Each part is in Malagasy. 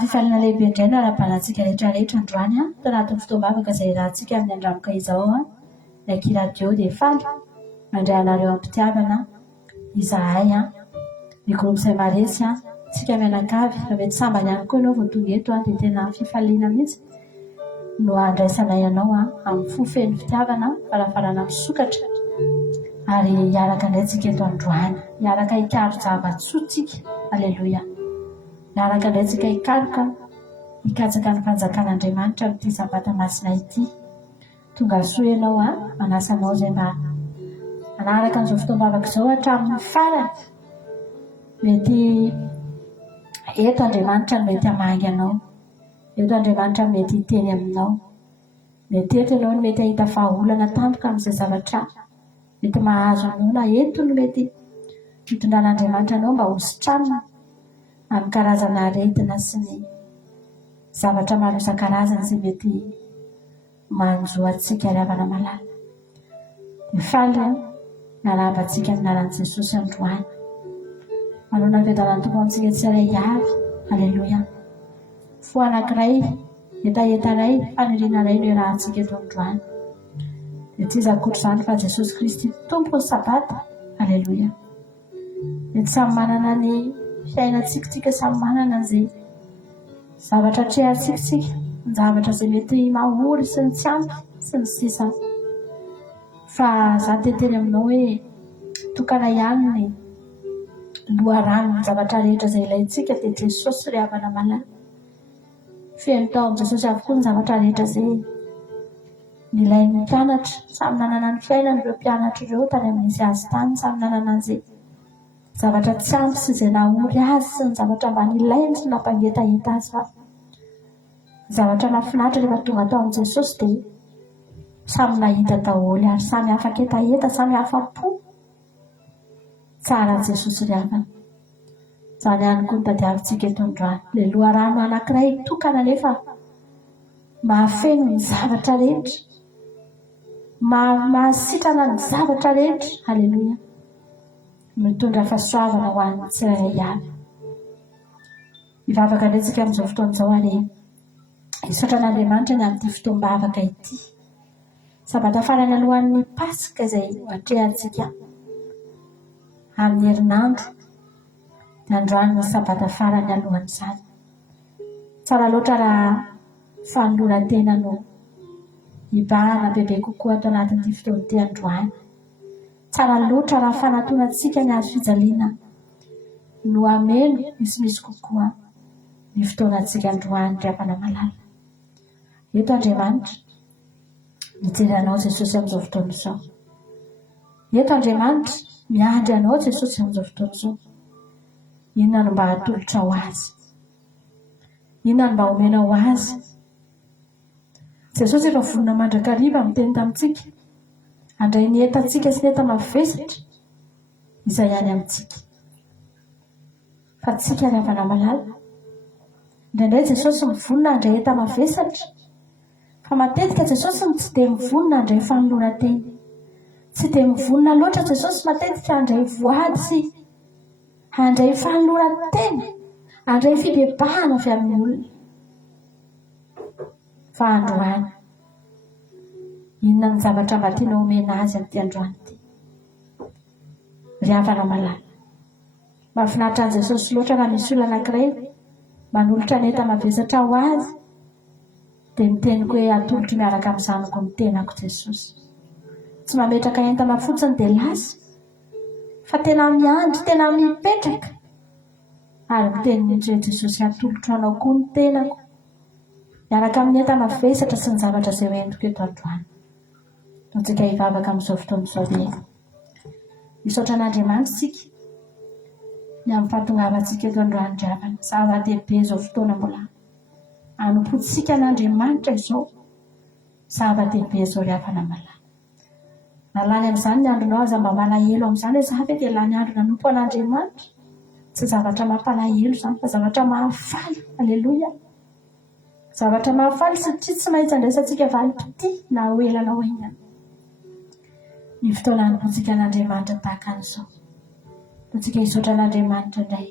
fifaliana lehibe indray no ara-balantsika rehetrarehetra androany tao anatin'ny fotoam-bavaka izay rahantsika amin'ny andramoka izao Raiki radio dia faly mandray anareo ampitiavana izahay ny groupe izay maresy tsika mianakavy raha mety sambany ihany koa ianao vao tonga eto dia tena fifaliana mihitsy no andraisanay ianao amin'ny fo feno fitiavana farafarana misokatra ary hiaraka indray tsika eto androany hiaraka hikaro zava-tsoa tsika aleloia hiaraka indray tsika hikaroka hikatsaka ny fanjakan'Andriamanitra amin'ity sabata masina ity tonga soa ianao manasanao izay mba manaraka an'izao fotoam-bavaka izao hatramin'ny farany mety eto Andriamanitra no mety hamangy anao eto Andriamanitra no mety hiteny aminao mety eto ianao no mety hahita fahaolana tampoka amin'izay zavatra mety mahazo anao na eto no mety hitondran'Andriamanitra anao mba hositranina amin'ny karazana aretina sy ny zavatra maro isan-karazany izay mety manjo antsika ry havana malala dia faly miarahaba-tsika amin'ny anaran'i Jesosy androany manona ny fiadanany tompo amintsika tsirairay avy aleloia fo anankiray etaeta iray faniriana iray no iarahantsika eto androany dia tsy izy ankoatra izany fa Jesosy Kristy tompo ny sabata aleloia mety samy manana ny fiainantsika samy manana izay zavatra trehantsika ny zavatra izay mety mahory sy ny tsy ampy sy ny sisa fa za tetely aminao hoe tokana ihany ny loharano ny zavatra rehetra izay ilaintsika dia Jesosy ry havana malala feno tao amin'i Jesosy avokoa ny zavatra rehetra izay nilain'ny mpianatra samy nanana ny fiainana ireo mpianatra ireo tany amin'nisy azy tany samy nanana an'izay zavatra tsy ampy sy izay nahory azy sy ny zavatra mba nilainy sy nampangetaheta azy fa zavatra mahafinaritra rehefa tonga tao amin'i Jesosy dia samy nahita daholo ary samy afaka hetaheta samy afa-po tsara Jesosy ry havana izany ihany koa ny tadiavintsika eto androany ilay loharano anankiray tokana nefa mahafeno ny zavatra rehetra mahasitrana ny zavatra rehetra aleloia mitondra fahasoavana ho an'ny tsirairay avy hivavaka indray tsika amin'izao fotoan'izao ary hisaotra an'Andriamanitra ny amin'ity fotoam-bavaka ity sabata farany alohan'ny pasika izay hatrehantsika amin'ny herinandro dia androany ny sabata farany alohan'izany tsara loatra raha fanoloran-tena no hibahana bebe kokoa ato anatin'ity fotoan'ity androany tsara loatra raha fanantonantsika ny azo fijaliana no ameno misimisy kokoa ny fotoanantsika androany ry havana malala eto Andriamanitra mijery anao Jesosy amin'izao fotoana izao eto Andriamanitra miandry anao Jesosy amin'izao fotoana izao inona no mba hatolotra ho azy inona no mba homena ho azy Jesosy efa vonona mandrakariva miteny tamintsika andray ny entantsika sy ny enta mavesatra izay ihany amintsika fa tsika ry havana malala indraindray Jesosy mivonona andray enta mavesatra fa matetika Jesosy tsy dia mivonona andray fanoloran-teny tsy dia mivonona loatra Jesosy matetika andray voady sy andray fanoloran-teny andray fibebahana avy amin'ny olona fa androany inona ny zavatra mba tiana homena azy amin'ity androany ity ry havana malala mahafinaritra an' Jesosy loatra raha misy olona anankiray manolotra ny enta mavesatra ho azy dia miteniko hoe atolotro miaraka amin'ny zanako ny tenako Jesosy tsy mametraka entana fotsiny dia lasa fa tena miandry tena mipetraka ary miteny mihitsy hoe Jesosy atolotro anao koa ny tenako miaraka amin'ny enta mavesatra sy ny zavatra izay hoentiko eto androany antsika hivavaka amin'izao fotoana izao dia misaotra an'Andriamanitra isika ny amin'ny fahatongavantsika eto androany ry havana zava-dehibe izao fotoana mbola anompontsika an'Andriamanitra izao zava-dehibe izao ry havana malala nalany amin'izany ny andronao aza mba malahelo amin'izany hoe za ve dia lany andro nanompo an'Andriamanitra tsy zavatra mampalahelo izany fa zavatra mahafaly aleloia zavatra mahafaly satria tsy maintsy andraisantsika valim-pity na ho elana ho aingana ny fotoana anompontsika an'Andriamanitra tahaka an'izao antsika hisaotra an'Andriamanitra indray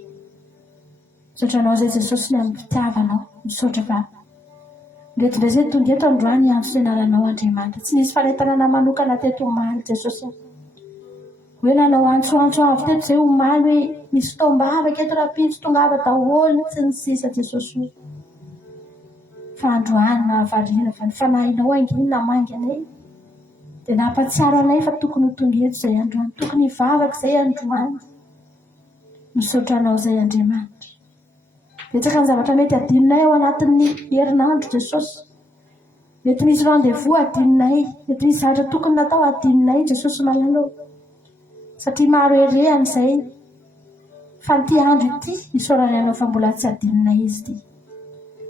Misotranao zay Jesosy ny amin'ny fitiavanao, misaotra fa ngetindraizy tonga eto androany amin'ny fianaranao Andriamanitra. Tsy nisy fanentanana manokana teto omaly Jesosy. Hoe nanao antsoantso avy teto izay omaly hoe misy fotoam-bavaka eto rapintsy tongava daholo tsy ny sisa Jesosy. Fa androany nahavariana fa ny fanahinao anginina manganay dia nampatsiaro anay fa tokony ho tonga eto izay androany, tokony hivavaka izay androany. Misaotranao izay Andriamanitra. Betsaka ny zavatra mety adinonay ao anatin'ny herinandro Jesosy. Mety misy rendez-vous adinonay, mety misy zavatra tokony natao adinonay Jesosy malalao. Satria maro erehany izay fa n'ity andro ity isaorany ianao fa mbola tsy adinonay izy ity.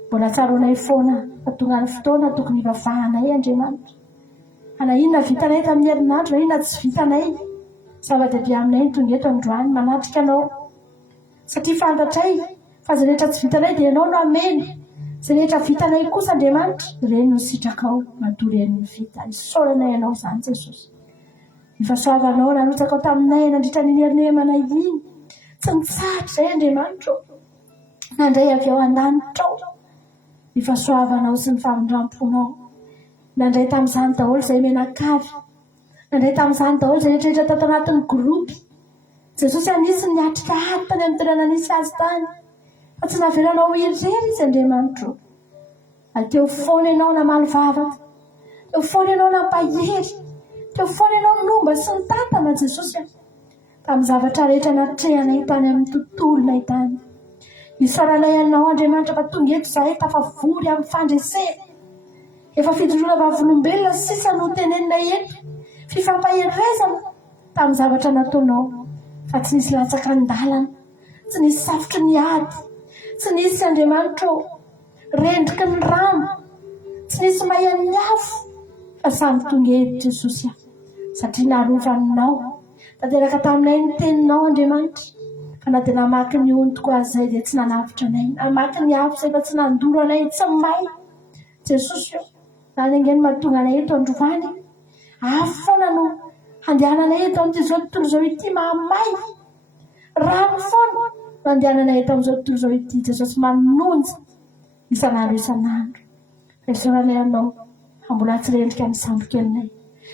Mbola tsaronay foana fa tonga ny fotoana tokony hivavahanay Andriamanitra. Inona vitanay tamin'ny herinandro, inona tsy vitanay. Zava-dehibe aminay tonga eto androany manatrika anao. Satria fantatray fa izay rehetra tsy vitanay dia ianao no ameny. Izay rehetra vitanay kosa Andriamanitra, ireny no sitrakao madoreny ny vita. Isaoranay ianao izany Jesosy. Ifasoavanao narotsakao taminay nandritra ny herin'ny iny. Tsy nitsahatra izay Andriamanitra. Nandray avy ao an-danitra ao. Ifasoavanao sy ny famindramponao. Nandray tamin'izany daholo izay menakavy. Nandray tamin'izany daholo izay rehetrarehetra tato anatin'ny gropy. Jesosy anisy ny atrika aty tany amin'ny toerana nisy azy tany. Fa tsy naveranao irery izy Andriamanitra. Teo foana ianao namaly vavaka. Teo foana ianao nampahery. Teo foana ianao nomba sy ny tantana Jesosy. Tamin'ny zavatra rehetra natrehanay tany amin'ny tontolonay tany. Isaoranay ianao Andriamanitra fa tonga eto izahay tafavory amin'ny fandresena. Efa fidoroana vavolombelona sisa no teneninay eto. Fifampaherezana tamin'ny zavatra nataonao. Fa tsy nisy latsaka an-dalana, tsy nisy safotry ny ady, tsy nisy Andriamanitra rendriky ny rano, tsy nisy mahian'ny afo, fa samy tonga eto Jesosy. Satria narovanao, tanteraka taminay ny teninao Andriamanitra. Fa na dia namaky ny ontoko azy izay dia tsy nanavitra anay, namaky ny afo izay fa tsy nandoro anay, tsy may Jesosy. Na ny angeny mahatonga anay eto androany, afo foana no handehananay eto amin'izao tontolo izao ity mahamay. Rano foana no handehananay eto amin'izao tontolo izao ity Jesosy manonja isan'andro isan'andro. Isaoranay ianao fa mbola tsy rendrika amin'ny sambo-kelinay.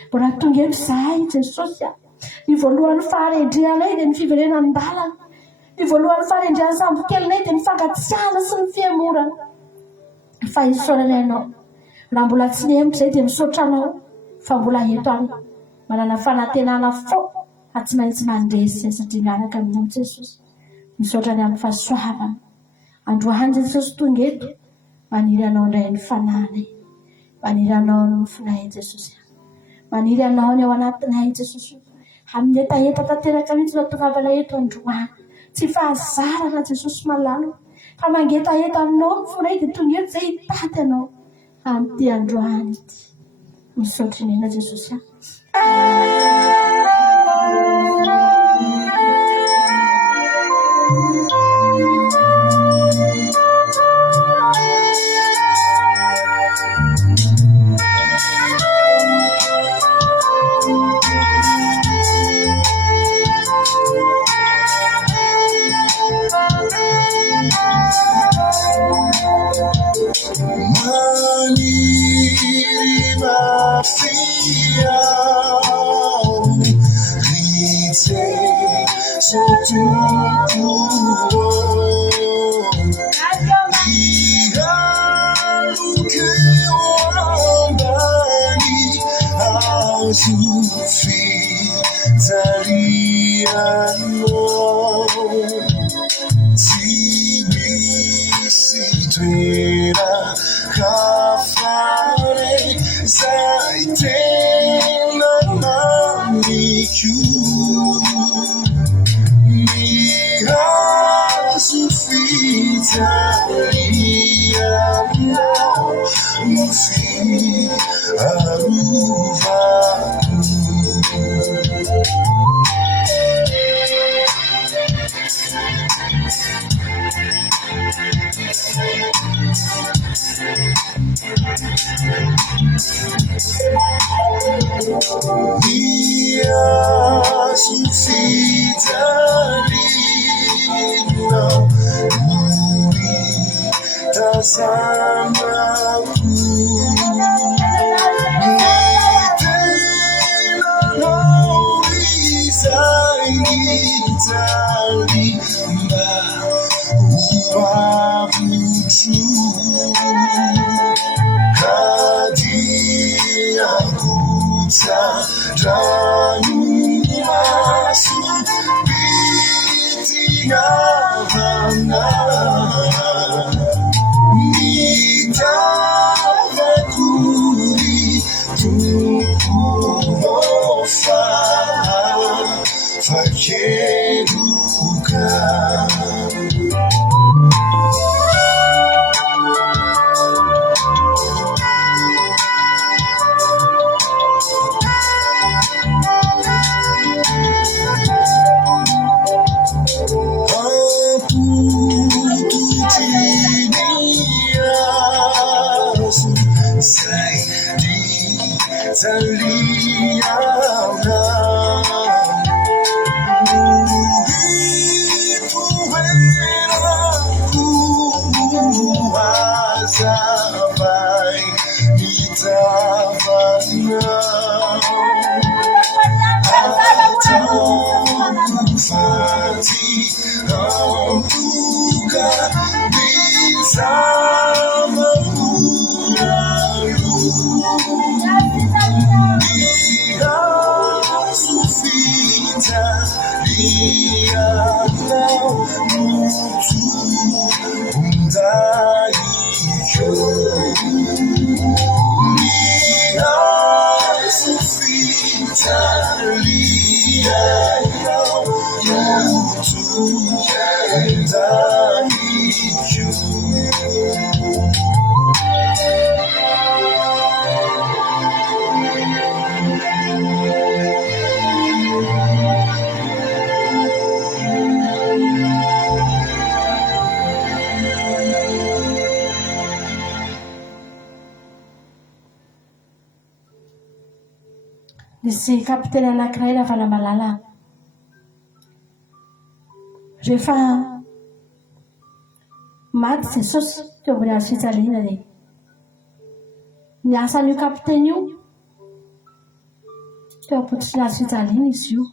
Mbola tonga eto izahay Jesosy. Ny voalohan'ny faharendrehanay dia ny fiverenana an-dalana. Ny voalohan'ny faharendrehan'ny sambo-kelinay dia ny fangatsiahana sy ny fiemorana. Fa isaoranay ianao. Raha mbola tsy nihemitra izay dia misaotranao fa mbola eto any. Manana fanantenana fo fa tsy maintsy mandresy satria miaraka aminao Jesosy. Misaotrany amin'ny fahasoavana. Androany Jesosy tonga eto. Maniry anao indray ny fananay. Maniry anao ny nofinay Jesosy. Maniry anao ny ao anatinay Jesosy. Amin'ny etaeta tanteraka mihitsy no tongavanay eto androany. Tsy fahazarana Jesosy malalo. Fa mangetaeta aminao ny fonay dia tonga eto izay hitady anao. Amin'ity androany ity. Misaotry nena Jesosy. Nisy kapiteny anankiray ravana malala rehefa maty Jesosy teo ambony hazo fijaliana dia niasan'io kapiteny io teo am-pototry hazo fijaliana izy io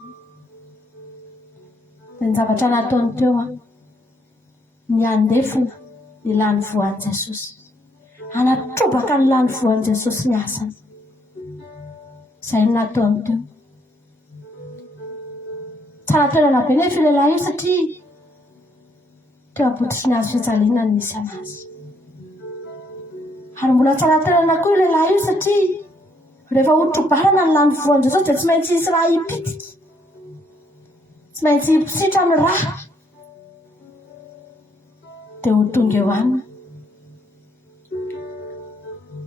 dia ny zavatra nataony teo ny andefina ny lany voan'i Jesosy anatrobaka ny lany voan'i Jesosy ny asany izay no nataony teo tsara toerana be nefa lehilahy io satria teo am-pototry ny hazo fijaliana ny misy anazy ary mbola tsara toerana koa io lehilahy io satria rehefa hotrobarana ny lany voan'i Jesosy dia tsy maintsy hisy raha hipitika tsy maintsy hipositra amin'ny raha dia ho tonga eo aminy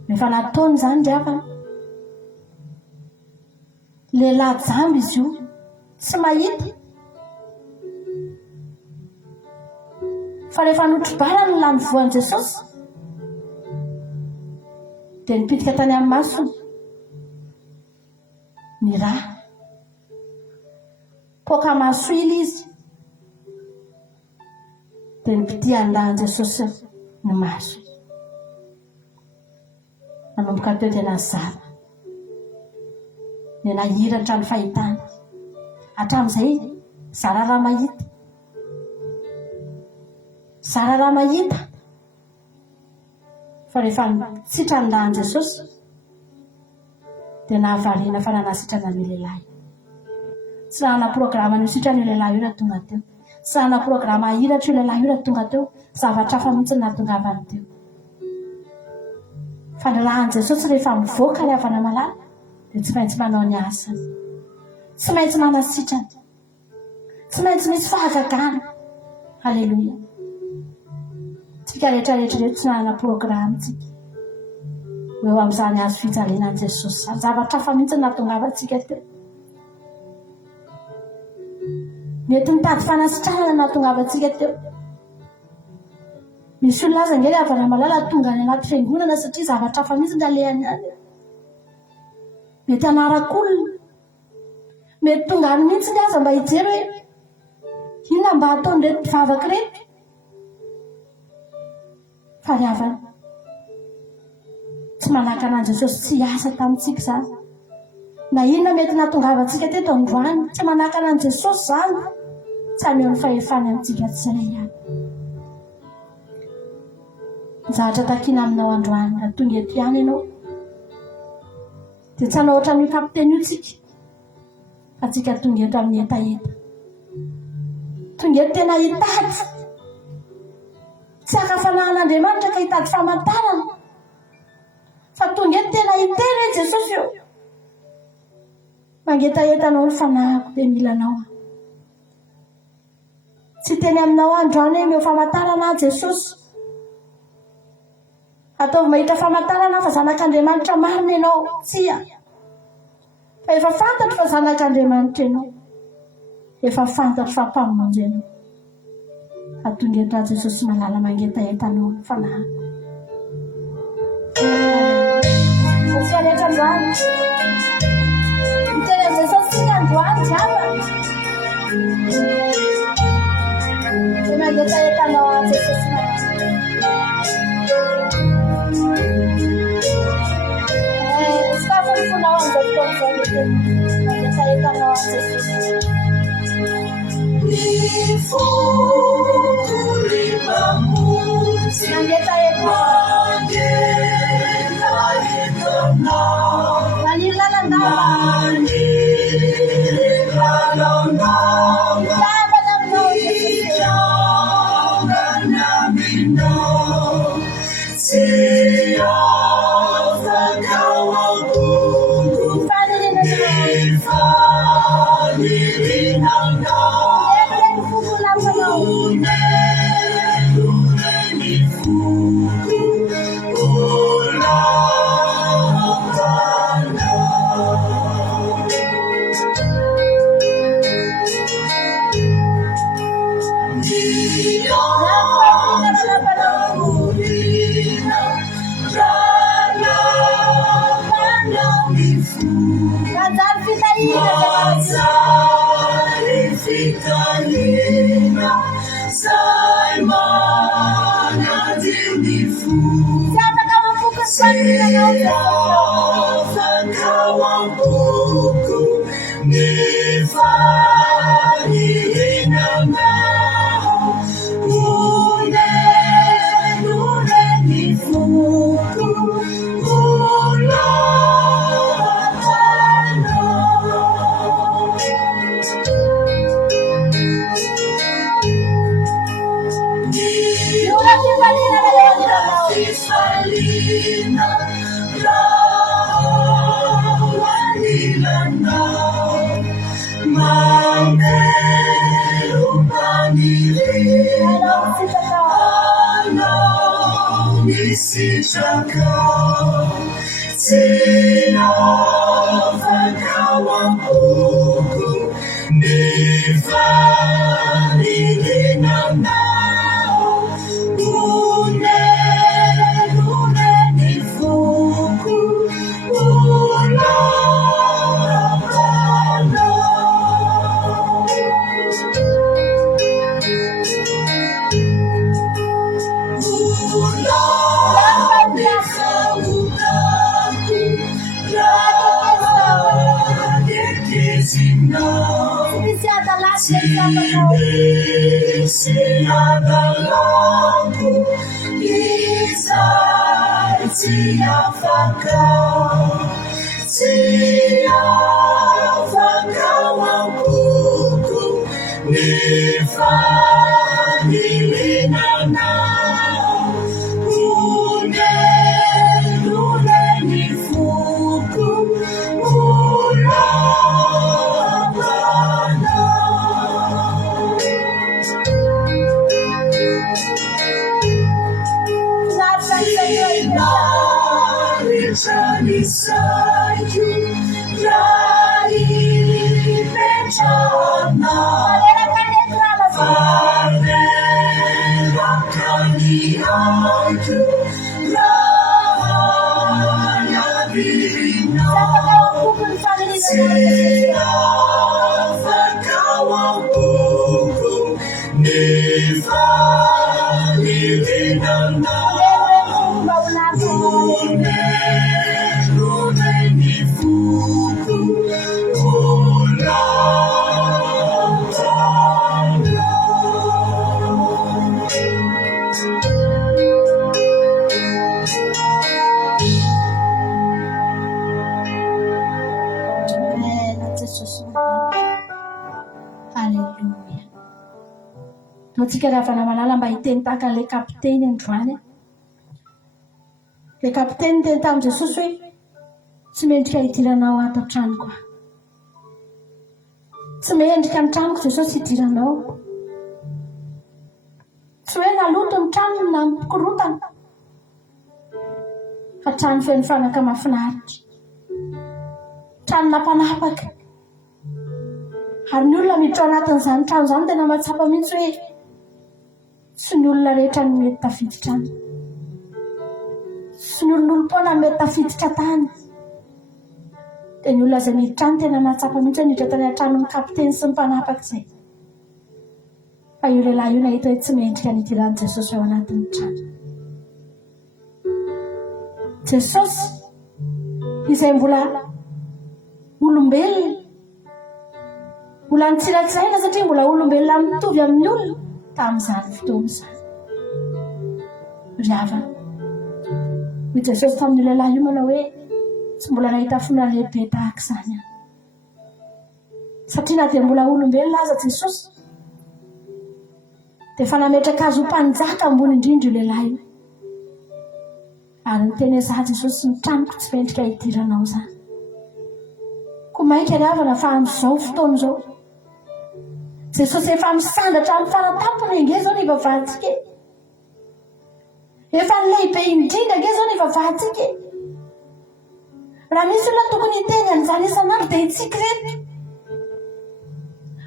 rehefa nataony izany driavana lehilahy jamby izy io tsy mahita fa rehefa notrobarana ny lany voan'i Jesosy dia nipitika tany amin'ny masony ny raha poka masoila izy dia nipitihan'ny lahan Jesosy ny maso nanomboka teo dia nazava dia nahiratra ny fahitana hatramin'izay zara raha mahita fa rehefa nitsitra ny lahan Jesosy dia nahavariana fa nanasitrana ny lehilahy tsy nanana programa ny sitrana io lehilahy io raha tonga teo tsy nanana programa ahiratra io lehilahy io raha tonga teo zavatra hafa mihitsy nahatongavany teo fa ny lahan Jesosy rehefa mivoaka ny havana malala dia tsy maintsy manao ny asany tsy maintsy manasitrana tsy maintsy misy fahagagana halleloia tsika rehetrarehetra rehetra tsy nanana programa tsika eo amin'izany hazo fijalianan'i Jesosy zany zavatra hafa mihitsy nahatongavantsika teo mety mitady fanasitrahana nahatongavantsika teo misy olona aza angely havana malala tonga ny anaty fiangonana satria zavatra hafa mihitsy nalehany any mety anarak'olona mety tonga any mihitsy ny aza mba hijery hoe inona mba ataony reto mpivavaka reto fa fariavana tsy manaka ananjy Jesosy tsy asa tamintsika zany na inona mety nahatongavantsika teto androany tsy manaka ananjy Jesosy zany tsy haneo ny fahefany amintsika tsirairay ihany zahatra takina aminao androany na tonga eto ihany ianao dia tsy hanao ohatran'io kapiteny io tsika fa tsika tonga eto amin'ny etaeta tonga eto tena hitady tsy akafanan'Andriamanitra ka hitady famantarana fa tonga eto tena hiteny Jesosy io mangetaetanao ny fanahiko dia milanao tsy teny aminao androany hoe meo famantarana Jesosy ataovy mahita famantarana fa zanak'Andriamanitra marina ianao tsia fa efa fantatro fa zanak'Andriamanitra ianao efa fantatro fa mpamonjy ianao atonga eto Jesosy malala mangetaetanao ny fanahiko Jesosy rehetra androany miteny amin'i Jesosy tsika androany jiamba dia mangetaetanao Jesosy ska fonifonao amin'izao fotoan'izao mangetaetanao Jesosy maniry Never living alone. tsika ravana malala mba hiteny tahaka an'ilay kapiteny androany. Ilay kapiteny teny tamin'i Jesosy hoe tsy mendrika hidiranao ato an-tranoko aho. Tsy mendrika ny tranoko Jesosy hidiranao. Tsy hoe naloto ny tranony na mikorotana, fa trano feno fanaka mahafinaritra, trano napanapaka. Ary ny olona miditra anatin'izany trano izany tena mahatsapa mihitsy hoe tsy ny olona rehetra no mety tafiditra trano, tsy ny olon'olom-poana mety tafiditra tany. Dia ny olona izay miditra any tena mahatsapa mihitsy hoe niditra tany an-tranon'ny kapiteny sy ny mpanapaka izay. Fa io lehilahy io nahita hoe tsy mendrika nidiran'i Jesosy ao anatin'ny trano. Jesosy izay mbola olombelona, mbola nitsiratsiraina satria mbola olombelona mitovy amin'ny olona tamin'izany fotoana izany. Ry havana, hoy Jesosy tamin'io lehilahy io manao hoe tsy mbola nahita fonona lehibe tahaka izany aho. Satria na dia mbola olombelona aza Jesosy, dia efa nametraka azy ho mpanjaka ambony indrindra io lehilahy io. Ary niteny hoe izaho Jesosy ny tranoko tsy mendrika hidiranao izany. Koa mainka ry havana fa amin'izao fotoana izao Jesosy efa misandatra amin'ny faratampony inge izao ny vavahantsika. Efa ny lehibe indrindra inge izao ny vavahantsika. Raha misy olona tokony hiteny an'izany isan'andro dia itsika reto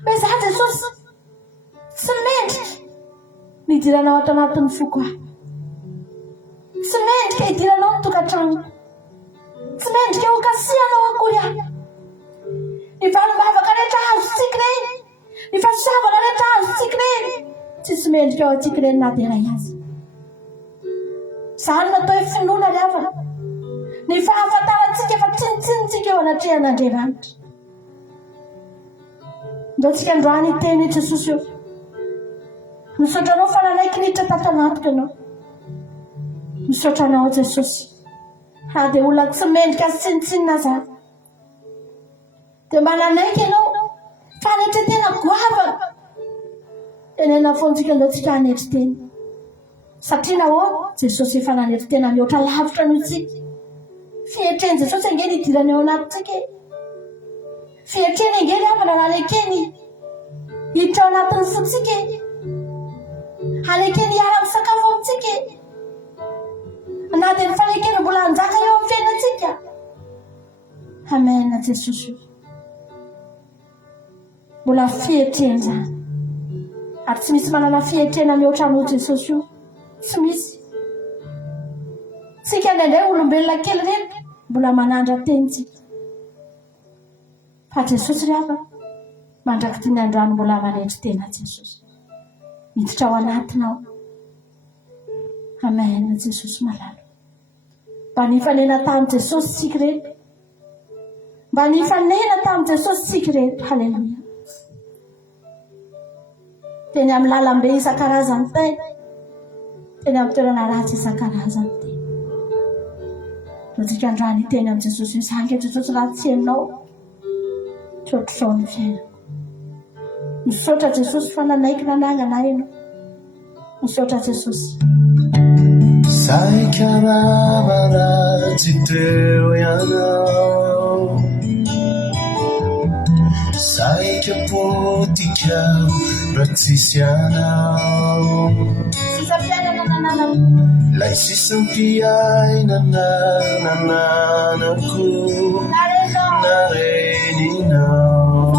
hoe izaho Jesosy tsy mendrika nidiranao ato anatin'ny foko aho. Tsy mendrika hidiranao ny tokantrano. Tsy mendrika ho kasihanao akory aho. Ny valom-bavaka rehetra azontsika ireny, ny fahasoavana rehetra azontsika ireny, tsisy mendrika ao antsika ireny na dia iray azy. Izany natao hoe finoana ry havana, ny fahafantarantsika efa tsinitsinitsika eo anatrehan'Andriamanitra. Ndao tsika androany hiteny Jesosy eo, misaotra anao fa nanaiky niditra tato anatiko ianao. Misaotra anao Jesosy, ha dia olona tsy mendrika sy tsinitsinina aza. Dia mba nanaiky ianao fanetretena goavana. Tenena foantsika andao tsika hanetriteny. Satria nahoa Jesosy efa nanetritena mihoatra lavitra noho isika. Fietreny Jesosy ange nidirany ao anatintsika. Fietreny ange ry havana nanekeny hiditra ao anatin'ny fotsika. Hanekeny hiara misakafo amintsika. Na dia ny fanekeny mbola hanjaka eo amin'ny fiainantsika. Amen Jesosy. Mbola fietreny izany. Ary tsy misy manana fietrena mihoatra anao Jesosy io. Tsy misy. Tsika indraindray olombelona kely reto mbola manandra tenitsika. Fa Jesosy ry havana mandraky ty ny androany mbola manendry tena Jesosy. Miditra ao anatinao. Amen Jesosy malalo. Mba nifanena tamin'i Jesosy tsika reto. Mba nifanena tamin'i Jesosy tsika reto. Halleluja. Teny amin'ny lalambe isan-karazany teny. Teny amin'ny toerana ratsy isan-karazany teny. Tsika androany teny amin'ny Jesosy isanke Jesosy raha tsy hainao. Tsotr'izao ny fiainako. Misaotra Jesosy fa nanaiky nanangana ianao. Misaotra Jesosy. Saika raha-ratsy teo ianao, saika potikao raha tsisy anao. Lay sisy mpiainana nananako nareninao,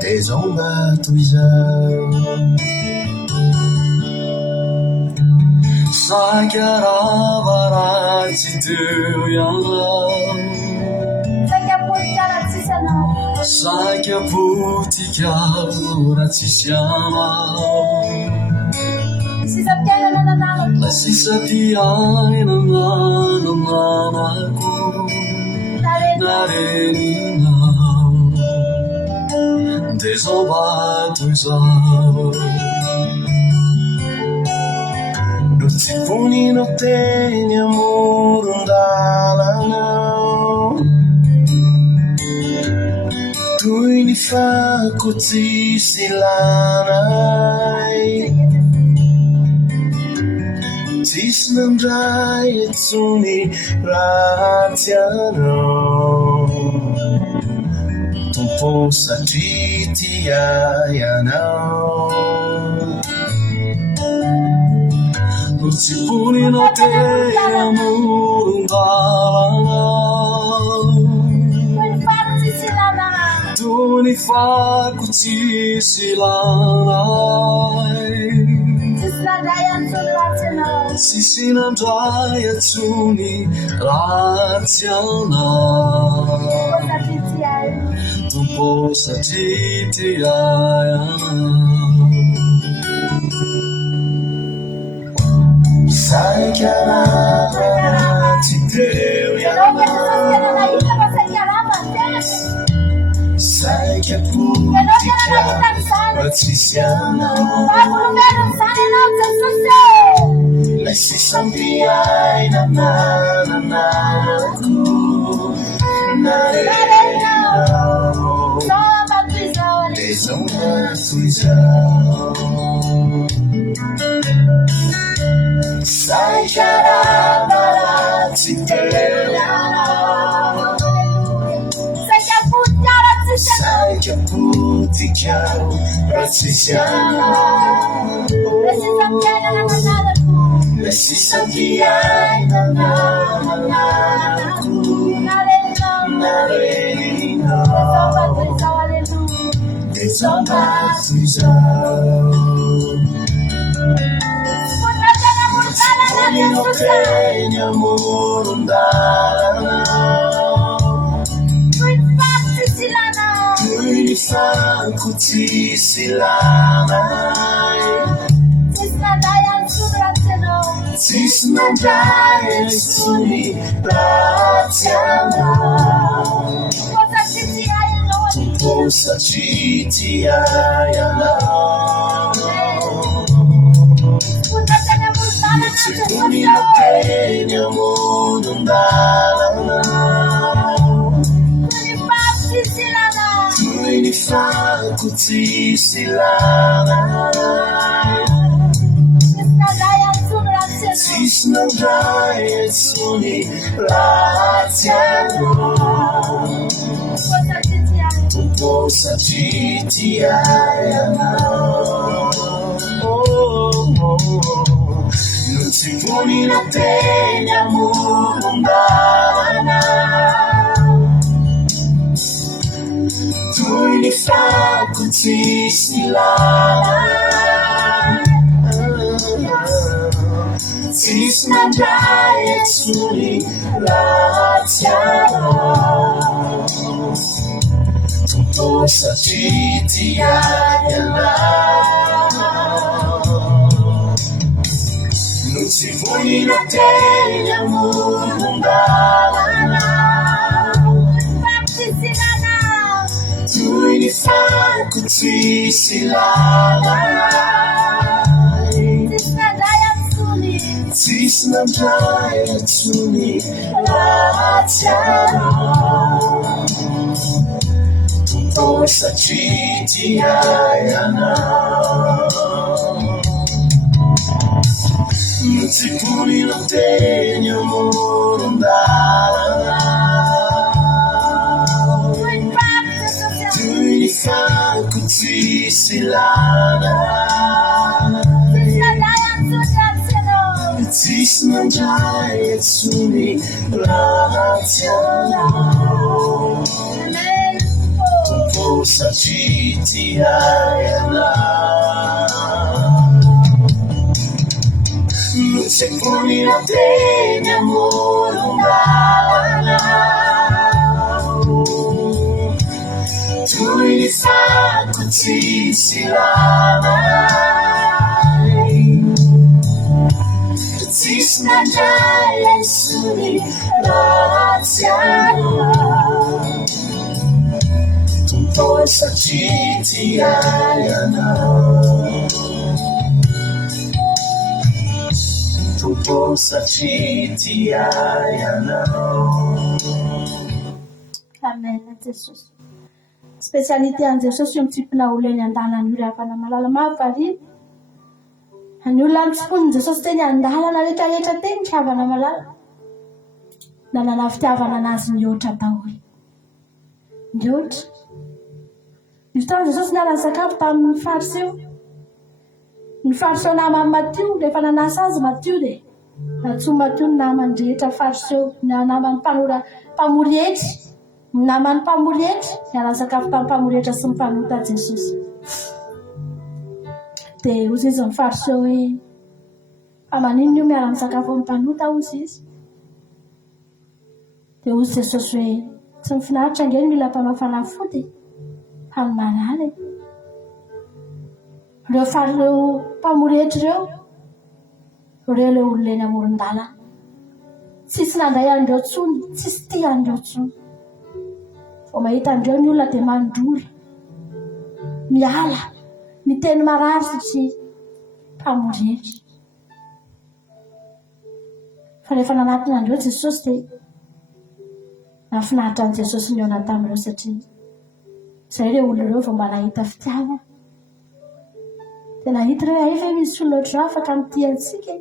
dia izao mba toy izao. Saika raha-ratsy teo ianao, saika potikao raha tsisy anao. Lay sisa mpiainana nananako nareninao, dia izao mba toy izao. No tsy voninao teny amoron-dalana, toy ny fakotsisy lanay tsisy nandray etsony ratsy anao tompo satria tiay anao no tsy voninao tena moron-dalana toy ny fakotsisy lanay sisy nandray atsony ratsy anao tompo satria tiay anao saika ratsy teo ianao saika politika ratsisy anao lay sisambiay nanananako narenao le zao matoy zao saika ratsy teo ianao saika politika ratsisy anao le sisambiay nanananako narenao le zao matoy zao Voglio tegni amoron-dalana toy ny fakotsisy lanay tsisy nandray etsony ratsy anao tompo satria tiay anao se voglio tegni amoron-dalana toy ny fakotsisy lanay tsisy nandray etsony ratsy anao tompo satria tiay anao non si vogliono tegni amoron-dalana toy ny fakotsisy lanay tsisy nandray etsony ratsy anao tompo satria tiay anao non si vogliono tegni amoron-dalana toy ny fakotsisy lanay tsisy nandray atsony ratsy anao tompo satria tiay anao non si vogliono tegni amoron-dalana toy ny fakotsisy lanay tsisy nandray etsony ratsy anao tompo satria tiay anao non si vogliono tegni amoron-dalana toy ny fakotsisy lanay tsisy nandray etsony ratsy anao tompo satria tiay anao tompo satria tiay anao Amen, Jesus. spécialité an Jesosy mitsipona oleny andalana io rehefa malala mahavariana. Ny olona mitsipony Jesosy teny andalana rehetrarehetra teny fitiavana malala. Nanana fitiavana anazy ny oatra daholo. Ny oatra. Misy taona Jesosy niala sakafo tamin'ny fariseo. Ny fariseo namany Matio rehefa nanasa azy Matio dia natsoa Matio ny namany rehetra fariseo, ny namany mpamory hetra. Ny namany mpamory hetra niala sakafo tamin'ny mpamory hetra sy ny mpanota Jesosy. Dia ozy izy ny fariseo hoe fa maninona io miala misakafo amin'ny mpanota ozy izy. Dia ozy Jesosy hoe tsy mifinaritra ange mila mpanao fody fa ny malala. Ireo mpamory hetra ireo ilay olona eny amoron-dalana. Tsisy nandray andreo tsony, tsisy tia andreo tsony. Vao mahita andreo ny olona dia mandrola, miala, miteny marary satria mpamory hetra. Fa rehefa nanatona andreo Jesosy dia nafinaritra an Jesosy ny eo tamin'ireo satria izay ireo olona ireo vao mba nahita fitiavana. Dia nahita ireo efa misy olona ohatr'ireo afaka mitia antsika.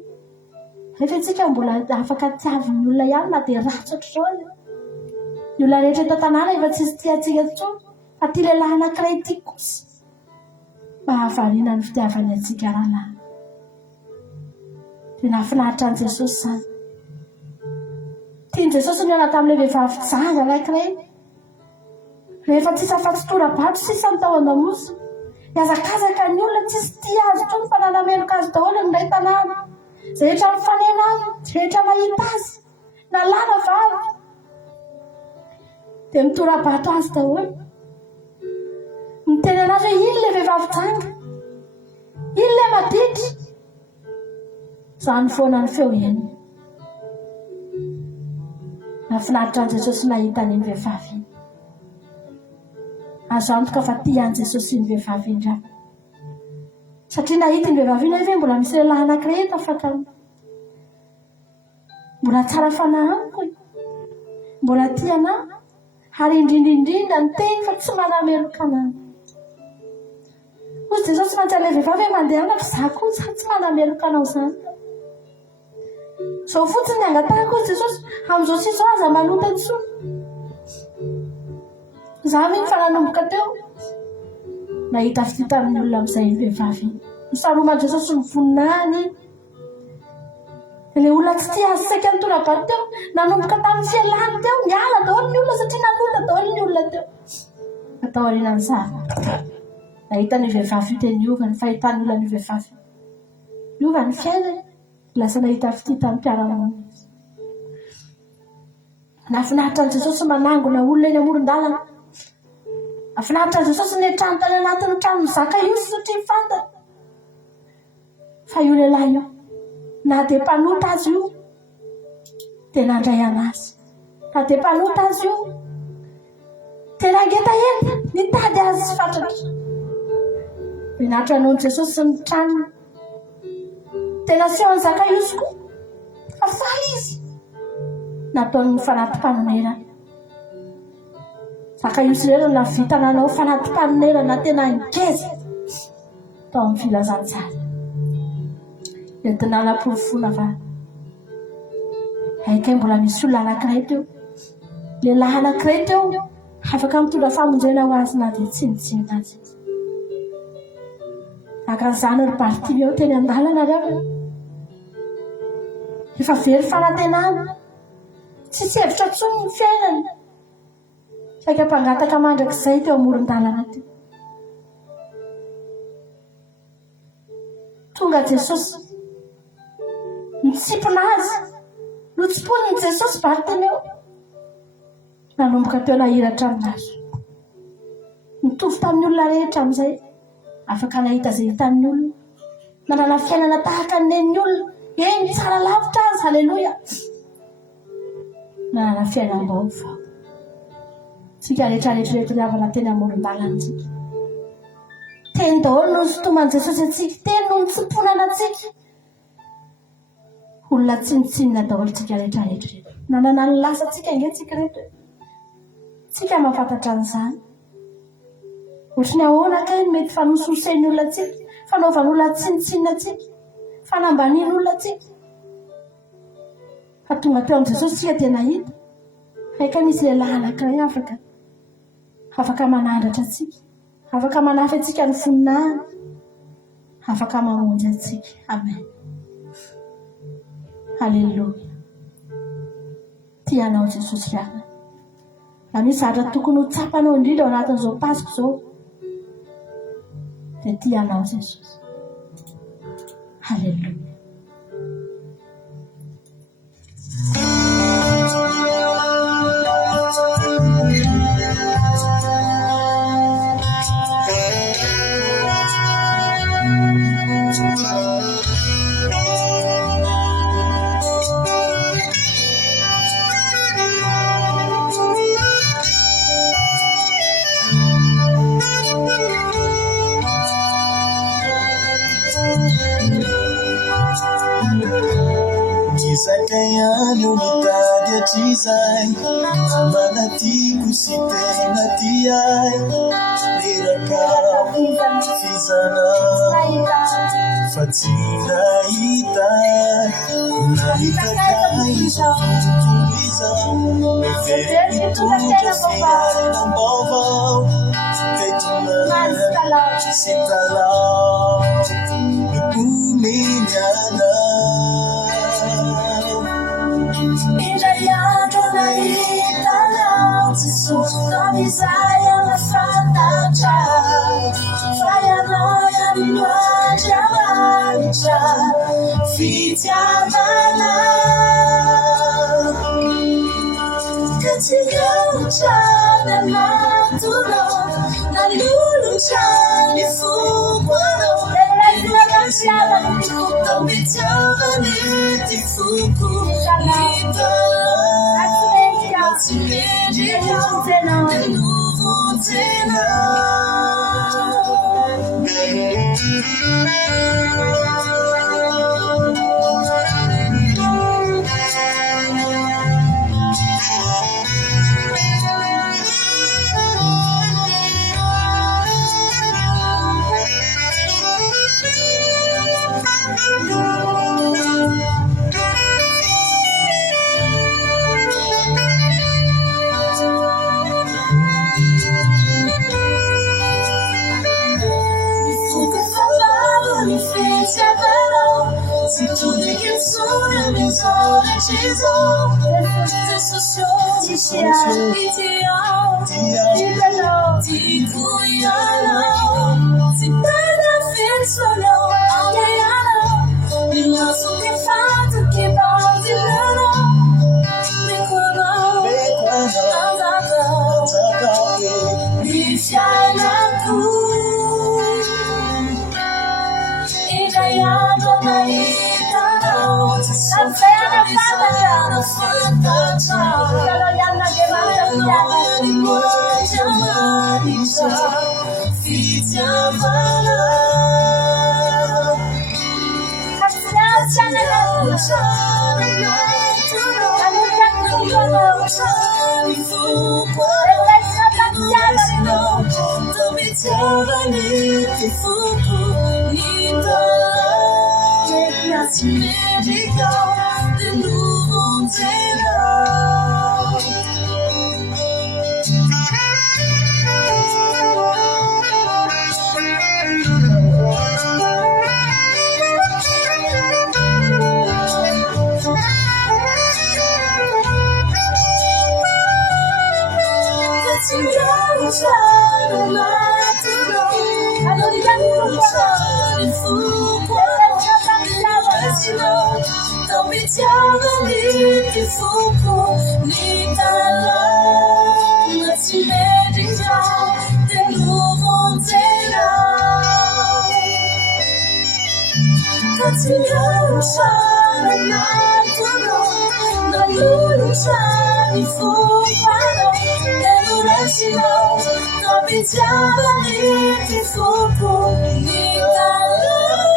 Efa antsika mbola afaka tiavin'ny olona ihany na dia ratsy ohatr'izao. Ny olona rehetra eto an-tanàna efa tsisy tia antsika intsony, fa tia lehilahy anankiray ity kosa mahavariana ny fitiavany antsika rahalahy. Dia nafinaritra an Jesosy izany. Tiany Jesosy niona tamin'ilay vehivavy janja anankiray. Rehefa tsisy afa-tsy tora-bato sisa ny tao an-damosy. Miazakazaka ny olona tsisy tia azy intsony fa nanameloka azy daholo amin'ilay tanàna. Izay rehetra mifanena azy, rehetra mahita azy, na lahy na vavy dia mitora-bato azy daholo. Miteny anazy hoe iny ilay vehivavy janja, iny ilay maditra. Izany foana ny feo eny. Nafinaritra an Jesosy nahita an'iny vehivavy iny. Azo antoka fa tia an Jesosy iny vehivavy iny raha. Satria nahita iny vehivavy iny hoe mbola misy lehilahy anankiray eto afaka mbola tsara fanahy amiko, mbola tia anahy, ary indrindrindrindra ny teny fa tsy manameloka anahy. Ozy Jesosy mantsy ilay vehivavy hoe mandehana fa izaho koa tsy manameloka anao izany. Izao fotsiny ny angatahako ozy Jesosy amin'izao sy izao aza manota intsony. Izaho miny fa nanomboka teo nahita fitiavan'ny olona amin'izay vehivavy. Nisaroman Jesosy ny voninahiny. Ilay olona tsy tia azy saika ny tora-bato teo, nanomboka tamin'ny fialany teo, niala daholo ny olona satria nanota daholo ny olona teo. Atao aorianan'izany nahita ny vehivavy io dia niova ny fahitany olona ny vehivavy. Niova ny fiainany, lasa nahita fitiava tamin'ny mpiara-monina. Nafinaritra an Jesosy manangona olona eny amoron-dalana. Nafinaritra an Jesosy niantrano tany anatin'ny trano mizaka io satria fantany fa io lehilahy io na dia mpanota azy io dia nandray anazy, na dia mpanota azy io dia nangeta eny nitady azy sy fatratra. Vinatra nohon Jesosy ny tranony. Tena seho ny zaka io izy koa fa faly izy nataony fanatim-panonerana. Zaka io sy rero navita nanao fanatim-panonerana tena ngeza tao amin'ny filazantsara. Entina namporofona fa haikay mbola misy olona anankiray teo, lehilahy anankiray teo afaka mitondra famonjena ho azy na dia tsy nitsiny azy. Akan'izany ry Bartimeo teny an-dalana reo. Efa very fanantenana, tsisy hevitra intsony ny fiainany. Saika mpangataka mandrakizay teo amoron-dalana teo. Tonga Jesosy nitsipona azy, notsipony Jesosy Bartimeo. Nanomboka teo nahiratra aminazy. Mitovy tamin'ny olona rehetra amin'izay. Afaka nahita izay hitan'ny olona. Nanana fiainana tahaka ny olona. Eny tsara lavitra azy, halleloia. Nanana fiainam-baovao. Tsika rehetrarehetra rehetra havana teny amoron-dalana tsika. Teny daholo no sotoman'i Jesosy antsika, teny no nitsiponana antsika. Olona tsinitsinina daholo tsika rehetrarehetra. Nanana ny lasa tsika ange tsika rehetra. Tsika mahafantatra an'izany. otrany ahoana kay mety fanososen'ny olona atsika fanaovan'olona tsinitsinina atsika fanambaniny olona atsika fa tonga teo amin'i Jesosy tsika dia nahita haika misy lehilahy anankiray afaka manandratra atsika afaka manafy atsika ny voninahiny afaka mamonjy atsika. Amen. Halleluja. Tianao Jesosy ihany. Na misy zavatra tokony ho tsapanao indrindra ao anatin'izao Pasika izao dia tianao Jesosy. Halleluja. Kisakayano nitaja chisay manatiku sitena tiay niraka fizana fatina ita nalitakai tuliza meveri tuja siay nambovau petuna sitala kuminyana Jesus, Messiah, my Father, child. Fire, Lord, and my child. Feet, Yamana. Continue, child, and not to know. Nalulu, child, if you want to. Don't be telling it if you could. De nouveau t'es là. Si tudo que sou na maison de Jésus, te social, ideal, si pas la fête solo, il a son que fato que bande l'eau, mais comment, de nouveau t'es là. Don't be telling me if you fool, need that love. Let's make it down, de nouveau t'es là. Continuons à la lucha, il faut pardon, et nous laissons, don't be telling me if you fool, need that love.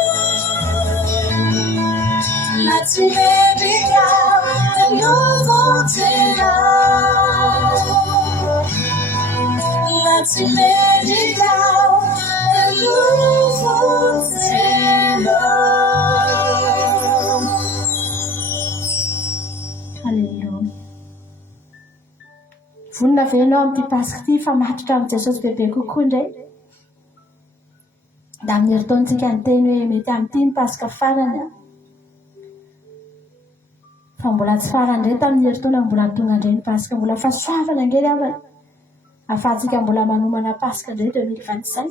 Let's make it down, de nouveau t'es là. te medical de novo cielo. Halleluja. Vonina venao amin'ity pasika ity fa matotra amin'ny Jesosy bebe kokoa indray. Da amin'ny herintaontsika ny teny hoe mety amin'ity ny pasika farany. Fa mbola tsy farany indray tamin'ny herintaona mbola tonga indray ny pasika, mbola fahasoavana angely avana. Ahafahantsika mbola manomana pasika indray 2025.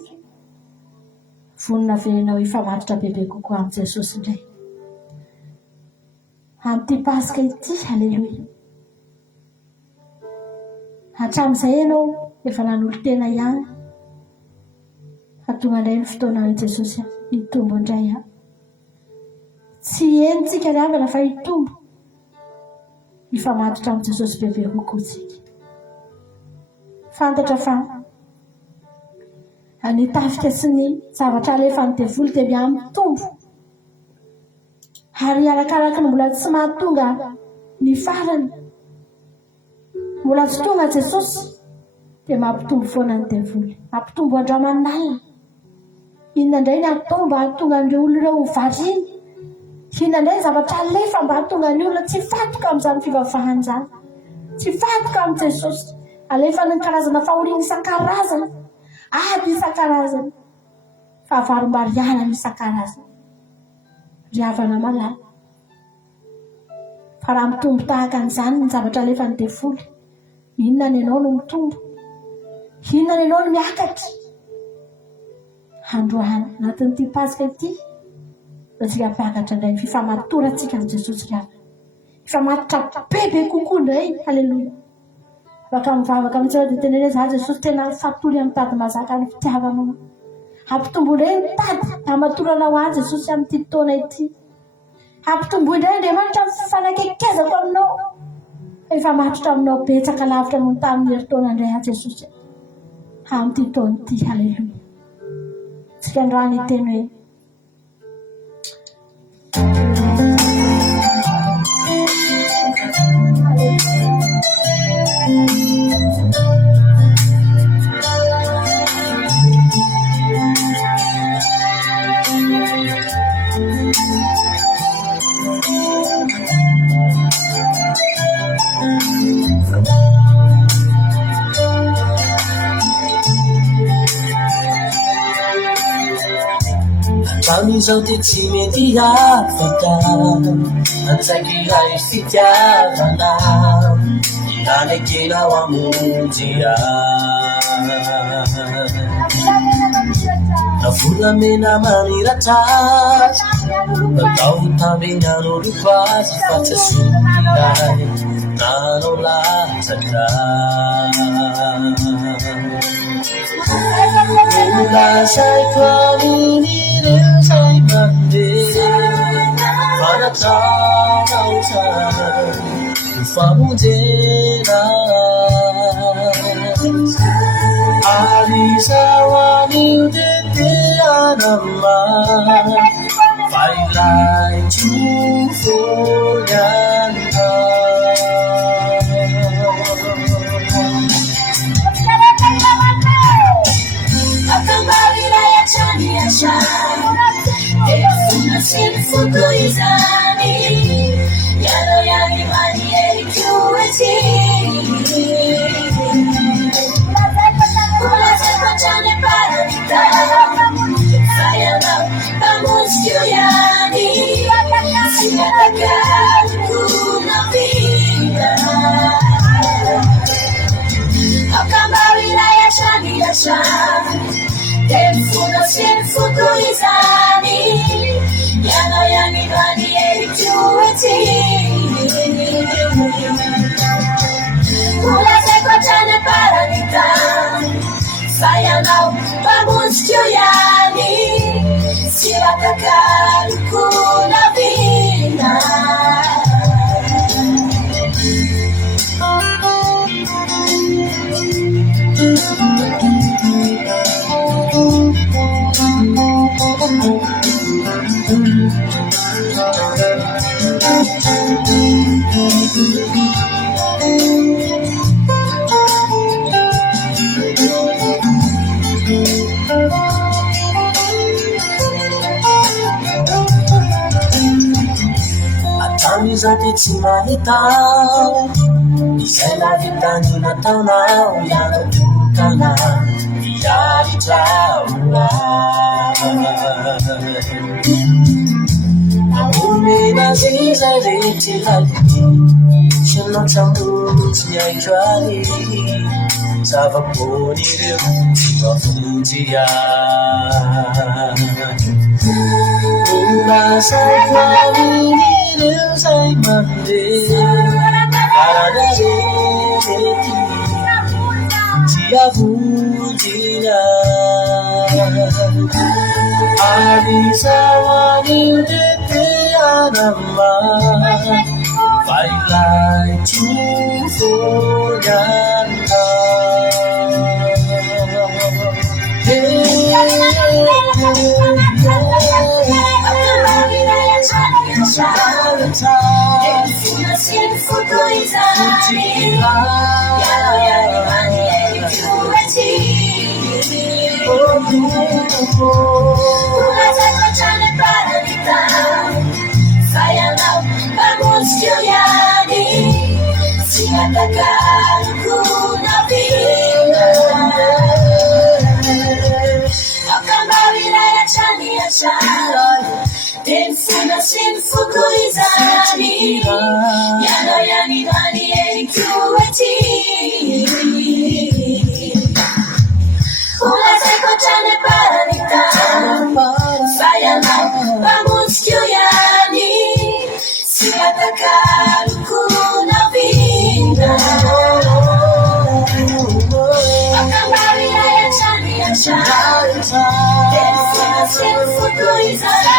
Vonina venao ifamatotra bebe kokoa amin'ny Jesosy indray. Amin'ity pasika ity, halleluja. Hatramin'izay ianao efa nanolo tena ihany. Fa tonga indray ny fotoana hoe Jesosy hitombo indray. Tsy henontsika ny avana fa hitombo. Ifamatotra amin'ny Jesosy bebe kokoa tsika. Fantatra fa ny tafika sy ny zavatra alefany devoly dia miha mitombo. Ary arakaraka ny mbola tsy mahatonga ny farany, mbola tsy tonga Jesosy dia mampitombo foana ny devoly, mampitombo andraman'alina. Inona indray ny atao mba hahatonga an'ireo olona ireo variany? Inona indray ny zavatra alefa mba hahatonga ny olona tsy fatoka amin'izany fivavahana izany, tsy fatoka amin'ny Jesosy? Alefa ny karazana fahoriana isan-karazany, ady isan-karazany, fahavaromariana isan-karazany. Ry havana malala. Fa raha mitombo tahaka an'izany ny zavatra alefa ny devoly, inona ny ianao no mitombo? Inona ny ianao no miakatra? Androany anatin'ity pasika ity, tsika mpiakatra indray ny fifamatorantsika amin'ny Jesosy ry havana. Ifamatotra bebe kokoa indray, halleluja. Baka mivavaka amintsika dia tenenena za Jesosy tena fatory amin'ny tady mazaka ny fitiavanao. Hampitombo indray ny tady hamatoranao azy Jesosy amin'ity taona ity. Hampitombo indray Andriamanitra amin'ny fifanakaikezako aminao. Efa matotra aminao betsaka lavitra noho ny tamin'ny herintaona indray azy Jesosy amin'ity taona ity, halleluja. Tsika androany teny hoe Amin'izao dia tsy mety afaka antsaiky iray fitiavana inanekenao amonjy na volamena maniratra natao tamenan'olo azy fa tsy asonilay nanao latsatra olasaiko amin'ireo zay mandeha fanatanao tsara ny famonjena alisao anio teteanama fa ilay trofonyana Sini fuku izani Yano yani mani eri kuweti Kula seko chane paradita Sayana pamuskyo yani Sinataka kuna vida Akambari na yashani yashani Temfuno sini fuku izani Yano yani bani eri kuweti Kula seko chane paradita Sayana pamuskyo yani Sinataka kuna vida Tamizati tsy mahita izay lavitany nataonao ianatokana miaritrao naomena zay rehetra lality sy natsamontsy ny aitro any zava-pony ireo tsy mafonjy Urasaikanireu sai mande Aragareti Tia vujina Avisawani dete anama Vai lai chufoyanta Tensina sin fukuizani Yana yani mani erikuati Una seko chane paranita Sayana vamos kyoyani Sigataka kuna vida Akambari ya chani ya chani Tensina sin fukuizani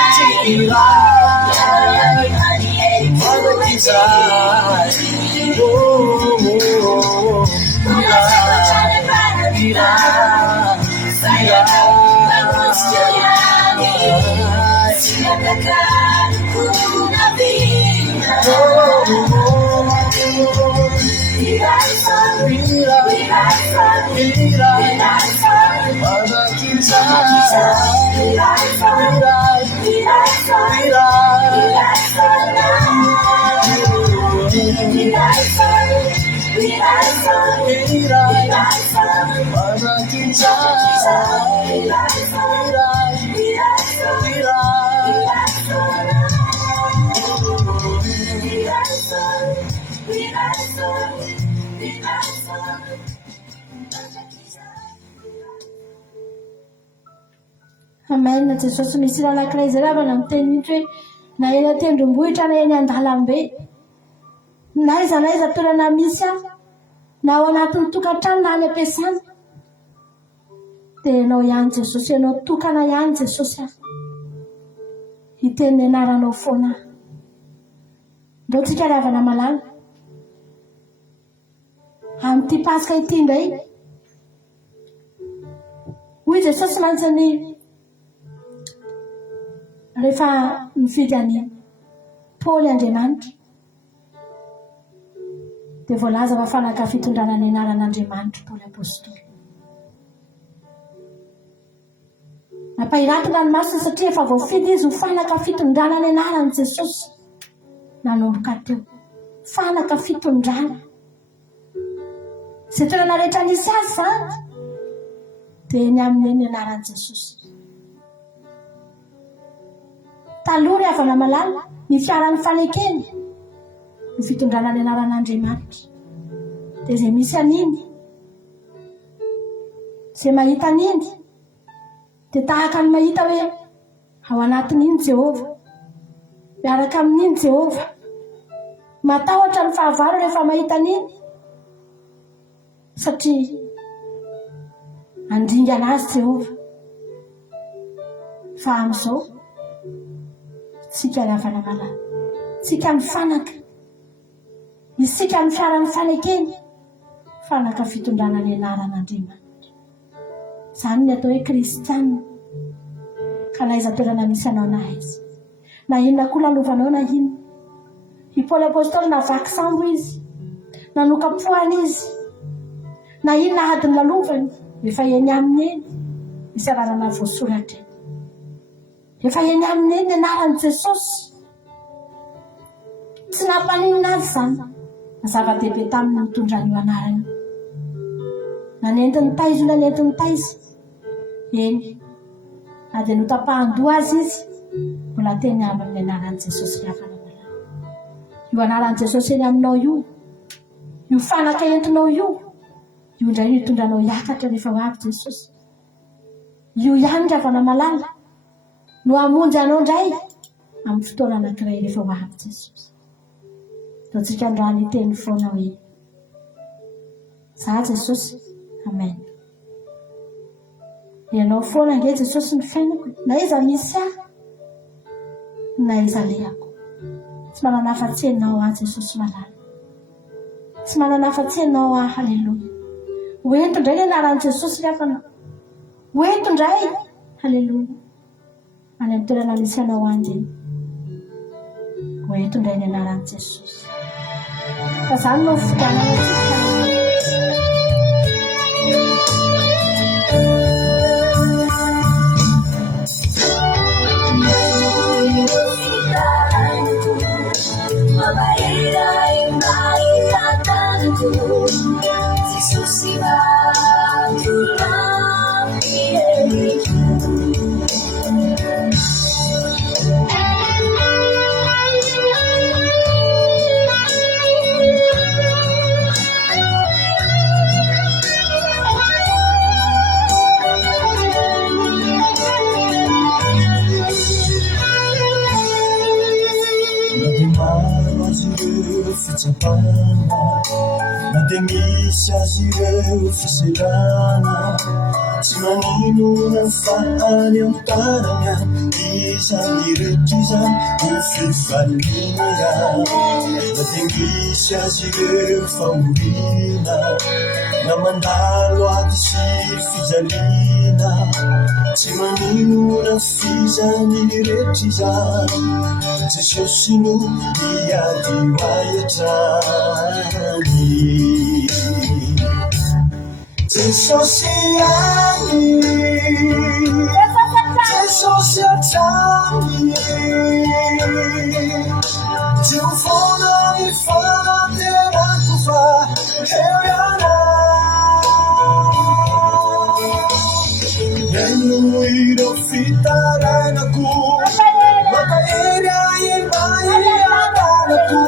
Amen. Jesosy misy raha anankiray zay ravana miteny hoe na eny an-tendrombohitra na eny an-dalambe na aiza toerana misy aho na ao anatin'ny tokantrano na any am-piasana dia ianao ihany Jesosy, ianao tokana ihany Jesosy aho hiteny anaranao foana ndao tsika ravana malala amin'ity pasika ity indray hoy Jesosy mantsy rehefa nividy any Paoly Andriamanitra dia voalaza fa fanaka fitondrana ny anaran'Andriamanitra Paoly apôstôly. Nampahiranty ranomasina satria efa voafidy izy ho fanaka fitondrana ny anaran'i Jesosy nanomboka teo. Fanaka fitondrana izay toerana rehetra nisy azy zany dia eny amin'ny anaran'i Jesosy. Taloha ry havana malala ny fiaran'ny fanekeny ny fitondrana ny anaran'Andriamanitra dia izay misy an'iny izay mahita an'iny dia tahaka ny mahita hoe ao anatin'iny Jehova, miaraka amin'iny Jehova, matahotra ny fahavalo rehefa mahita an'iny satria andringa anazy Jehova. Fa amin'izao tsika ry havana malala, tsika mifanaka, isika ny fiaran'ny fanekeny, fanaka fitondrana ny anaran'Andriamanitra. Izany ny atao hoe kristianina. Ka na aiza toerana misy anao na aiza, na inona koa lalovanao na inona. I Paoly apôstôly navaky sambo izy, nanokapohana izy, na inona adiny lalovany efa eny aminy eny misy anarana voasoratra, efa eny aminy eny anaran'i Jesosy. tsy nampaninina azy zany na zava-dehibe taminy nitondrany io anarany nanentiny taizy nanentiny taizy eny na dia notapahandoha azy izy mbola teny amin'ny anaran'i Jesosy lafanamala io anaran'i Jesosy eny aminao io fanaka entinao io indray io hitondranao hiakatra rehefa ho avy Jesosy io ihany ravana malala no hamonjy anao indray amin'ny fotoana anankiray rehefa ho avy Jesosy totsika androany teny foana hoe za Jesosy amen ianao foana nge Jesosy ny fiainako na iza misy ahy na iza lehako tsy manana afa-tsy anao ah Jesosy malala tsy manana afa-tsy anao ah halleloia hoento indray ny anaran'i Jesosy rehefanao hoento indray halleloia any amin'ny toerana misy anao andy hoento indray ny anaran'i Jesosy fa zany no fitanana na dia misy azy ireo fiserana tsy maninona fa any amtanana izany rehetra izany ho fifaliana na dia misy azy ireo fahoriana na mandalo aty sy fijaliana tsy maninona fizany rehetra izany Jesosy no miady hoahiatrany Jesosy any Jesosy atrany Dio foana ny fanatenako fa eo iana eno ireo fitarainako mampahery ahiahiatanako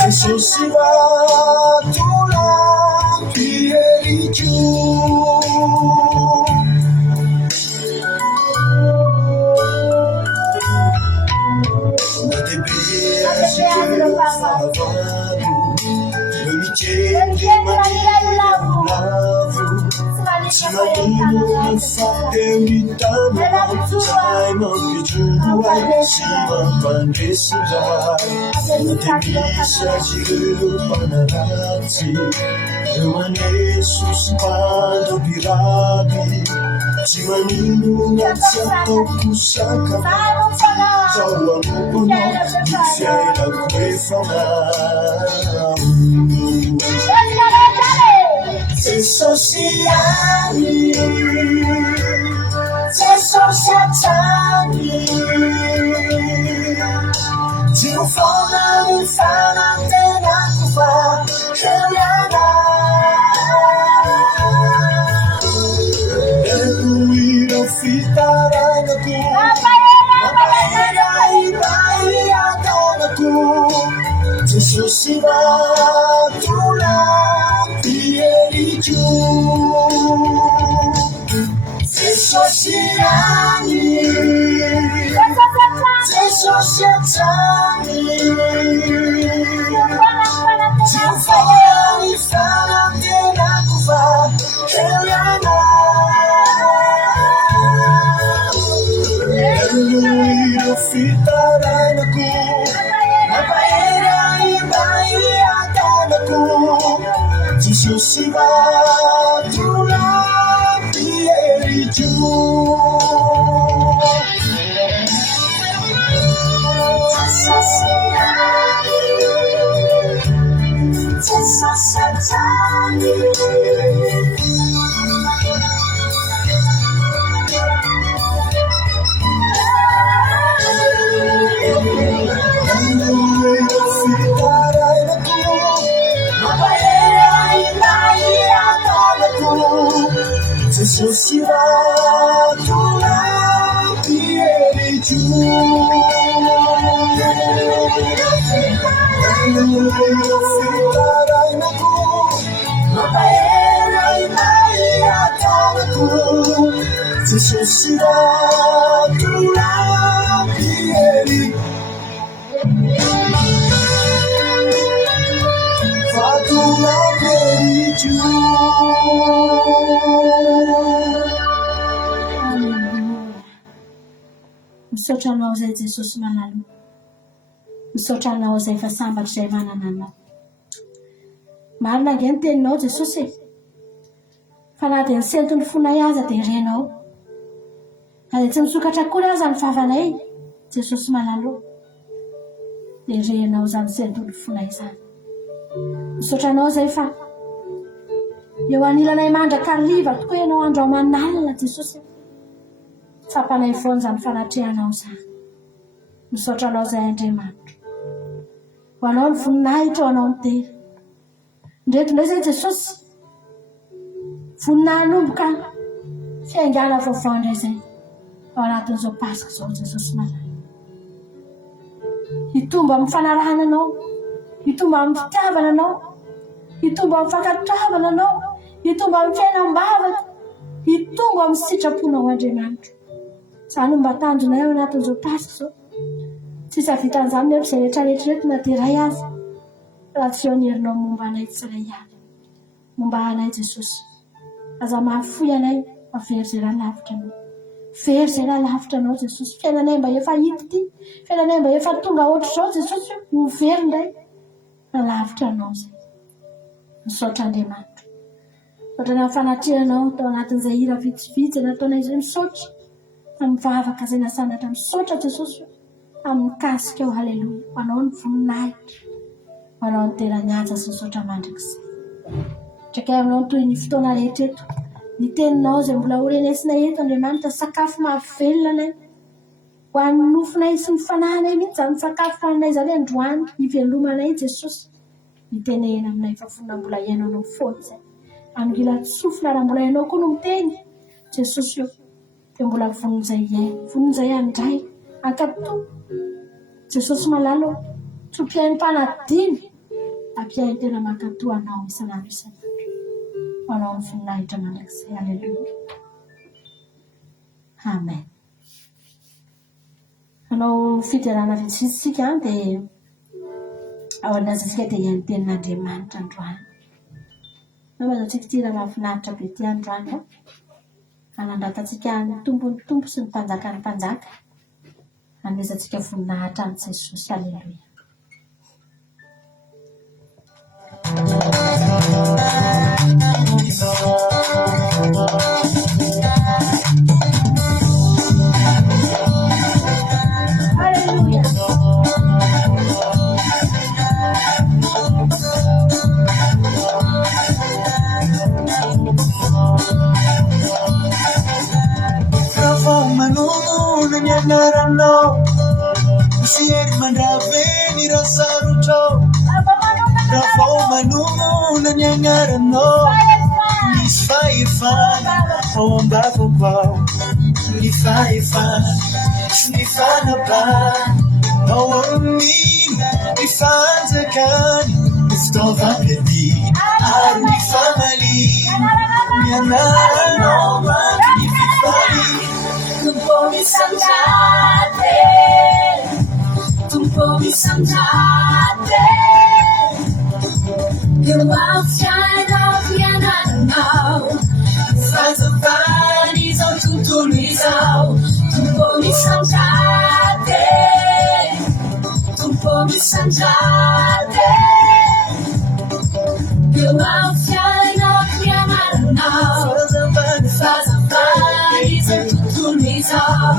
Jesosy vatola pieriko na dehibe azy ireo fahavalo no mikely manilavo tsy maninona fa eo hitanao zay mampijoroay sy mampandresin-dray na dia misy azy ireo mpanaratsy eo maneso sy mpandabiraby tsy maninona tsy ataoko sakafo zao anomponao ny fiainako rehefanao Jesosy any Jesosy atrany Dio foana ny fanatenako fa eo iana eno ireo fitarainako mampahery ahiatanako Jesosy vatola pieriko Jesosy any Jesosy atrany Dio foana ny fanatenako fa eo iana eno ireo fitarainako mampahery ahiahiatanako Jesosy vatola pieriko Jesosy any Jesosy atrany eno ireo Misaotra anao izay Jesosy malalo. Misaotra anao izay efa sambatra izay manana anao. Marina ange ny teninao Jesosy e. Fa na dia nisento ny fonay aza dia renao. Na dia tsy misokatra akory aza ny vavanay Jesosy malalo. Dia renao izany nisento ny fonay izany. Misaotra anao izay fa eo anilanay mandrakariva tokoa ianao andro aman'alina Jesosy. Tsapanay foana izany fanatrehanao izany. Misaotra anao izay Andriamanitra. Ho anao ny voninahitra, ho anao ny tena. Ndreto indray izay Jesosy. Voninahitra nomboka fiaingana vaovao indray izay. Ao anatin'izao Pasika izao Jesosy malala. Hitomba amin'ny fanarahana anao. Hitomba amin'ny fitiavana anao. Hitomba amin'ny fankatravana anao. Hitomba amin'ny fiainam-bavaka. Hitomba amin'ny sitraponao Andriamanitra. Izany mba tanjonay ao anatin'izao Pasika izao. Tsy savitan'izany nefa izay rehetrarehetra na dia iray azy. Raha tsy eo ny herinao momba anay tsiray avy. Momba anay Jesosy. Aza mahafoy anay, mavery izay raha lavitra anao. Very izay raha lavitra anao Jesosy. Fiainanay mba efa hita ity. Fiainanay mba efa tonga ohatr'izao Jesosy. Ho very indray. Raha lavitra anao izay. Misaotra Andriamanitra. Misaotra ny fanatrehanao tao anatin'izay hira vitsivitsy nataonay izay misaotra. Amin'ny vavaka izay nasanatra misaotra Jesosy. Amin'ny kasika eo haleloha. Manao ny voninahitra. Manao ny terany aja sy misaotra mandrakizay. Trakay aminao toy ny fotoana rehetra eto. Ny teninao izay mbola horenesinay eto Andriamanitra, sakafo mahavelona anay. Ho an'ny nofinay sy ny fanahinay mihitsy izany sakafo hoaninay izany androany hivelomanay Jesosy. Ny tenena aminay fa fonina mbola ianao anao foana izay. Angila tsofina raha mbola ianao koa no miteny Jesosy io. Dia mbola vonin'izay vonin'izay andray ankato Jesosy malalo. Tsy mpiainy mpanadiny. Ampiainy tena mankato anao isan'andro isan'andro. Manao ny voninahitra mandrakizay. Haleluya. Amen. Anao fidirana vitsivitsika dia ao an'azasika dia iany tenin'Andriamanitra androany. Mazatsika tira mahafinaritra be ty androany. Anandratantsika ny tompo sy ny mpanjaka ny mpanjaka. Anesantsika voninahitra amin'ny Jesosy. Haleluya. Haleluya. Rafa manono nanyanarano Sier mandraveni rasarucho Rafa manono nanyanarano Nisfaifana Ombako kwao Nifaifana Nifana ba Omi Nifanzakani Nistova pedi Aru nifamali Nyanarano Nififali Tumpomi sanjate Tumpomi sanjate Your mouth shine off Yanarano Fazavani Zau tuturizao Tumpomi sanjate Tumpomi sanjate Your mouth shine off Yanarano Fazavani Zau tuturizao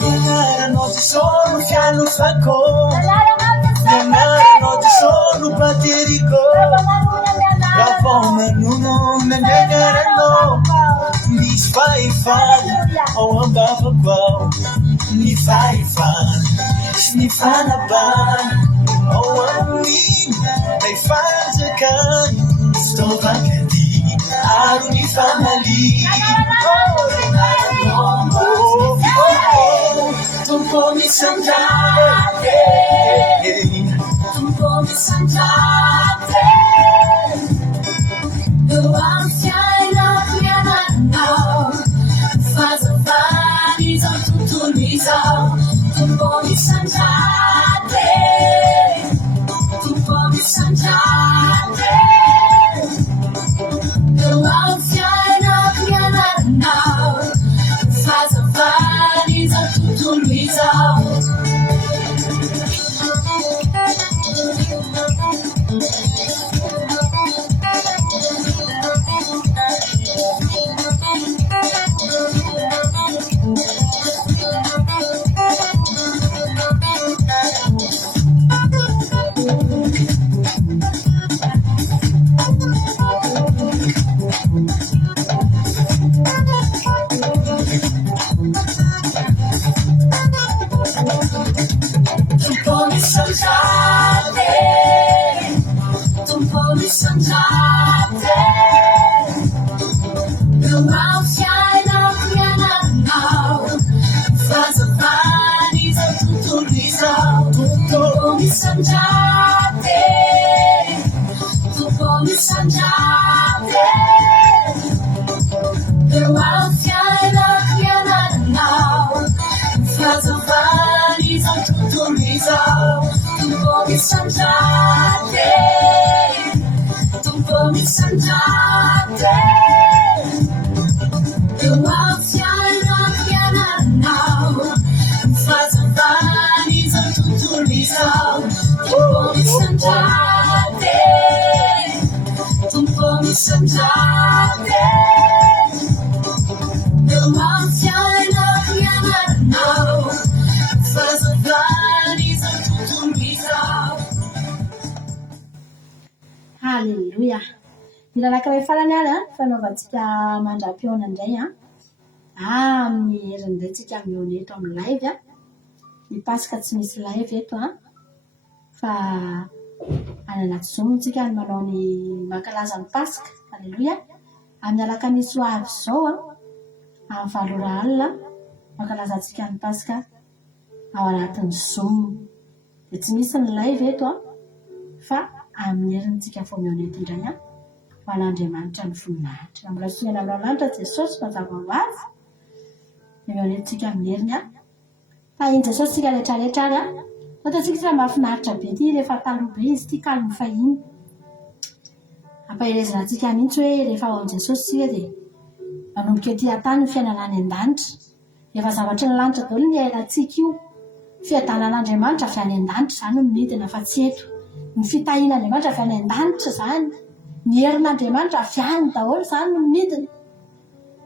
Nanarano ti sono fiano sacco Nanarano ti sono paterico Rafa manuno nanyanarano Nisfaifana Oambako kwao Nifaifana Snifana ba They find a gun, stop like a deed. I don't need family. Don't call me Sanjate. Don't call me Sanjate. The one shine up now. Faz a varis on tutto l'isao. Don't call me Sanjate. Don't call me Sanjate. The one shine up now. Faz a varis on tutto l'isao. Halleluja. Milalaka hoe farany ary fanaovantsika mandra-piona indray amin'ny herin'indray tsika mihaona eto amin'ny live ny pasika tsy misy live eto fa any anaty Zoom tsika ny manao ny mankalaza ny pasika. Halleluja. Amin'ny alakamisy ho avy izao amin'ny 7 alina mankalaza antsika ny pasika ao anatin'ny Zoom. Dia tsy misy ny live eto fa amin'ny herintsika fo mihaona eto indray ho an'Andriamanitra ny voninahitra. Mbola sohina aminao lanitra Jesosy mazava ho azy dia mihaona entsika amin'ny heriny fa iny Jesosy tsika rehetrarehetra ary ataontsika tsika mahafinaritra be ity rehefa taloha be izy ity kalmy fahiny ampaherezana antsika mihitsy hoe rehefa ao amin'i Jesosy tsika dia manomboka ety an-tany ny fiainana any an-danitra. Efa zavatra ny lanitra daholo ny airantsika io. Fiadanan'Andriamanitra avy any an-danitra izany no midina fa tsy eto. Ny fitahian'Andriamanitra avy any an-danitra izany. Ny herin'Andriamanitra avy any daholo izany no midina.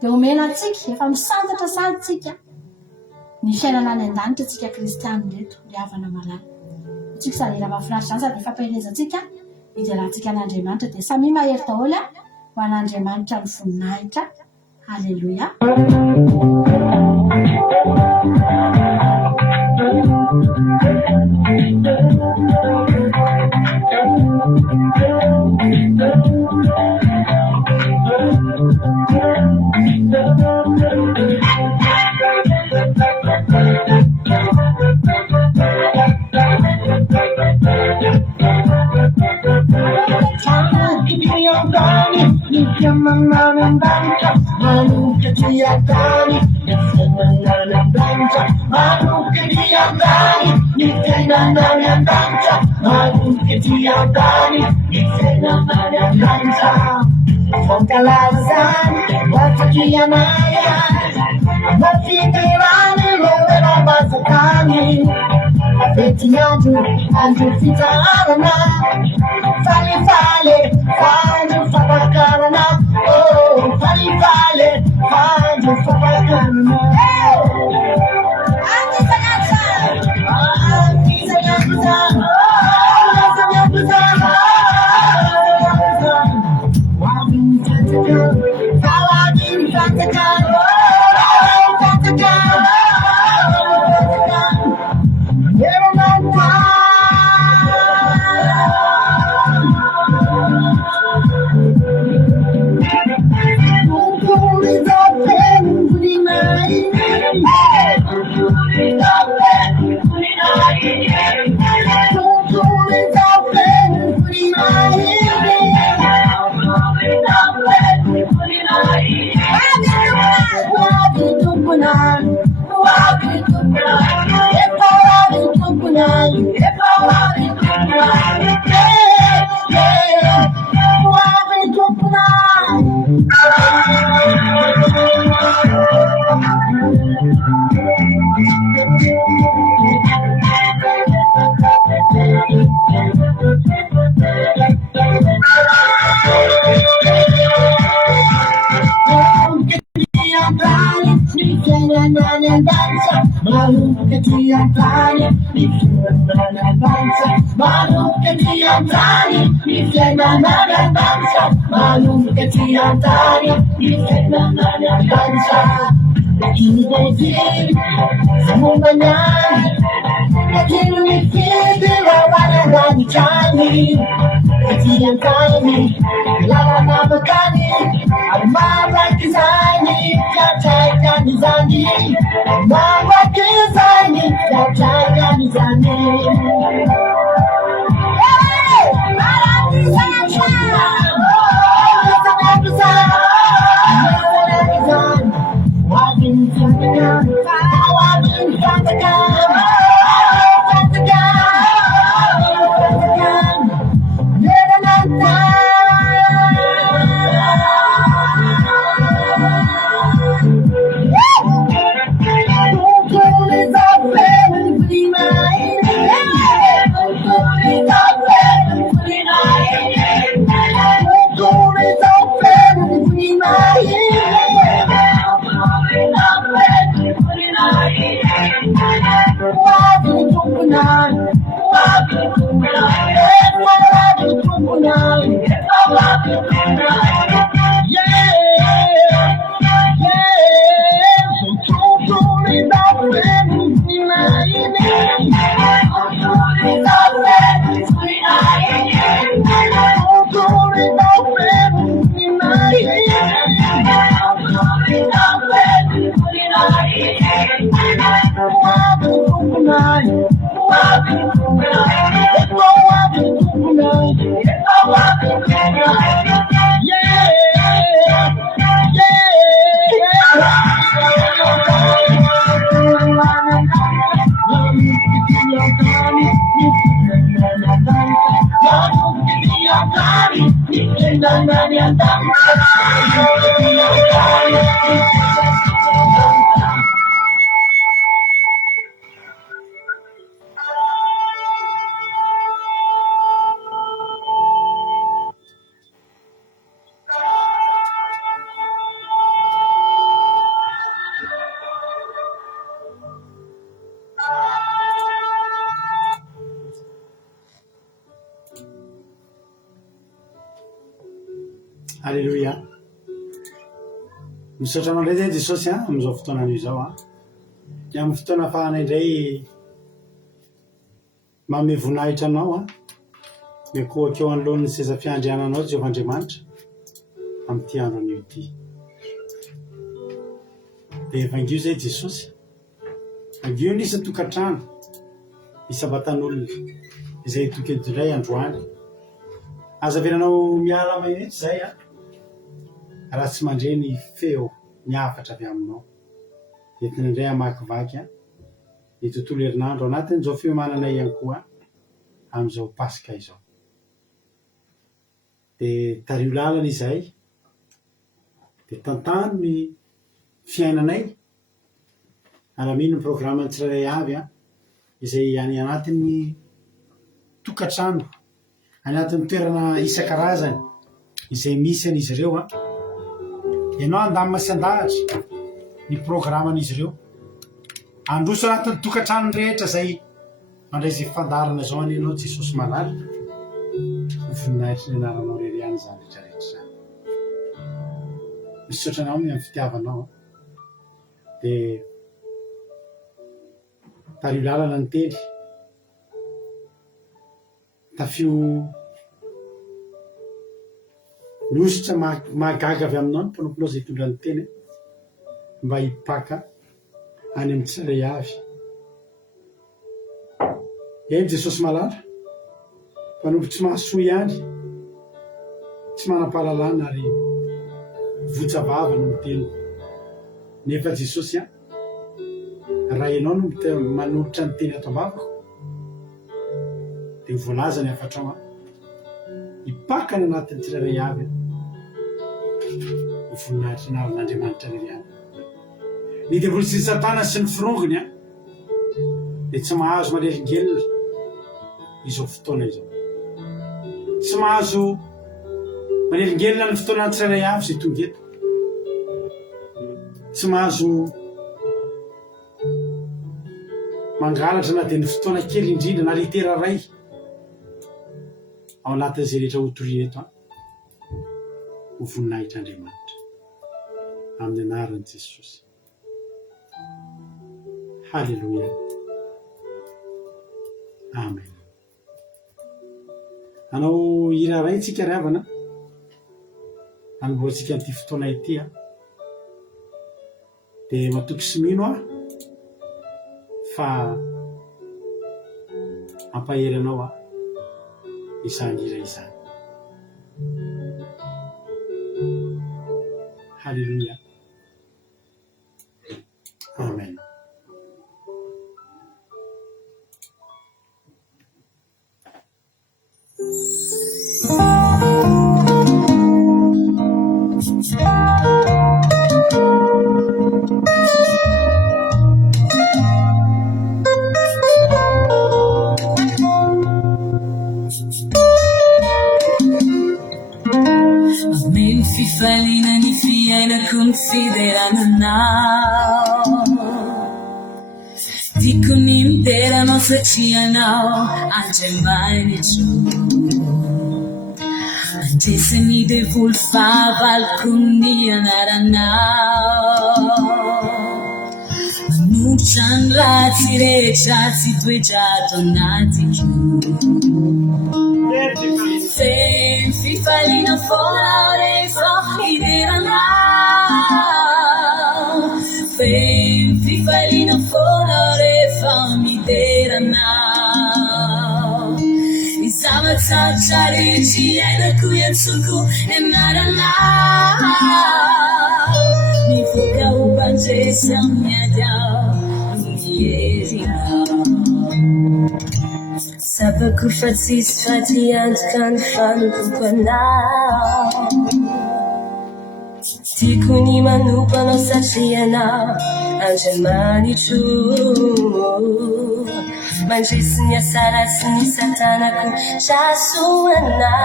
Dia omena antsika efa misantatra santsika ny fiainana any an-danitra tsika kristiany reto ry havana malala. Tsika sady raha mahafinaritra izany sady fampielezantsika hijerantsika an'Andriamanitra dia samy mahery daholo ho an'Andriamanitra ny voninahitra. Halleluja. Alléluia. Misaotra anao indray zay Jesosy amin'izao fotoanana izao dia amin'ny fotoana ahafahana indray manome voninahitra anao miakohaka eo anoloan'ny seza fiandriananao Jehovah Andriamanitra amin'ity andro anio ity. Dia evangio zay Jesosy, angio ny isa tokantrano isabatan'olona izay toky indray androany. Aza veranao miala mahitsy zay raha tsy mandreny feo miafatra avy aminao. Entina indray hamakivaky ny tontolo herinandro anatin'izao fiomanana ihany koa amin'izao pasika izao. Dia tario lalana izay dia tantano ny fiainanay aramino ny programan'ny tsirairay avy izay any anatin'ny tokantrano, anatin'ny toerana isan-karazany izay misy an'izy ireo ianao andamina sy andahatra ny programan'izy ireo androso anatin'ny tokantrano rehetra zay mandray zay fandarana zao any ianao Jesosy malala voninahitry ny anaranao reriany zany rehetrarehetra zany. Misaotra anao amin'ny fitiavanao dia tario lalana ny teny tafio nositra mahagaga avy aminao ny mpanomponao zay hitondra ny teny mba hipaka any amin'ny tsirairay avy. Eny Jesosy malala mpanompo tsy mahasoa ihany, tsy manam-pahalalana ary votsavava no miteny. Nefa Jesosy raha ianao no manolotra ny teny ato ambavako dia voalaza ny afatrao hipakany anatin'ny tsirairay avy ny voninahitry ny arin'Andriamanitra reriany. Ny devoly Satana sy ny firongony dia tsy mahazo manelingelina izao fotoana izao. Tsy mahazo manelingelina ny fotoana tsirairay avy zay tonga eto. Tsy mahazo mangalatra na dia ny fotoana kely indrindra na litera ray ao anatin'izay rehetra hotoriana eto ho voninahitr'Andriamanitra amin'ny anaran'i Jesosy. Halleluia. Amen. Anao hira ray tsika ry havana anomboantsika an'ity fotoana ity dia matoky sy mino fa ampahery anao izany hira izany. Halleluia. Amen. Ameny fifaliana ny fiainako ny fiderananao. Tiako ny mideranao satria anao Andriamanitra. Andesiny devoly fahavaloko ny anaranao. Manolotra ny ratsy rehetra tsy toetra ato anatiko. Feno fifaliana foana rehefa mideranao. Feno fifaliana foana rehefa mideranao. Ny zava-tsarotra rehetra iainako iatsoko anaranao. Mivoaka ho mpandresy amin'ny ady aho no herinao. Sapako fa tsisy faty antoka ny fanompoako anao. Tiako ny manompo anao satria anao Andriamanitra. Mandresy ny asara sy ny satanako trasoanao.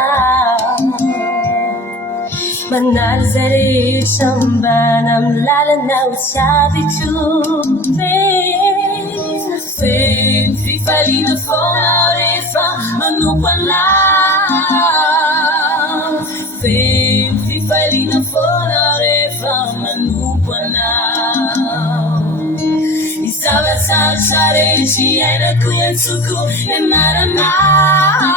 Manalo zay rehetra mbana amin'ny lalana ho tiaviko. Feno fifaliana foana rehefa manompo anao. Feno fifaliana foana rehefa manompo anao. Ny zava-tsarotra rehetra iainako iatsoko anaranao.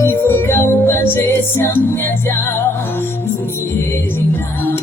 Mivoaka ho mpandresy amin'ny ady aho no herinao.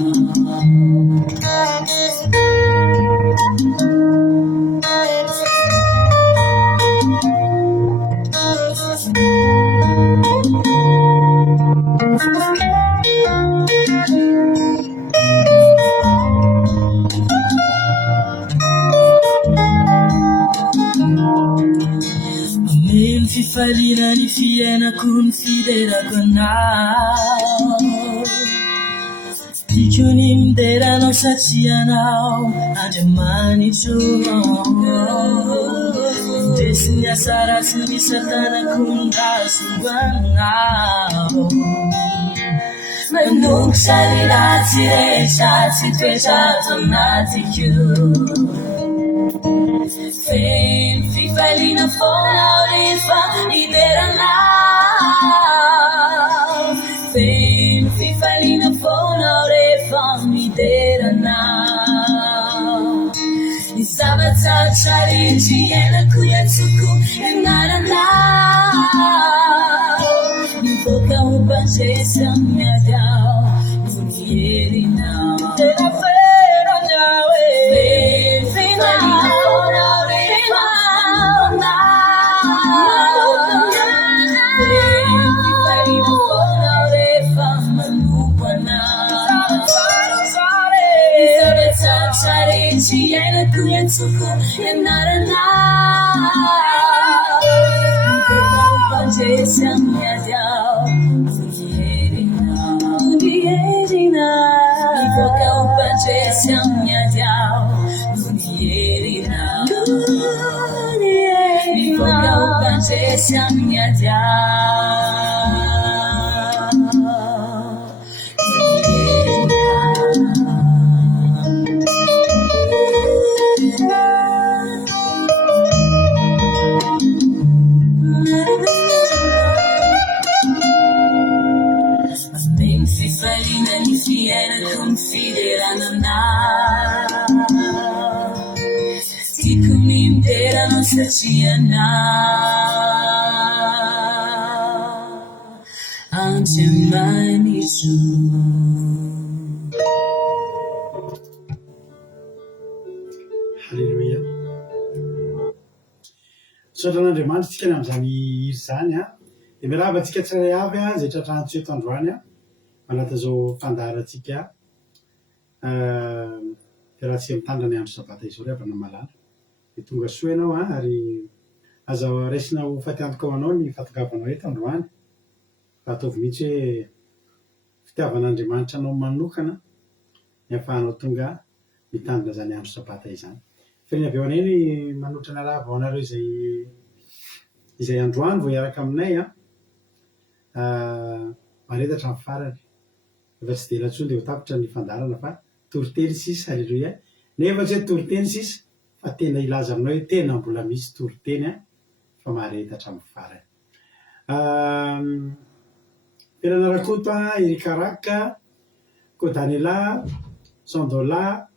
Ameny fifaliana ny fiainako ny fiderako anao. Tiako ny mideranao satria anao Andriamanitra. Ndesy ny asara sy ny satanako ngasoanao. Manolotra ny ratsy rehetra tsy toetra ato anatiko. Feno fifaliana foana rehefa mideranao. Feno fifaliana foana rehefa mideranao. Ny zava-tsarotra rehetra iainako iatsoko anaranao. Mivoaka ho mpandresy amin'ny ady aho no herinao. Tena feno anao e. Feno foana rehefa manompo anao. Zava-tsarotra rehetra iainako iatsoko anaranao. Mivoaka ho mpandresy amin'ny ady aho no herinao. Mivoaka ho mpandresy amin'ny ady aho no herinao. Mivoaka ho mpandresy Sesiamniadia Ben fifalina ni fiena consideranana Tiku mindera non saciana Antemanisu Halleluia. Sotran'Andriamanitra tsika amin'izany iry zany a dia miaravantsika tsirairay avy a zay tratrantsika eto androany a manata zao fandaharantsika dia raha tsy mitandra ny andro sabata izao ry havana malala dia tonga soa ianao a ary aza raisina ho fatiantoka ho anao ny fatongavanao eto androany fa ataovy mihitsy hoe fitiavan'Andriamanitra anao manokana ny ahafahanao tonga mitandrina zany andro sabata izany. Fireny avy eo anay ny manotra ny alava ho anareo izay androany vao hiaraka aminay a maretatra amin'ny farany efa tsy dela intsony dia ho tapitra ny fandarana fa toriteny sisa. Halleloia. Nefa tsy hoe toriteny sisa fa tena ilaza aminao hoe tena mbola misy toriteny a fa maharetatra amin'ny farany. Firenarakoto a Irikaraka Kodaniela $100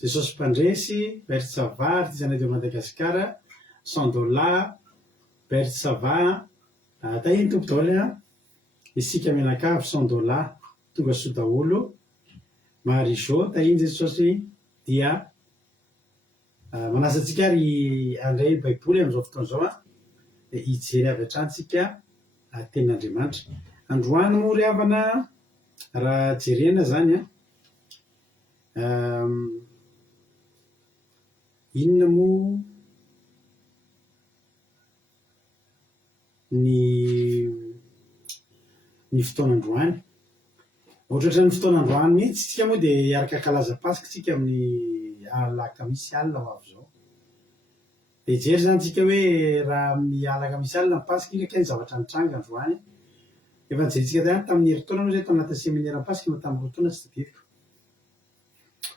Jesosy Mpandresy Bertsava artisanat de Madagasikara $100 Bertsava tahiny tompo daholy a isika menakavy $100 tonga soa daholo Marizo tahiny Jesosy dia manasa antsika ary andray baiboly amin'izao fotoana izao a dia hijery avy hatrany tsika tenin'Andriamanitra. Androany moa ry havana raha jerena zany a inona moa ny fotoan'androany ohatratra ny fotoan'androany mihitsy tsika moa dia hiaraka kalaza pasika tsika amin'ny alakamisy alina ho avy zao dia jery zany tsika hoe raha amin'ny alakamisy alina ny pasika iny akany zavatra nitranga androany efa nijerentsika zany tamin'ny herintaona moa zay tao anatin'ny seminaire-pasika no tamin'ny roa taona tsy tadidiko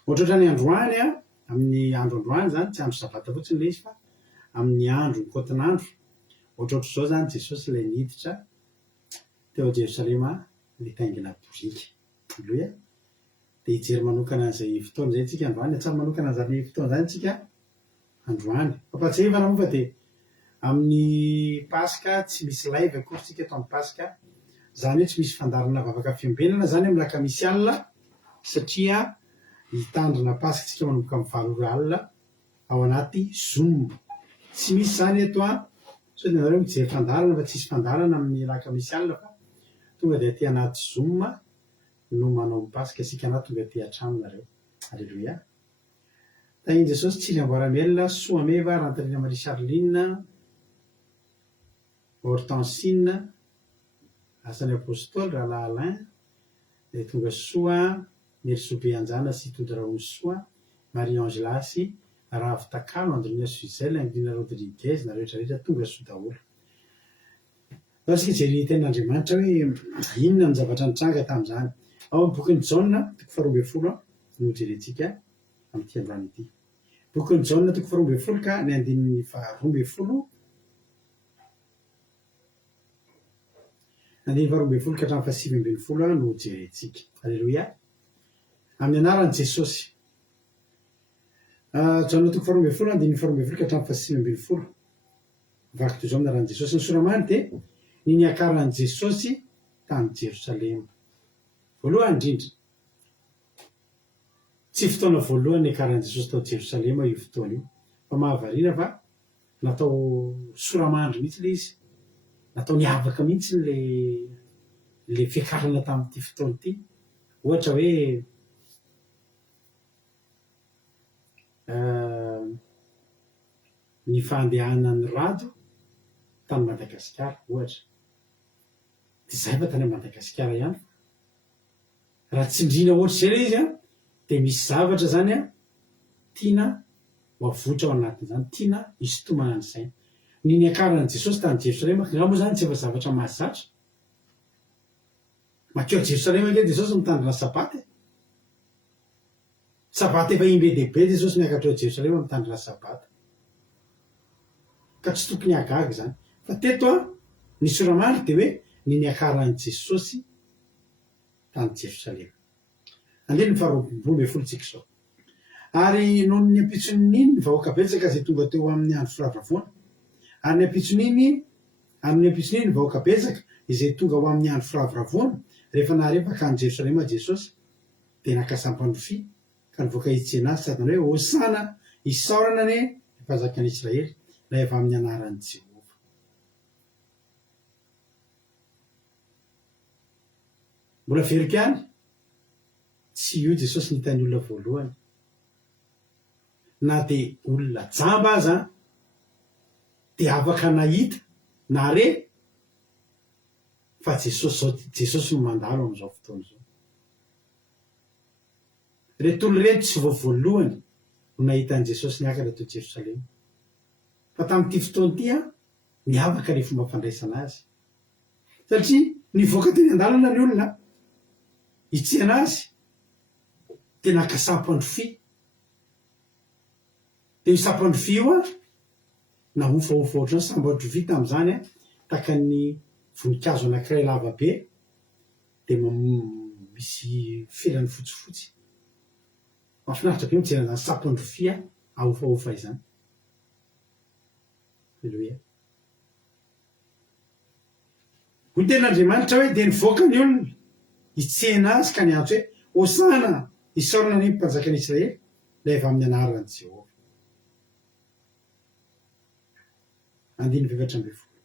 ohatratra ny androany a amin'ny andro androany zany tsy andro sabata fotsiny le izy fa amin'ny andro ny kotinandro ohatrohatro zao zany Jesosy ilay niditra teo Jerosalema le taingina borika. Halleluia. Dia hijery manokana an'izay fotoana izay tsika androany atsary manokana an'izany fotoana zany tsika androany fampatsahivana moa fa dia amin'ny pasika tsy misy live akory tsika eto amin'ny pasika zany hoe tsy misy fandarana vavaka fiombenana zany amin'ny lakamisy alina satria hitandrina pasika tsika manomboka amin'ny 8 alina ao anaty Zoom. Tsy misy zany eto a so dia nareo mijery fandarana fa tsisy fandarana amin'ny lakamisy alina fa tonga dia aty anaty Zoom no manao ny pasika sika anaty tonga aty an-trano nareo. Halleluia. Tahiny Jesosy Tsily Amboaramela Soameva Rantarina Marie Charline Hortensine asan'ny apôstôly Rahalahy Alain dia tonga soa Mersobe Anjana sy Tody Raosoa Marie Angelasy Ravy Takalo Andronia Suzel Anglina Rodriguez na rehetrarehetra tonga soa daholo. Fa sika jery tenin'Andriamanitra hoe inona ny zavatra nitranga tamin'izany ao amin'ny bokin'ny Jaona 12 no jerentsika amin'ity androany ity. Bokin'ny Jaona 12 ka ny andininy 12 andiny 12 ka hatramin'ny 7 no jerentsika. Halleluia. Amin'ny anaran'i Jesosy. Jaona 12 andiny 12 ka hatramin'ny 7 vaky toy izao amin'ny anaran'i Jesosy. Ny soramany dia ny niakaran'i Jesosy tany Jerosalema. Voalohany indrindra tsy fotoana voalohany niakaran'i Jesosy tao Jerosalema io fotoana io fa mahavariana fa natao soramandry mihitsy le izy natao niavaka mihitsy le fiakarana tamin'ity fotoana ity ohatra hoe ny fandehanan'ny rado tany Madagasikara ohatra dia zay fa tany Madagasikara ihany raha tsindriana ohatra izay le izy a dia misy zavatra zany a tiana ho avotra ao anatin'izany tiana hisintomana an'izay niny akaran'i jesosy tany jerosalema raha moa zany tsy efa zavatra mahazatra makeo jerosalema ke jesosy mitandrina sabaty sabaty efa imbe dehibe jesosy miakatra eo jerosalema mitandrina sabaty ka tsy tokony agaga zany fa teto a ny soramandry de hoe niny akaran'i jesosy tany jerosalema andeny ny faharoa folo tsika zao ary noho ny ampitson'iny ny vahoaka betsaka zay tonga teo amin'ny andro firavavoana ary ny ampitson'iny ny vahoaka betsaka izay tonga ho amin'ny andro firavavoana rehefa narefaka any jerosalema jesosy de nakasampandrofi ka nivoaka hitsena azy sady hoe hosana isaorana ny mpanjaka ny Israely rehefa amin'ny anaran'i Jehova. Mbola veriko ihany tsy io jesosy nitany olona voalohany na de olona jamba aza de afaka nahita na re fa jesosy no mandalo am'izao fotoana zao. Retolo reny tsy voavoalohany no nahitan'i jesosy niakatra to Jerosalema fa tamin'ity fotoana ty a miavaka le fomba fandraisana azy satria nivoaka teny an-dalana ny olona hitsena azy de naka sampandrofi de io sampandrofi io a na ofaofa ohatrany sampandrofi tam'izany a taka ny voninkazo anankiray lavabe de misy felany fotsifotsy mahafinaritra be mijery an'izany sampandrofi a aofaofa izany. Aleluia. Hoy ten'Andriamanitra hoe de nivoaka ny olona hitsena azy ka niantso hoe hosana isaorana ny mpanjakan'i Israely rehefa amin'ny anaran'i Jehova. Andiny efatra amby folo.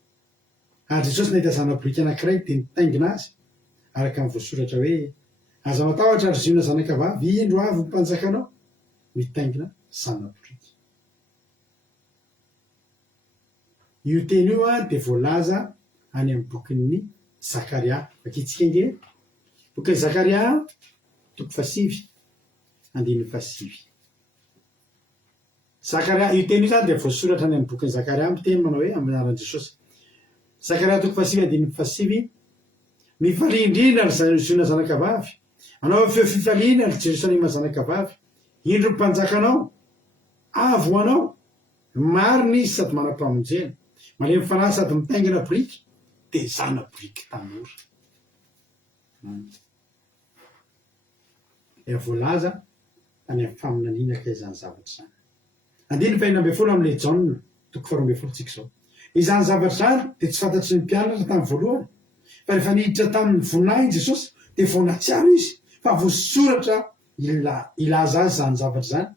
Ary Jesosy nahita zana-boriky anankiray de nitaingina azy araka amin'ny voasoratra hoe aza matahotra ary ziona zanakavavy indro avy mpanjakanao mitaingina zana-boriky. Io teny io a de voalaza any amin'ny bokin'ny Zakaria vakitsika inge bokin'ny Zakaria toko 7 andiny 7. Zakaria io teny io zany de voasoratra any amin'ny bokin'ny Zakaria miteny manao hoe amin'ny anaran'i Jesosy. Zakaria toko 7 andiny 7 mifalindrina ry ziona zanakavavy anao feo fifaliana ry Jerosalema zanakavavy indro mpanjakanao avo anao marina izy sady manam-pamonjena malemy fanahy sady mitaingina boriky de zana boriky tanora. E voalaza tany amin'ny faminaniana ka izany zavatra zany. Andiny fahina amby folo am'le Jauna toko 12 tsika zao. Izany zavatra zany de tsy fantatry ny mpianatra tamin'ny voalohany fa rehefa niditra tamin'ny vonahin Jesosy de vonatsiaro izy fa voasoratra ilaza azy zany zavatra zany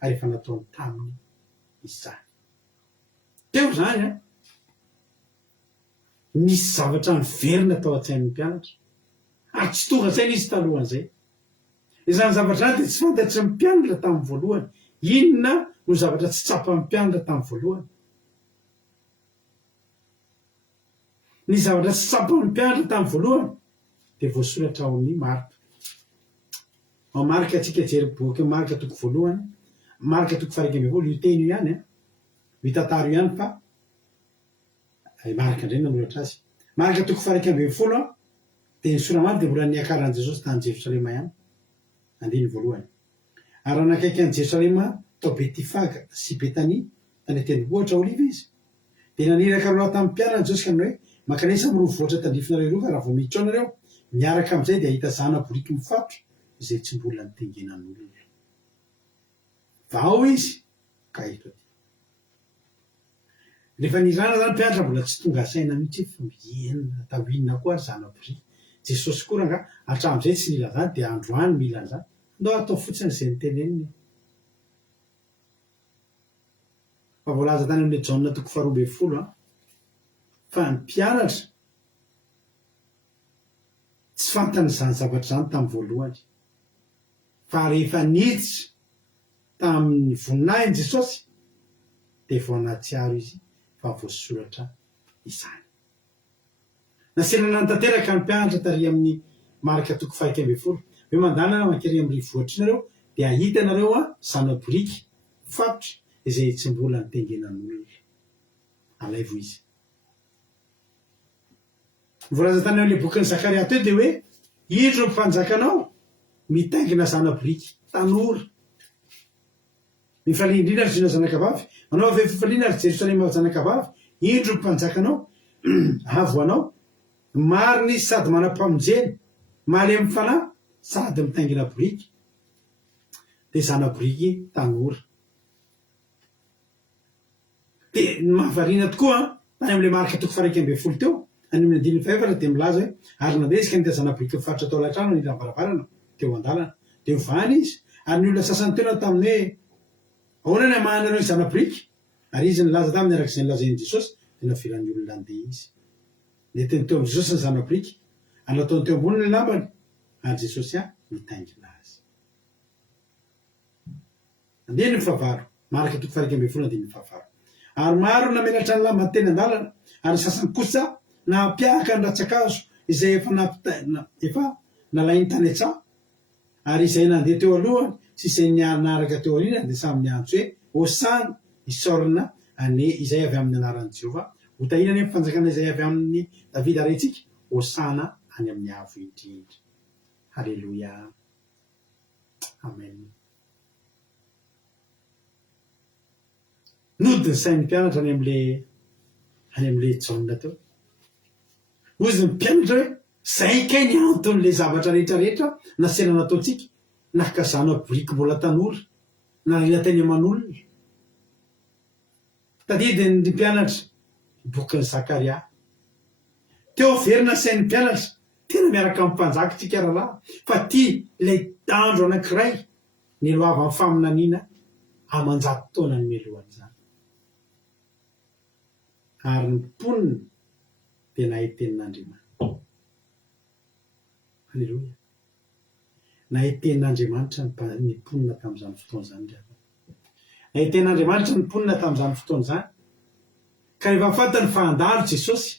ary efa nataony taminy izany. Teo zany a nisy zavatra niverina tao an-tsain'ny mpianatra ary tsy tonga saina izy talohan'izay. Izany zavatra zany de tsy fantatry ny mpianatra tamin'ny voalohany inona no zavatra tsy tsapan'ny mpianatra tamin'ny voalohany. Ny zavatra tsy tsapan'ny mpianatra tamin'ny voalohany de voasoratra ao amin'ny Marika. Ao Marika atsika jery boky Marika toko voalohany Marika toko 1 io teny io ihany a io tantara io ihany fa Marika indray nanoratra azy. Marika toko 1 a de ny soramandry de mbola niakaran'i Jesosy tany Jerosalema ihany. Andiny voalohany. Ary nakaiky an'i Jerosalema tao Betifaga sy Betania tany tendrombohitra oliva izy de naniraka roa tamin'ny mpianatra Jesosy ka nanao hoe makanesa amin'ny rovohitra tandrifonareo ka raha vao miditra ao nareo miaraka amin'izay de ahita zana boriky mifatotra izay tsy mbola nitengenan'olona. Vao izy ka eto aty. Rehefa nirana zany mpianatra mbola tsy tonga saina mihitsy fa mienina atao inona koa zana boriky. Jesosy koa ranga hatramin'izay tsy mila zany de androany mila an'izany. Ndao atao fotsiny izay niteneniny. Fa voalaza tany amin'ny Jauna toko 12 a fa ny mpianatra tsy fantany zany zavatra zany tamin'ny voalohany fa rehefa niditra tamin'ny voninahiny Jesosy de voanatsiaro izy fa voasoratra izany. Nasenana tanteraka ny mpianatra tary amin'ny Marika toko 1 hoe mandana mankery amin'ny rivohitrareo de ahita nareo a zana boriky mifatotra izay tsy mbola nitengenan'olona. alaivo izy voalaza tany am'le bokin'ny Zakaria teo de hoe indro mpanjakanao mitaingina zanaborika tanora mifalindrina ry zina zanakavavy anao avy fifaliana ry Jerosalema zanakavavy indro mpanjakanao avoanao mariny sady manam-pamonjeny malemy fanahy sady mitaingina boriky de zanaboriky tanora de mahavariana tokoa tany am'le marika toko faraiky ambe folo teo any amin'ny 15 de milaza hoe ary nandesika ny zanaboriky mifaritra tao latrano ny ravaravarana teo an-dalana de mivany izy ary ny olona sasany tena tamin'ny hoe ahoana ny amahanareo ny zanaboriky ary izy nilaza taminy arak'izay nilazainy Jesosy de naviran'ny olona andeha izy neteny teo am' Jesosy ny zanaboriky ary nataony teo ambony ny lambany ary Jesosy mitaingina azy andeny mifavaro marika toko faraiky ambe folo andeny mifavaro ary maro namelatra ny lambany teny an-dalana ary sasany kosa napiahaka ny ratsakazo izay efa nalainy tany an-tsaha ary izay nandeha teo alohany sy izay nianaraka teo aoriana de samy miantso hoe hosana isorina ane izay avy amin'ny anaran'i Jehova hotahina any fanjakana izay avy amin'ny Davida araitsika hosana any amin'ny avo indrindra halleloia amen nodiny sain'ny mpianatra any am'le jauna teo ozy ny mpianatra hoe zay kay ny anton'le zavatra rehetrarehetra nasena nataotsika nakazana boriky mbola tanora na ilatany aman'olona tadidiny ny mpianatra bokin'ny Zakaria teo verina sain'ny mpianatra tena miaraka amin'ny mpanjakitsika rahalahy fa tia lay andro anankiray ny loava amin'ny faminaniana amanjato taona ny melohany zany ary ny mponina de nahitenin'Andriamanitra halleloia nahitenin'Andriamanitra ny mponina tamin'izany fotoana zany dra nahitenin'Andriamanitra ny mponina tamin'izany fotoana zany ka rehefa fantany fa handalo Jesosy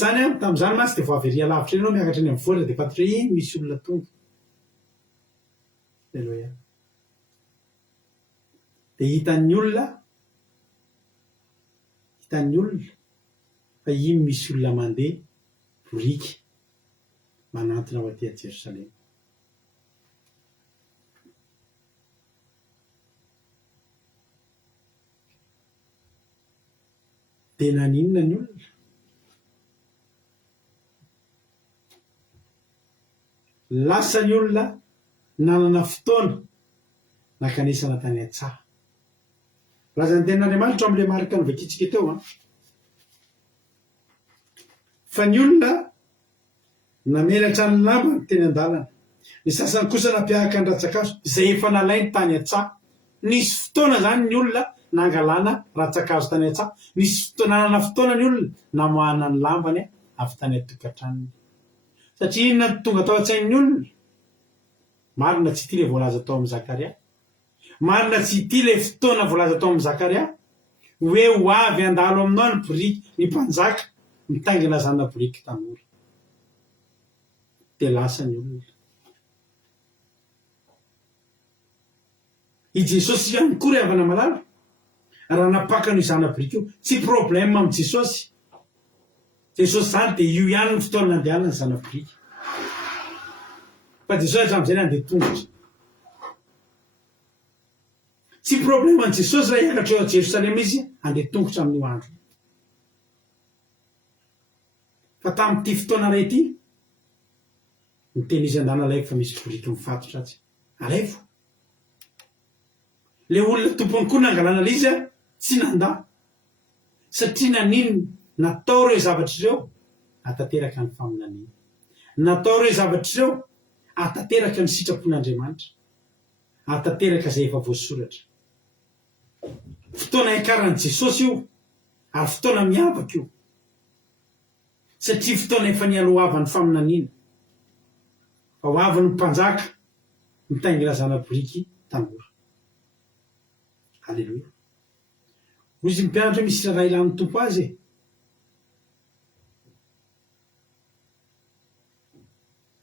zany tamin'izany masy de voaveria lavitra enao miakatra eny amin'ny vola de fantatra hoe iny misy olona tonga halleloia de hitan'ny olona fa iny misy olona mandeha boriky manantona ao aty Jerosalema de naninona ny olona lasa ny olona nanana fotoana nakanesana tany an-tsaha lazany tenin'Andriamanitra am'le marika novakitsika teo fa ny olona namelatra ny lambany teny an-dalana ny sasany kosa napiahaka ny ratsakazo izay efa nalainy tany an-tsaha nisy fotoana zany ny olona nangalana ratsakazo tany an-tsaha nisy nanana fotoana ny olona namoahana ny lambany avy tany atokantranony satria inona tonga tao an-tsain'ny olona marina tsy ity le voalaza tao amin'ny Zakaria marina tsy ity le fotoana voalaza tao amin'ny Zakaria hoe ho avy andalo aminao ny boriky ny mpanjaka mitaingina zanaboriky tanora de lasa ny olona i Jesosy ihany koa ry havana malala raha napakany io zanaboriky io tsy problème amin'ny Jesosy zany de io ihany ny fotoana nandehanany zanaboriky fa Jesosy hatram'izay nandeha tongotra tsy problème any Jesosy raha hiakatra eo a Jerosalema izy andeha tongotra amin'io andro fa tamin'ity fotoana ray ity nyteny izy andana alaivo fa misy boriky mifatotra atsy alaivo le olona tompony koa nangalana le izy tsy nanda satria nanino natao reo zavatra ireo atateraka ny faminaniana natao reo zavatra ireo atateraka ny sitrapon'Andriamanitra atateraka zay efa voasoratra fotoana hikaran'i Jesosy io ary fotoana miavaka io satria fotoana efa nialohavany faminaniana fa ho avy ny mpanjaka mitaingina zanaboriky tanora halleloia ozy mpianatra misy raha ilan'ny tompo azy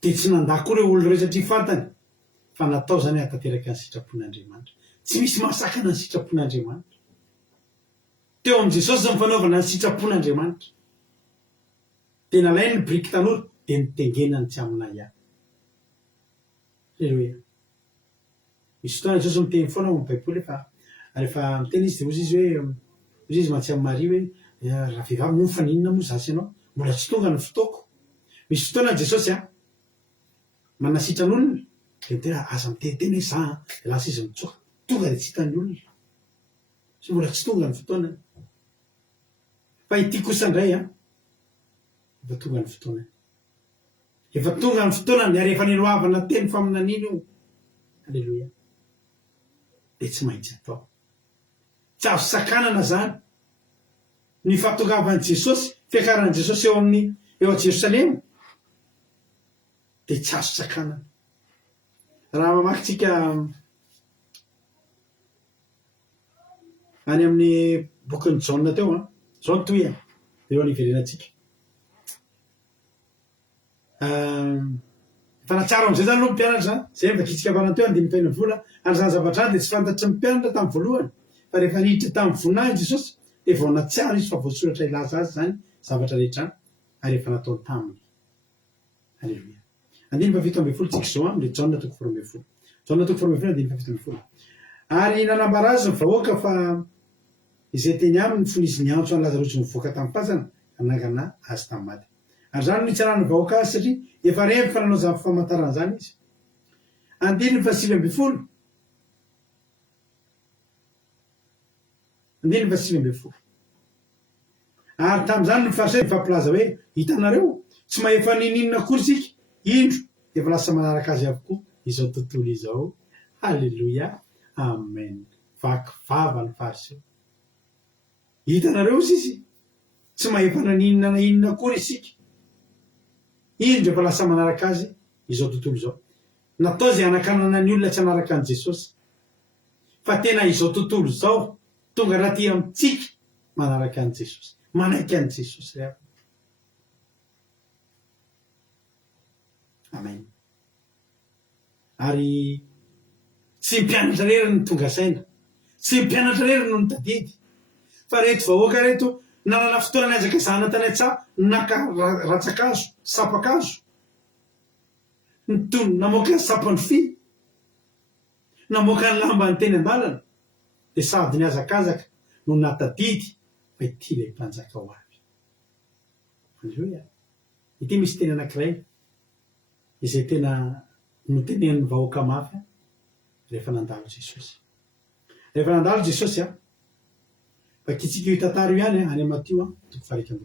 de tsy nandà koa reo olo reo satria fantany fa natao zany hatateraka ny sitrapon'Andriamanitra tsy misy mahasakana ny sitrapon'Andriamanitra. Teo am' Jesosy zay mifanaovana ny sitrapon'Andriamanitra. Tena lainy ny biriky tanora dia nitengenany tsy aminay ihany. Aleloia. Misy fotoana Jesosy miteny foana ao amin'ny Baiboly rehefa miteny izy dia ozy izy hoe ozy izy mantsy amin'ny Maria hoe raha vehivavy moa faninona moa zasy ianao, mbola tsy tonga ny fotoako. Misy fotoana Jesosy manasitra ny olona dia tena aza miteniteny hoe za dia lasa izy mitsoka tonga dia tsy hitany olona sy mbola tsy tonga ny fotoana. Fa ity kosa indray efa tonga ny fotoana, efa tonga ny fotoana ny rehefa niloavana teny faminan'iny io. Aleloia. Dia tsy maintsy atao, tsy azo sakanana zany ny fahatongavan'i Jesosy, fiakaran'i Jesosy eo a Jerosalema dia tsy azo sakanana. Raha mamakytsika any amin'ny bokin'ny Jaona teo zao no toy eo aniverenantsika. Fa natsara am'izay zany aloha mpianatra zany zay vakitsika varana teo 5 vola ary zany zavatra any dia tsy fantatry ny mpianatra tamin'ny voalohany, fa rehefa niditra tamin'ny voninahiny Jesosy dia vao natsiara izy fa voasoratra ilaza azy zany zavatra rehetra ary efa nataony taminy. Aleluia. 5:20 tsika zao am'le Jaona 4:10. Jaona 4:10 5:20. Ary nanambara azy ny vahoaka fa izay teny aminy fony izy niantso any Lazarosy nivoaka tamin'ny fasana hanangana azy tamin'ny maty. Ary zany no itsarany vahoaka azy satria efa remy fa nanao zany famantarana zany izy. 5:20. 5:20. Ary tamin'izany ny farisay mifampilaza hoe hitanareo tsy mahefa nininona akory isika, indro efa lasa manaraka azy avokoa izao tontolo izao. Halleloia. Amen. Vaky vava ny farisay. Hitanareo sisy tsy mahefa naninona na inona akory isika, indro efa lasa manaraka azy izao tontolo izao. Natao zay hanakanana ny olona tsy hanaraka an' Jesosy, fa tena izao tontolo izao tonga rahaty amintsika manaraka an' Jesosy, manaiky an' Jesosy rehefa. Amen. Ary tsy mpianatra rery ny tonga saina, tsy mpianatra rery no nitadidy, fa reto vahoaka reto nanana fotoana niazaka zana tany an-tsaha naka ratsakazo, sapakazo, namoaka ny sapany fy, namoaka ny lamba ny teny an-dalana, dia sady niazakazaka no natadidy fa ity ilay mpanjaka ho avy. Aleluia. Ity misy teny anankiray izay tena notenen'ny vahoaka mafy rehefa nandalo Jesosy. Rehefa nandalo Jesosy vakitsika io tantara io ihany any Matio 1:20.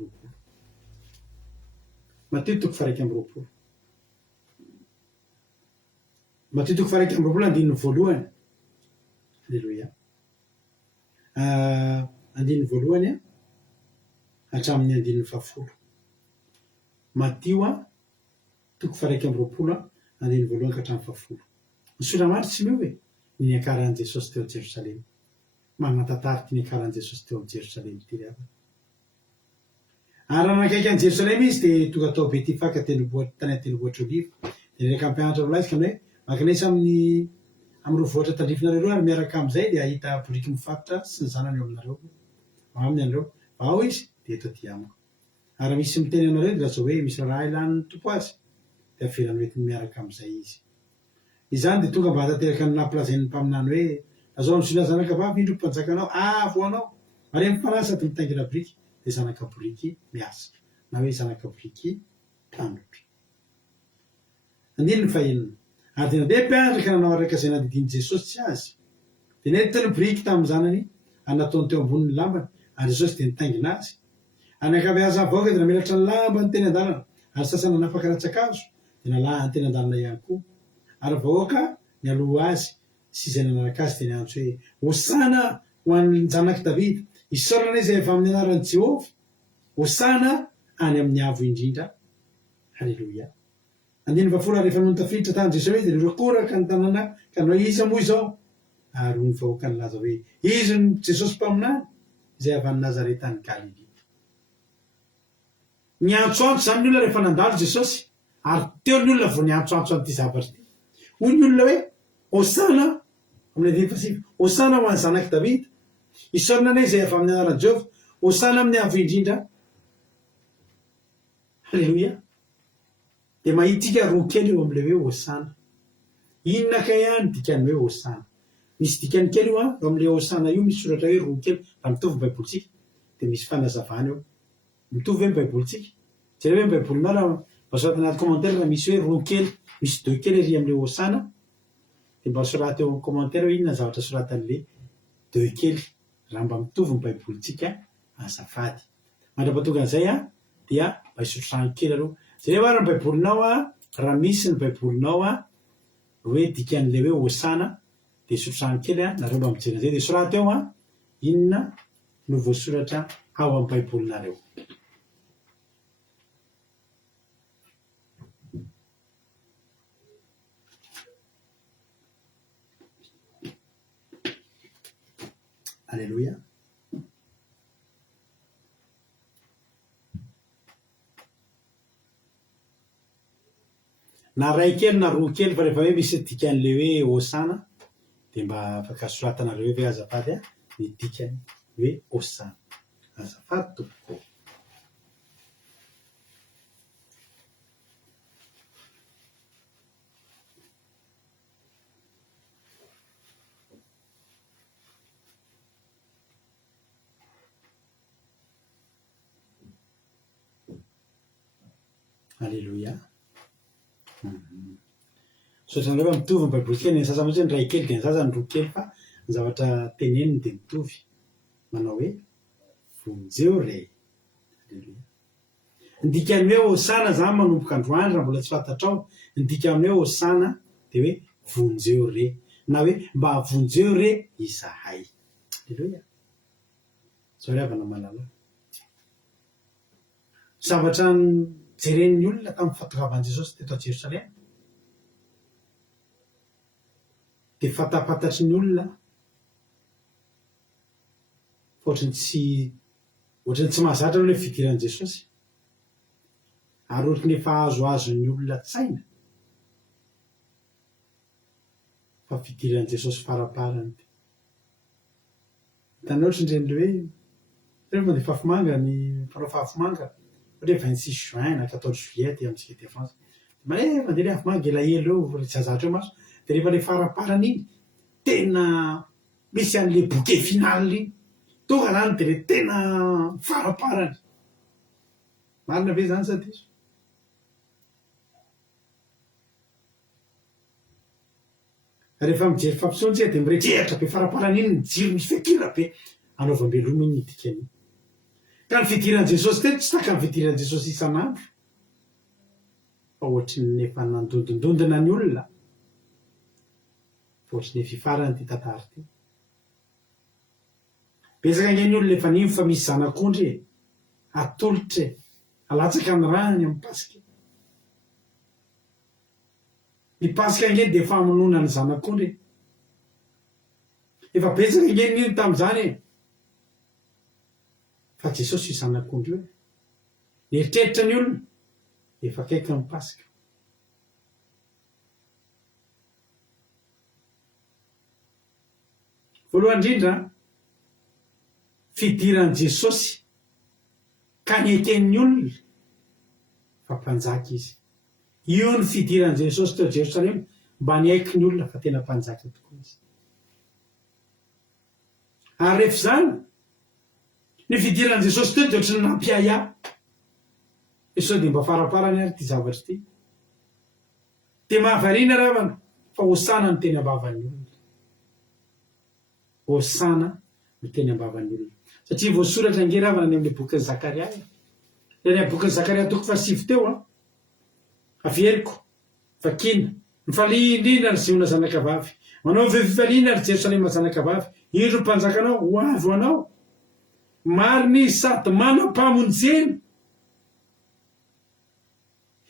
Matio 1:20. Matio 1:20 Aleluia. 1:20 hatramin'ny 1:10. Matio 1:20 1:20 ka hatramin'ny 10. Misoramandry tsy meo hoe niakaran'i Jesosy teo Jerosalema. Manatantara ty niakaran'i Jesosy teo Jerosalema ty ry avana. Ary nanakaiky an'i Jerosalema izy dia tonga tao Betifaka tany tendrombohitra Oliva. Dia nireka mpianatra rolahy izy ka hoe makinesa amin'ny roavohatra tandrifinareo roa ary miaraka amin'izay dia ahita boriky mifatotra sy ny zanany eo aminareo. Aminy anareo ao izy dia eto aty amiko. Ary misy miteny anareo dia zao hoe misy raha ilan'ny tompo azy dia avelany mety miaraka amin'izay izy. Izany dia tonga mba hatateraka ny nampilazain'ny mpaminany hoe azao misona zanaka vavy indro mpanjakanao voanao ary mifarasady mitaingina boriky dia zanaka boriky miasa na hoe zanaka boriky mpanotra. 5. Ary tena be mpianatra ka nanao araka izay nadidin'i Jesosy tsy azy. Dia nentiny boriky tamin'ny zanany ary nataony teo ambonin'ny lambany ary Jesosy dia nitaingina azy. Ary nankabeaza vahoaka dia namelatra ny lambany teny an-dalana ary sasany nanafaka ratsakazo dia nalahany teny an-dalana ihany koa. Ary vahoaka nialoha azy sy izay nanaraka azy dia niantso hoe hosana ho an'ny zanaky Davida, isaorana izy avy amin'ny anaran'i Jehovah, hosana any amin'ny avo indrindra. Halleluia. 20 rehefa no tafiditra tany Jesosy dia nirokoraka ny tanàna ka no iza moa izao. Ary ny vahoaka nilaza hoe izy ny Jesosy mpaminany izay avy any Nazareta any Galilea. Niantsoantso zany ny olona rehefa nandalo Jesosy ary teo ny olona vao niantsoantso an'ity zavatra ity. Hoy ny olona hoe hosana amin'ny defasivy hosana ho any zanaky davida isorina anay zay avy amin'ny anaran'i Jehova hosana amin'ny avo indrindra halleloia de mahitika roa kely eo am'le hoe hosana inona ka ihany dikany hoe hosana misy dikany kely io eo am'le hosana io misy soratra hoe roa kely mba mitovy baibolitsika de misy fanazavana eo mitovy hoe baibolitsika jereo hoe baibolinao raha mba soraty anaty commentaire raha misy hoe roa kely misy deux kely ry am'le hosana de mba soraty eo amin'ny commentaire hoe inona zavatra soratan'le deux kely raha mba mitovy ny baibolitsika azafady mandrapatonga an'izay dia mba hisotro rano kely aloha zay hoe ny baibolinao raha misy ny baibolinao hoe dikan'le hoe hosana de hisotro rano kely nareo mba mijery an'izay de soraty eo inona no voasoratra ao amin'ny baibolinareo Alléluia. Na ray kely na roa kely fa rehefa hoe misy dikan'le hoe hosana de mba afaka soratanareo hoe azafady ny dikany hoe hosana azafady tompoko Alléluia. Soatranareo fa mitovy ny baiboly kely ny sasany ny ray kely de ny sasany roa kely fa ny zavatra teneniny de mitovy manao hoe vonjeo re Alléluia. Ny dikany hoe hosana zany manomboka androany raha mbola tsy fantatrao ny dikany hoe hosana de hoe vonjeo re na hoe mba vonjeo re izahay Alléluia. Zao ry havana malala zavatra jeren'ny olona tamin'ny fatogavan'i Jesosy teto a Jerosalema de fatapatatry ny olona ohatrany tsy mahazatra hoe fidiran'i Jesosy ary ohatrany efa azoazon'ny olona tsaina fa fidiran'i Jesosy faraparany tany ohatrandren'le hoe rehefa de fafimanga ny mpanao fafimanga hoe 26 juin na 14 juillet ty amintsika de France manefa de le afimanga elaelo eo ry zazatra eo maso de rehefa le faraparany iny tena misy an'le bouquet final iny tonga lany de le tena faraparany marina ve zany sa diso rehefa mijery fampisoantsika de miretrehatra be faraparany iny ny jiro misy fekira be anaovam-beloma iny dikany ka ny fidiran'i Jesosy teto tsy taka ny fidiran'i Jesosy isan'andro fa ohatry ny efa nandondondondona ny olona fa ohatry ny fifarany ty tantara ty besaka nge ny olona efa nimy fa misy zanak'ondry atolotra alatsaka ny rany amin'ny pasika ny pasika nge de famonona ny zanak'ondry efa betsaka nge nino tamin'izany fa Jesosy io zanak'ondry io ny eritreritra ny olona efa akaiky ny pasika voalohany indrindra fidiran'i Jesosy ka ny eken'ny olona fa mpanjaka izy io ny fidiran'i Jesosy teo Jerosalema mba niaiky ny olona fa tena mpanjaka tokoa izy ary rehefa zany ny fidiran'i Jesosy teo de ohatrany nampiaya eso de mba faraparany ary ty zavatra ty de mahavariana ravana fa hosana ny teny ambavan'ny olona hosana ny teny ambavan'ny olona satria voasoratra nge ravana ny amin'ny bokin'ny Zakaria ny bokin'ny Zakaria toko fa 7 teo averiko vakina ny falindrina ry Ziona zanakavavy manao vefifaliana ry Jerosalema zanakavavy indro mpanjakanao ho avy ho anao mariny sady manam-pamonjeny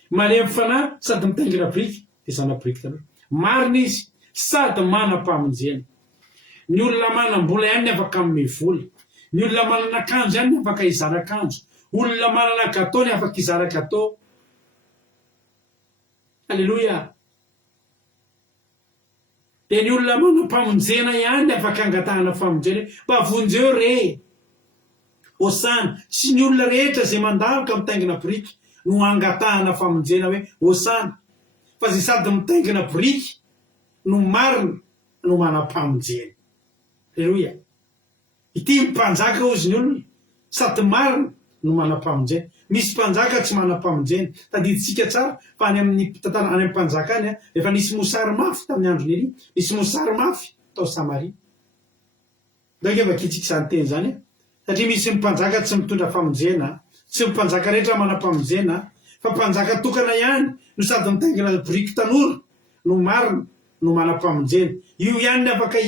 male amin'ny fanahy sady mitaingina briky de zana-briky taloha mariny izy sady manam-pamonjeny ny olona manam-bola ihany ny afaka amin'ny vola ny olona manana akanjo ihany ny afaka hizara akanjo olona manana gatô ny afaka hizara gatô Alléluia de ny olona manampamonjena ihany afaka angatahana famonjena mba vonjeo re osana sy ny olona rehetra zay mandavaka mitaingina boriky no angatahana famonjena hoe osana fa zay sady mitaingina boriky no marina no manampamonjena. Aleloia. Ity mpanjaka ozy ny olona sady marina no manampamonjena. Misy mpanjaka tsy manampamonjena. Tadiditsika tsara fa any amin'ny tantara any amin'ny mpanjaka any efa nisy mosary mafy tamin'ny andro nely nisy mosary mafy tao Samaria. Ndreka efa kitsika zany teny zany satria misy mpanjaka tsy mitondra famonjena, tsy mpanjaka rehetra manampamonjena, fa mpanjaka tokana ihany no sady mitaingina boriky tanora no marina no manampamonjena. Io ihany ny afaka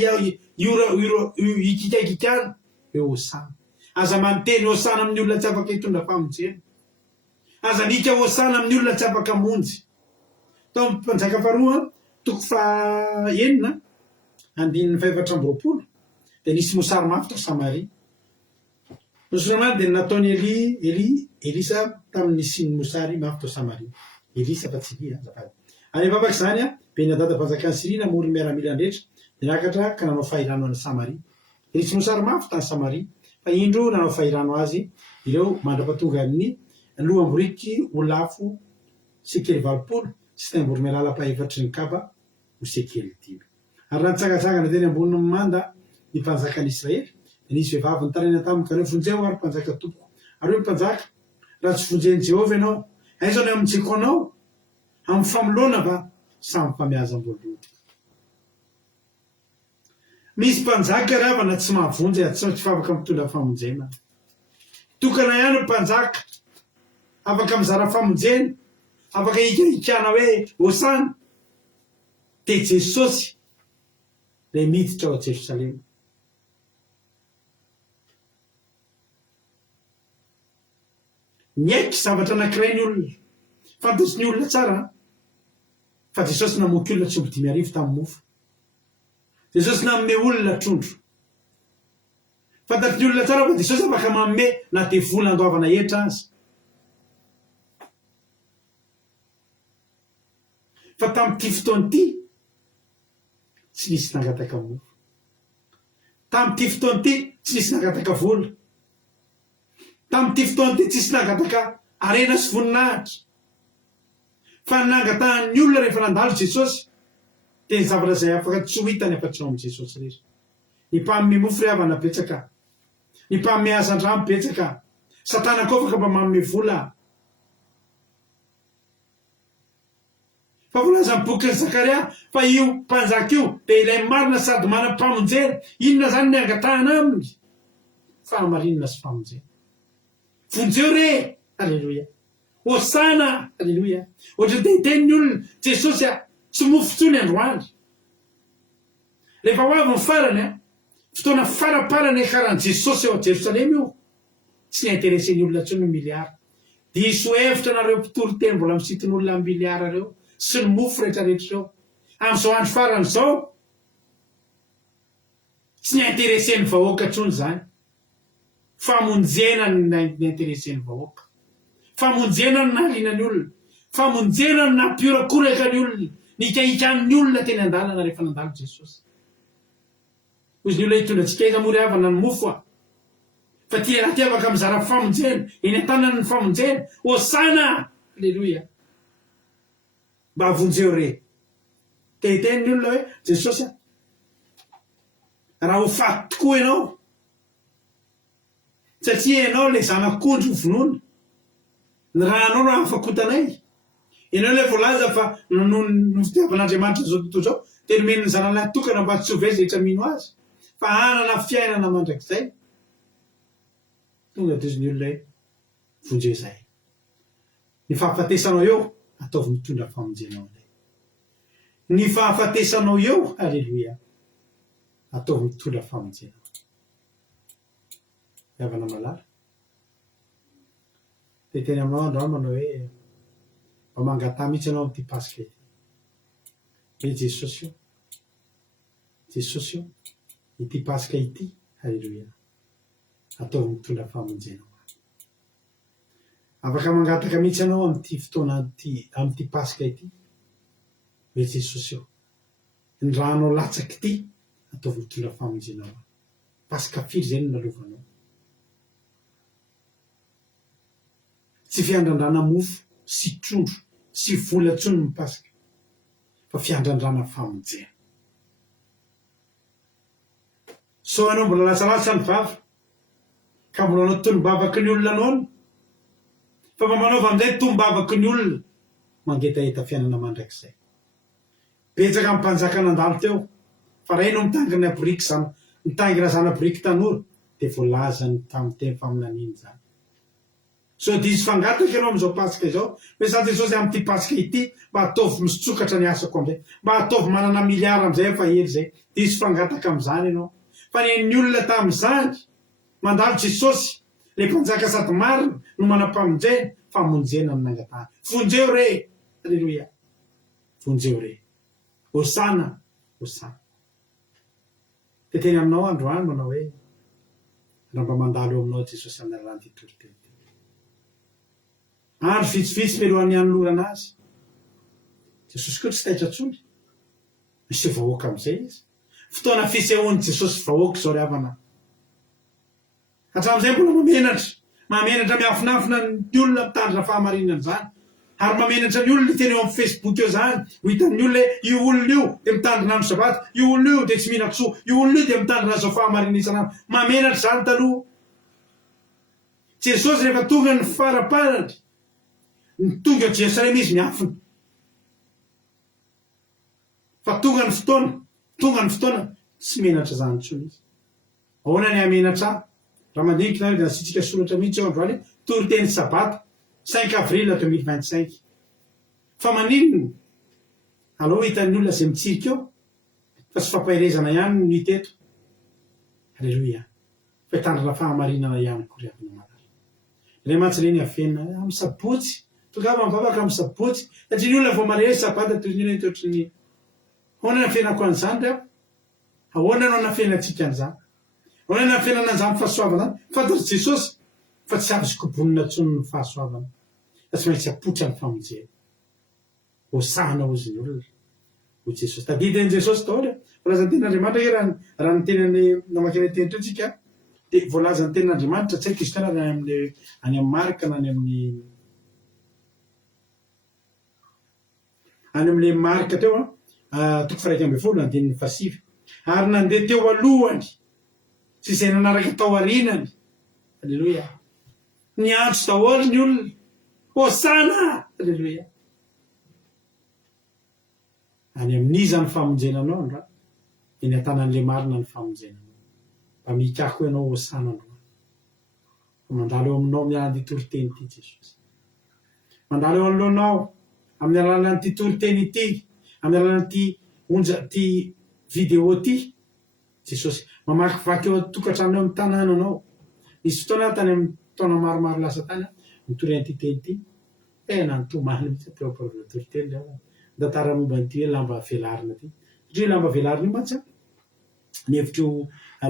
ikikaikikana eo osana. Aza manteny osana amin'ny olona tsy afaka hitondra famonjena. Aza mika osana amin'ny olona tsy afaka monjy. Tao mpanjaka faharoa toko fahaenina andininy 720 dia nisy mosary mafy tao Samaria. Nosoramany dia nataony Elisa tamin'ny siny mosary mafy tao Samaria. Elisa fa tsy Elia azafady. Any papaka zany be nadada mpanjakany Siria namory miaramila rehetra dia nakatra ka nanao fahirano any Samaria. Nisy mosary mafy tany Samaria fa indro nanao fahirano azy ireo mandrapatonga amin'ny lohambriky ho lafo sekely 20 sy temboro mialala pahefatry ny kapa ho sekely 5. Ary raha nitsagatsagana teny ambony manda ny mpanjakany Israely dia nisy vehivavy nitaraina taminy ka reo vonjeo ary mpanjaka tompoko. Ary hoe mpanjaka raha tsy vonjeny Jehovah ianao aiza ny amintsiko anao amin'ny familona va samy mpamiaza mbololy. Misy mpanjaka ravana tsy mahavonjy tsy afaka mitondra famonjena. Tokana ihany mpanjaka afaka mizara famonjena, afaka hikaikana hoe osana dia Jesosy ilay miditra ao Jerosalema. Nyaiky zavatra anankiray ny olona fantatry ny olona tsara fa Jesosy namoky olona tsy omby 5,000 tamin'ny mofo. Jesosy nanome olona trondro. Fantatry ny olona tsara fa Jesosy afaka manome na dia vola andoavana hetra azy. Fa tamin'ity fotoana ity tsy nisy nangataka mofo. Tamin'ity fotoana ity tsy nisy nangataka vola. Tamin'ity fotoana ity tsy nisy nangataka arena sy voninahitra. Fa nangatahan'ny olona rehefa nandalo Jesosy dia ny zavatra izay afaka tsy ho hitany afa-tsy ao amin'i Jesosy rehetra. Ny mpagnome mofo ry havana betsaka, ny mpagnome hazan-drano betsaka, Satana koa afaka mba manome vola. Fa volazan'ny bokin'ny Zakaria fa io mpanjaka io dia ilay marina sady manam-pamonjena. Inona zany ny angatahana aminy? Fahamarinana sy famonjena. Vonjeo re, aleloia. Osana, aleloia. Ohatra dia hitenin'ny olona Jesosy tsy mofo tsony androany. Rehefa ho avy ny farany fotoana faraparany karan'i Jesosy eo a Jerosalema io tsy nainteresen'ny olona tsony ny miliara. Diso hevitra nareo mpitory teny mbola misitiny olona miliara reo sy ny mofo rehetrarehetra reo amin'izao andro farany izao tsy nainteresen'ny vahoaka tsony zany. Famonjena ny nainteresen'ny vahoaka. Famonjena ny nahaliana ny olona. Famonjena ny nampiorakoraka ny olona. Nikaikan'ny olona teny andalana rehefa nandalo Jesosy. Ozy ny olona hitondratsika eka moa ry havana ny mofo fa ty raha ty afaka mizara famonjena eny an-tanany ny famonjena. Osana, aleloia. Mba vonjeo re. Te hiten'ny olona hoe Jesosy raha ho faty tokoa ianao satria ianao le zanak'ondry vonoina. Ny rahanao no afakotanay. Ianao ilay voalaza fa no fitiavan'Andriamanitra zao tontolo zao dia nomeny ny zanany tokana mba tsy ho vezy rehetra mino azy. Fa hanana fiainana mandrakizay. Tonga dia izy ny olona hoe vonjeo izay. Ny fahafatesanao eo ataovy mitondra famonjenao ilay. Ny fahafatesanao eo, aleloia, ataovy mitondra famonjenao. Havana malala. Dia teny aminao androany manao hoe mba mangatà mihitsy ianao amin'ity pasika ity. Hoe Jesosy io, Jesosy io, ity pasika ity, aleloia, ataovy mitondra famonjenao. Afaka mangataka mihitsy ianao amin'ity fotoana amin'ity pasika ity. Hoe Jesosy io, ny rahanao latsaky ty ataovy mitondra famonjenao pasika firy zay no nalovanao tsy fiandrandrana mofo sy trondro sy vola tsony mipasika fa fiandrandrana famonjena so anao mbola latsalatsa ny vava ka mbola anao tolombavaky ny olona anao fa mamanaova amizay tombavaky ny olona mangetaheta fiainana mandrakizay betsaka mpanjaka nandalo teo fa ray no mitangina boriky zany mitangina zana boriky tanora de voalazany tamin'ny faminaniny zany so diso fangataky ianao am'izao pasika izao fa sady Jesosy am'ty pasika ity mba ataovy misitsokatra ny asako amizay mba ataovy manana miliara amizay fa hery zay diso fangataka am'izany ianao fa ny olona tam'izany mandalo Jesosy le mpanjaka sady marina no manam-pamonjena famonjena amin'ny nangatahana vonjeo re alleloia vonjeo re hosana hosana de teny aminao androany manao hoe raha mba mandalo eo aminao Jesosy amin'ny alalan'ny ty toriteny andro vitsivitsy melohan'ny anolorana azy Jesosy koa tsy taitra tsony misy vahoaka am'izay izy fotoana fisehoan'ny Jesosy vahoaka zao ry havana hatramin'izay mbola mamenatra miafinafina ny olona mitandrina fahamarinana zany ary mamenatra ny olona teny eo amin'ny Facebook eo zany ho hitan'ny olona io olona io de mitandrina andro sabata io olona io de tsy mihina kisoa io olona io de mitandrina zao fahamarinana isanandro mamenatra zany taloha Jesosy rehefa tonga ny faraparany ny tonga Jerusalema izy miafina fa tonga ny fotoana tsy menatra zany tsony izy ahoana ny amenatra raha mandinika na asitsika soratra mihitsy eo androany toriteny sabata 5 avril 2025 fa maninona aloha hitan'ny olona zay mitsirika eo fa tsy fampahirezana ihany ny teto alleloia fa hitandrina fahamarinana ihany kory avina marary le matsileny afenina amin'ny sabotsy tongava mivavaka amin'ny sabotsy satria ny olona vao marery sabata toy ny toetry ny ahoana nafenako an'izany reo ahoana anao nafenatsika an'izany ahoana nafenana an'izany fahasoavana zany fantatry Jesosy fa tsy azo kobonina tsony ny fahasoavana fa tsy maintsy apotra ny famonjena hosana ozy ny olona ho Jesosy tadidiny Jesosy daholo voalaza ny tenin'Andriamanitra raha ny tenany namakina teny teo tsika de voalaza ny tenin'Andriamanitra tsy haiko izy tena any amin'ny marika na any amin'le marika teo toko faraika amby folo andininy fasivy ary nandeha teo alohany sy izay nanaraka tao arinany alleloia ny antso daholo ny olona hosana alleloia any amin'iza ny famonjenanao andra eny an-tanan'le marina ny famonjenanao mba mikako ianao hosana andro fa mandalo eo aminao amin'ny alan'ity toriteny ity Jesosy mandalo eo alohanaao amin'ny alalan'ity toriteny ity amin'ny alalan'ity ty vidéo ty Jesosy mamakivaky eo tokantrano eo amin'ny tanànanao nisy fotoana tany amin'ny taona maromaro lasa tany mitoryan'ity teny ity nanotomany mihitsy teo ampirana toriteny leo tantara momba n'ity hoe lamba velarina ty satria lamba velarina io mantsy ny hevitro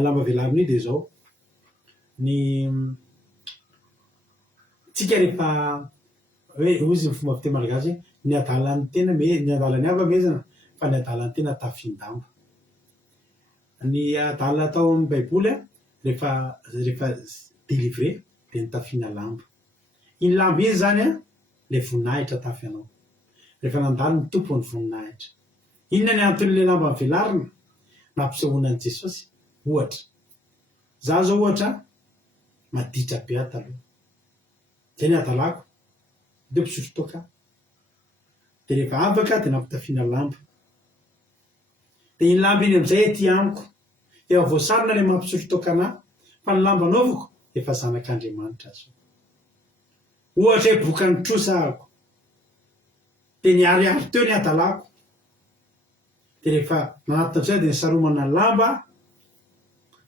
lamba velarina io de zao ny tsika rehefa hoe ozy ny fomba fiteny malagasy ny adalan'ny tena ny adalany ava mezana fa ny adalan'ny tena tafindamba ny adala atao amin'ny baiboly rehefa délivré de ny tafina lamba iny lamba iny zany le voninahitra tafy anao rehefa nandalo ny tompo ny voninahitra inona ny anton'le lamba velarina nampisehoanan'i Jesosy ohatra za zao ohatra maditra be aho taloha zay ny adalako de mpisotro toka de rehefa avaka de nampitafiana lamba de iny lamba iny amizay ety amiko efa voasarona le mampisotro tokana fa ny lamba anaovako efa zanak'Andriamanitra zao ohatra hoe boka ny trosahako de niariary teo ny adalako de rehefa nanatitra zay de nisaromana lamba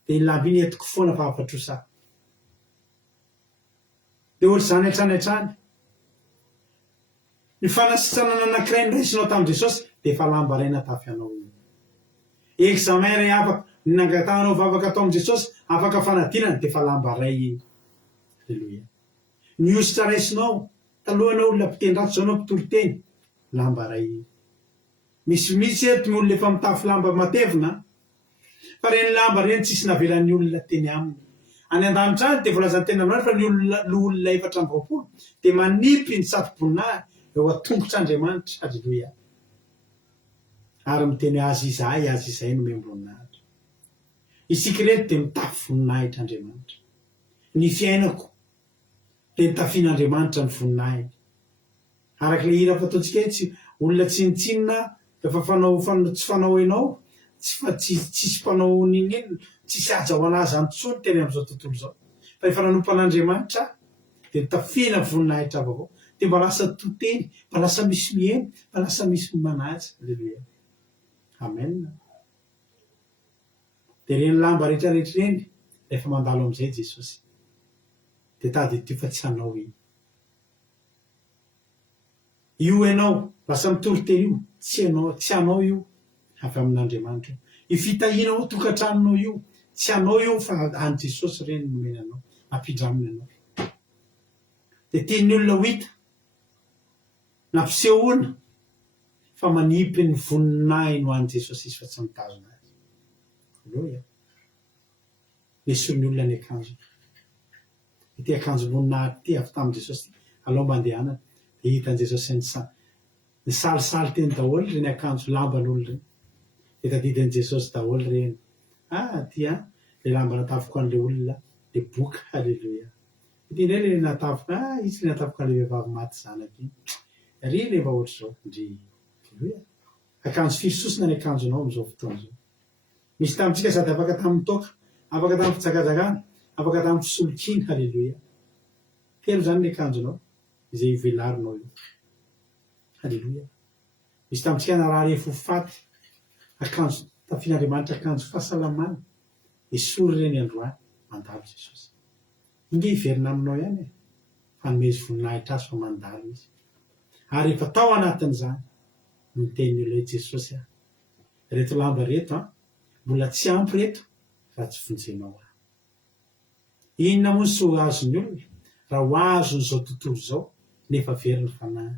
de iny lamba iny etiko foana fa afatrosaha de ohatra zany hatrany ny fanasitranana anankiray nyraisinao tamin'i Jesosy de efa lamba ray natafy anao iny examen ray afaka nangatanao vavaka tao amin'i Jesosy afaka fanadinana de efa lamba ray iny alleloia ny ositra raisinao talohanao olona mpiteny ratsy zao anao mpitoroteny lamba ray iny misy eto ny olona efa mitafy lamba matevina fa reny lamba reny tsisy navelan'ny olona teny aminy. Any an-danitra any dia voalazan'ny tena Andriamanitra fa ny olona 420 dia manipy ny safi-boninahitra eo an-tongotr'Andriamanitra. Haleloia. Ary miteny azy izay no membroninahitra. Isika reto dia mitafy voninahitra Andriamanitra. Ny fiainako dia nitafian'Andriamanitra ny voninahitra. Arak'ilay hira fataontsika tsy olona tsinitsinina efa tsy fanao ianao, tsisy mpanao ninino, tsisy aja ho anazy antsony teny amin'izao tontolo izao. Fa efa nanompan'Andriamanitra dia nitafiana voninahitra avao. Dia mba lasa toteny, mba lasa misy mihena, mba lasa misy manaja. Haleloia. Amen. Dia reny lamba rehetrarehetra reny rehefa mandalo amin'izay Jesosy. Dia tady ty fa tsy hanao iny. Io ianao lasa mitory teny io, tsy hanao io avy amin'Andriamanitra. Io fitahianao tokantranonao io, tsy hanao io fa any Jesosy reny nomenanao, ampindramina anao. Dia tian'ny olona ho hita na mpisehoana fa manipy ny voninahiny ho an'i Jesosy izy fa tsy mitazona azy. Aleluia. Misy ny olona ny akanjo. Ity akanjo voninahitra ity avy tamin'i Jesosy alao mandehanana dia hitan'i Jesosy ny salisaly teny daholo reny akanjo lamban'olona reny. Dia tadidin'i Jesosy daholo reny. Ilay lamba natafiko an'ilay olona, ilay boka. Haleloia. Ity indray ilay natafiko, izy ilay natafiko an'ilay vehivavy maty zanaka iny. Ry ilay mba ohatr'izao. Haleloia. Akanjo firisosina ny akanjonao amin'izao fotoana izao. Misy tamintsika sady afaka tamin'ny toaka, afaka tamin'ny fitsakazakana, afaka tamin'ny fisolokina. Haleloia. Telo zany ny akanjonao izay ivelarinao io. Haleloia. Misy tamintsika raha rehefa faty, akanjo tafian'Andriamanitra, akanjo fahasalamana, esory reny androany mandalo Jesosy. Inge hiverina aminao ihany fa nomeza voninahitra azy fa mandalo izy. Ary efa tao anatin'izany miteny ilay Jesosy reto lamba reto mbola tsy ampy reto raha tsy vonjenao. Inona moa sy ho azon'ny olona raha ho azon'izao tontolo izao nefa very ny fanahy.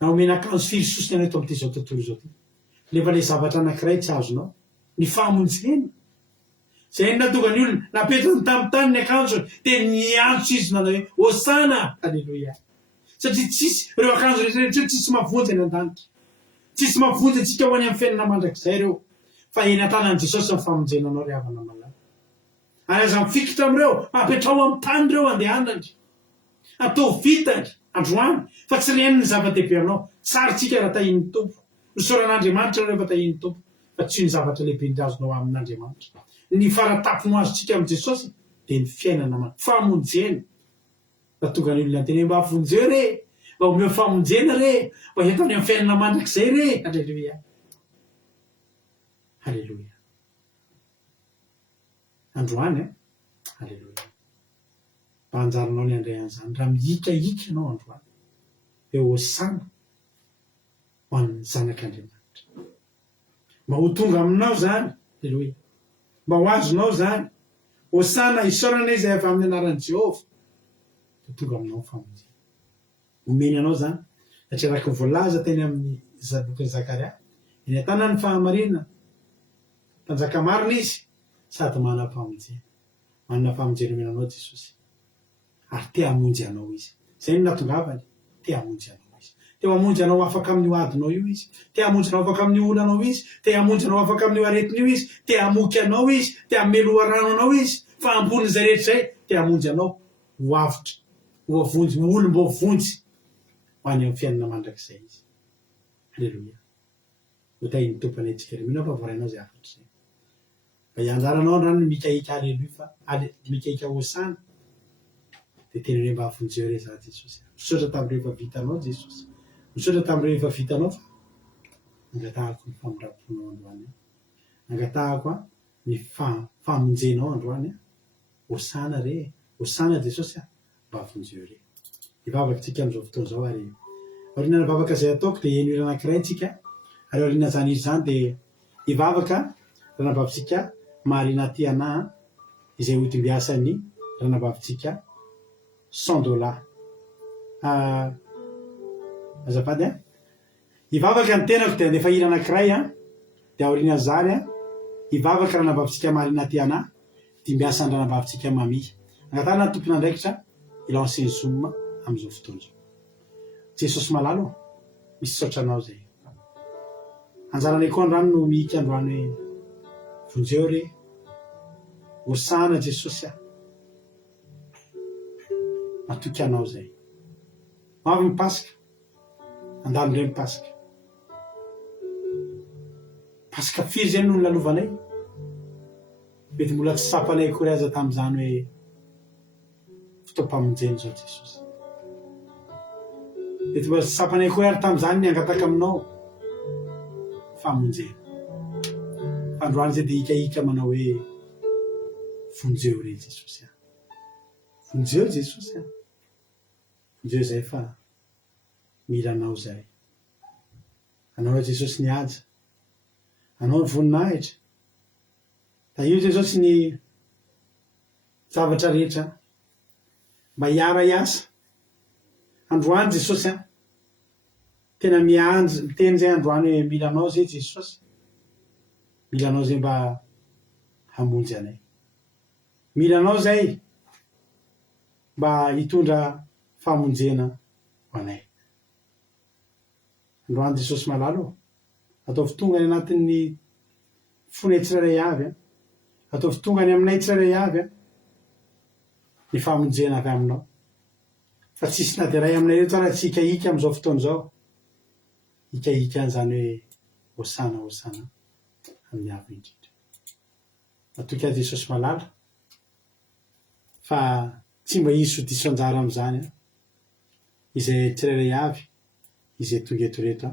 Na omena akanjo firisosina anao eto amin'ity izao tontolo izao ty, nefa ilay zavatra anankiray tsy azonao, ny famonjena. Izay nahatonga ny olona napetrany tamin'ny tany ny akanjo dia niantso izy nanao hoe hosana. Haleloia. Satria tsisy ireo akanjo rehetrarehetra tsisy mavonjy any an-danitra, tsisy mavonjy antsika ho any amin'ny fiainana mandrakizay ireo, fa eny an-tanan'i Jesosy ny famonjena anao ry havana malala. Ary aza mifikitra amin'ireo apetrao amin'ny tany ireo andehanany, atao vitany androany fa tsy reniny zava-dehibe aminao. Tsaritsika raha tahin'ny tompo, nosoran'Andriamanitra rehefa tahin'ny tompo, fa tsy ny zavatra lehibe ny azonao amin'Andriamanitra. Ny faratapony azontsika amin'i Jesosy dia ny fiainana famonjena. Fa tonga ny olona anteny mba hafonjeo re, mba omeo famonjena re, mba hiatany amin'ny fiainana mandrakizay re. Haleluia. Haleluia. Androany haleluia. Mba anjaranao ny andray an'izany raha mihikahika ianao androany hoe hosana ho an'ny zanak'Andriamanitra. Mba ho tonga aminao zany. Haleluia. Mba ho azonao zany. Hosana isaorana izy avy amin'ny anaran'i Jehovah. Tonga aminao famonjena. Omeny anao zany. Satria araka voalaza teny amin'ny bokin'i Zakaria, eny an-tanany fahamarinana, mpanjaka marina izy sady manam-pamonjena. Manana famonjena omenanao Jesosy. Ary te hamonjy anao izy. Izay no nahatongavany, te hamonjy anao izy. Te hamonjy anao afaka amin'ny hoadinao io izy. Te hamonjy anao afaka amin'ny olanao izy. Te hamonjy anao afaka amin'ny aretin'io izy. Te hamoky anao izy. Te hamelo rano anao izy. Fa ambonin'izay rehetra izay, te hamonjy anao ho avitra, ho avonjy, ho olom-bovonjy ho any amin'ny fiainana mandrakizay izy. Haleloia. Ho tahin'ny tompony antsika mino fa voarainao izay afatra izay. Mba hianjaranao rano ny mikahika haleloia fa mikahika hosana. Dia teny hoe mba hafonjeo re za Jesosy. Misaotra tamin'ireo efa vitanao Jesosy. Misaotra tamin'ireo efa vitanao fa angatahako ny famiraponao androany. Angatahako ny famonjenao androany. Hosana re, hosana Jesosy mba hafonjeo re. Hivavaka tsika amin'izao fotoana izao ary aoriana vavaka izay ataoko dia heno hira anankiray tsika. Ary aoriana izany hira izany dia hivavaka ranabavitsika Marina Tiana izay hodim-biasan'ny ranabavitsika $100. Azafady ivavaka ny tenako dia andefa hira anankiray a dia aoriana zany a ivavaka raha nambavitsika marina ty anà dia miasa ny raha nambavitsika mami angatana ny tompona andraikitra ilanseny zoma amin'izao fotoan'izao jesosy malalo misy saotranao zay anjaranay koa andrano no mihika androany hoe vonjeo re hosana jesosy a matoky anao zay mavy mipasika andalo ndray mipasika pasika firy zay no nilalovanay mety mbola tsy sapanay kory aza tamin'izany hoe fotoam-pamonjeny zao jesosy mety mbola tsy sapanay kory ary tamin'izany niangataka aminao famonjeny androany zay dia hikaika manao hoe vonjeo re jesosy a vonjeo jesosy a vonjeo zay fa mila anao zay anao jesosy ny aja anao ny voninahitra da io jesosy ny zavatra rehetra mba hiara iasa androany jesosy a tena miteny zay androany hoe mila anao zay jesosy mila anao zay mba hamonjy anay mila anao zay mba hitondra famonjena ho anay androany jesosy malalo ataovy tonga ny anatin'ny fonay tsirairay avy a ataovy tonga ny aminay tsirairay avy a ny famonjena avy aminao fa tsisy na dia ray aminay reo tsara tsy hikaika amin'izao fotoana zao hikaika an'izany hoe hosana amin'ny avo indrindra matoky a jesosy malala fa tsy mba hisy ho diso anjara amin'izany a izay tsirairay avy izay tonga eto rehetra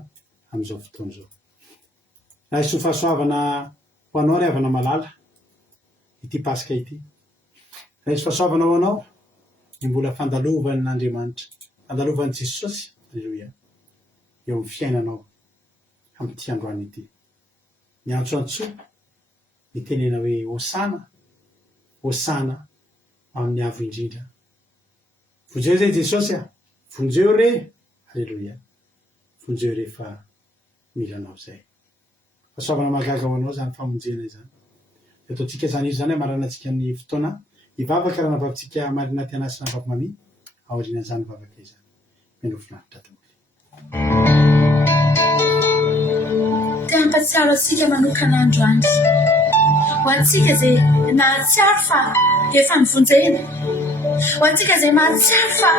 amin'izao fotoana zao raha hisy ho fahasoavana ho anao ry havana malala ity pasika ity raha hisy fahasoavana ho anao ny mbola fandalovany n'Andriamanitra fandalovany jesosy alleloia eo amin'ny fiainanao amin'ity androany ity miantsoantso mitenena hoe hosana amin'ny avo indrindra vonjeo zay jesosy a vonjeo re alleloia vonjeo rehefa mila anao zay fahasoavana mahagaga ho anao zany famonjena zany ataotsika zany izy zany marana antsika ny fotoana ivavaka raha navavitsika marina ty anasy navavy mami aoriana zany vavaka izany menofinaritra daholy teampatsiaro atsika manokana androany ho antsika zay nahatsiaro fa efa nivonjena ho antsika zay mahatsiaro fa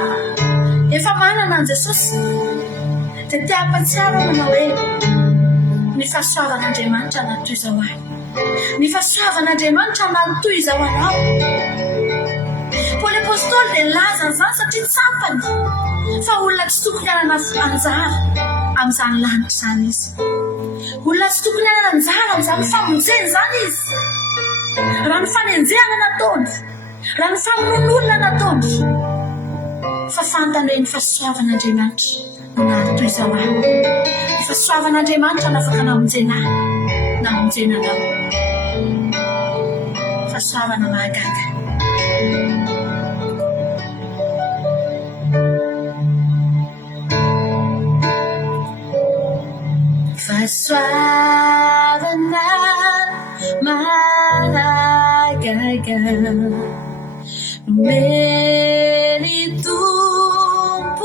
efa manana an jesosy dia teampatsiaro manao hoe ny fahasoavan'Andriamanitra natoy zao ahy ny fahasoavan'Andriamanitra natoy zao anao Paoly apôstôly dia laza zany satria tsampany fa olona tsy tokony anana anjara amin'izany lanitra zany izy olona tsy tokony anana anjara amin'izany famonjeny zany izy raha ny fanenjehana nataony raha ny famonon'olona nataony fa fantany hoe ny fahasoavan'Andriamanitra no natoy zao ahy ny fahasoavan'Andriamanitra nafaka namonjena anao fahasoavana mahagaga fahasoavana mahagaga meny tompoany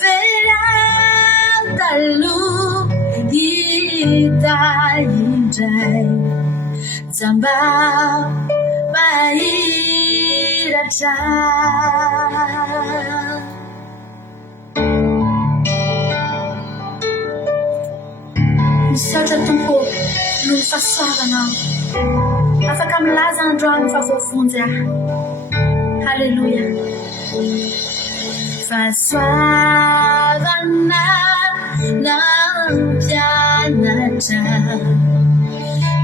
verantalo hita indray jamba mahiratra misaotra tompo no ny fahasoavanao afaka milaza androany fa voavonjy ahy halleluia fahasoavana nampianatra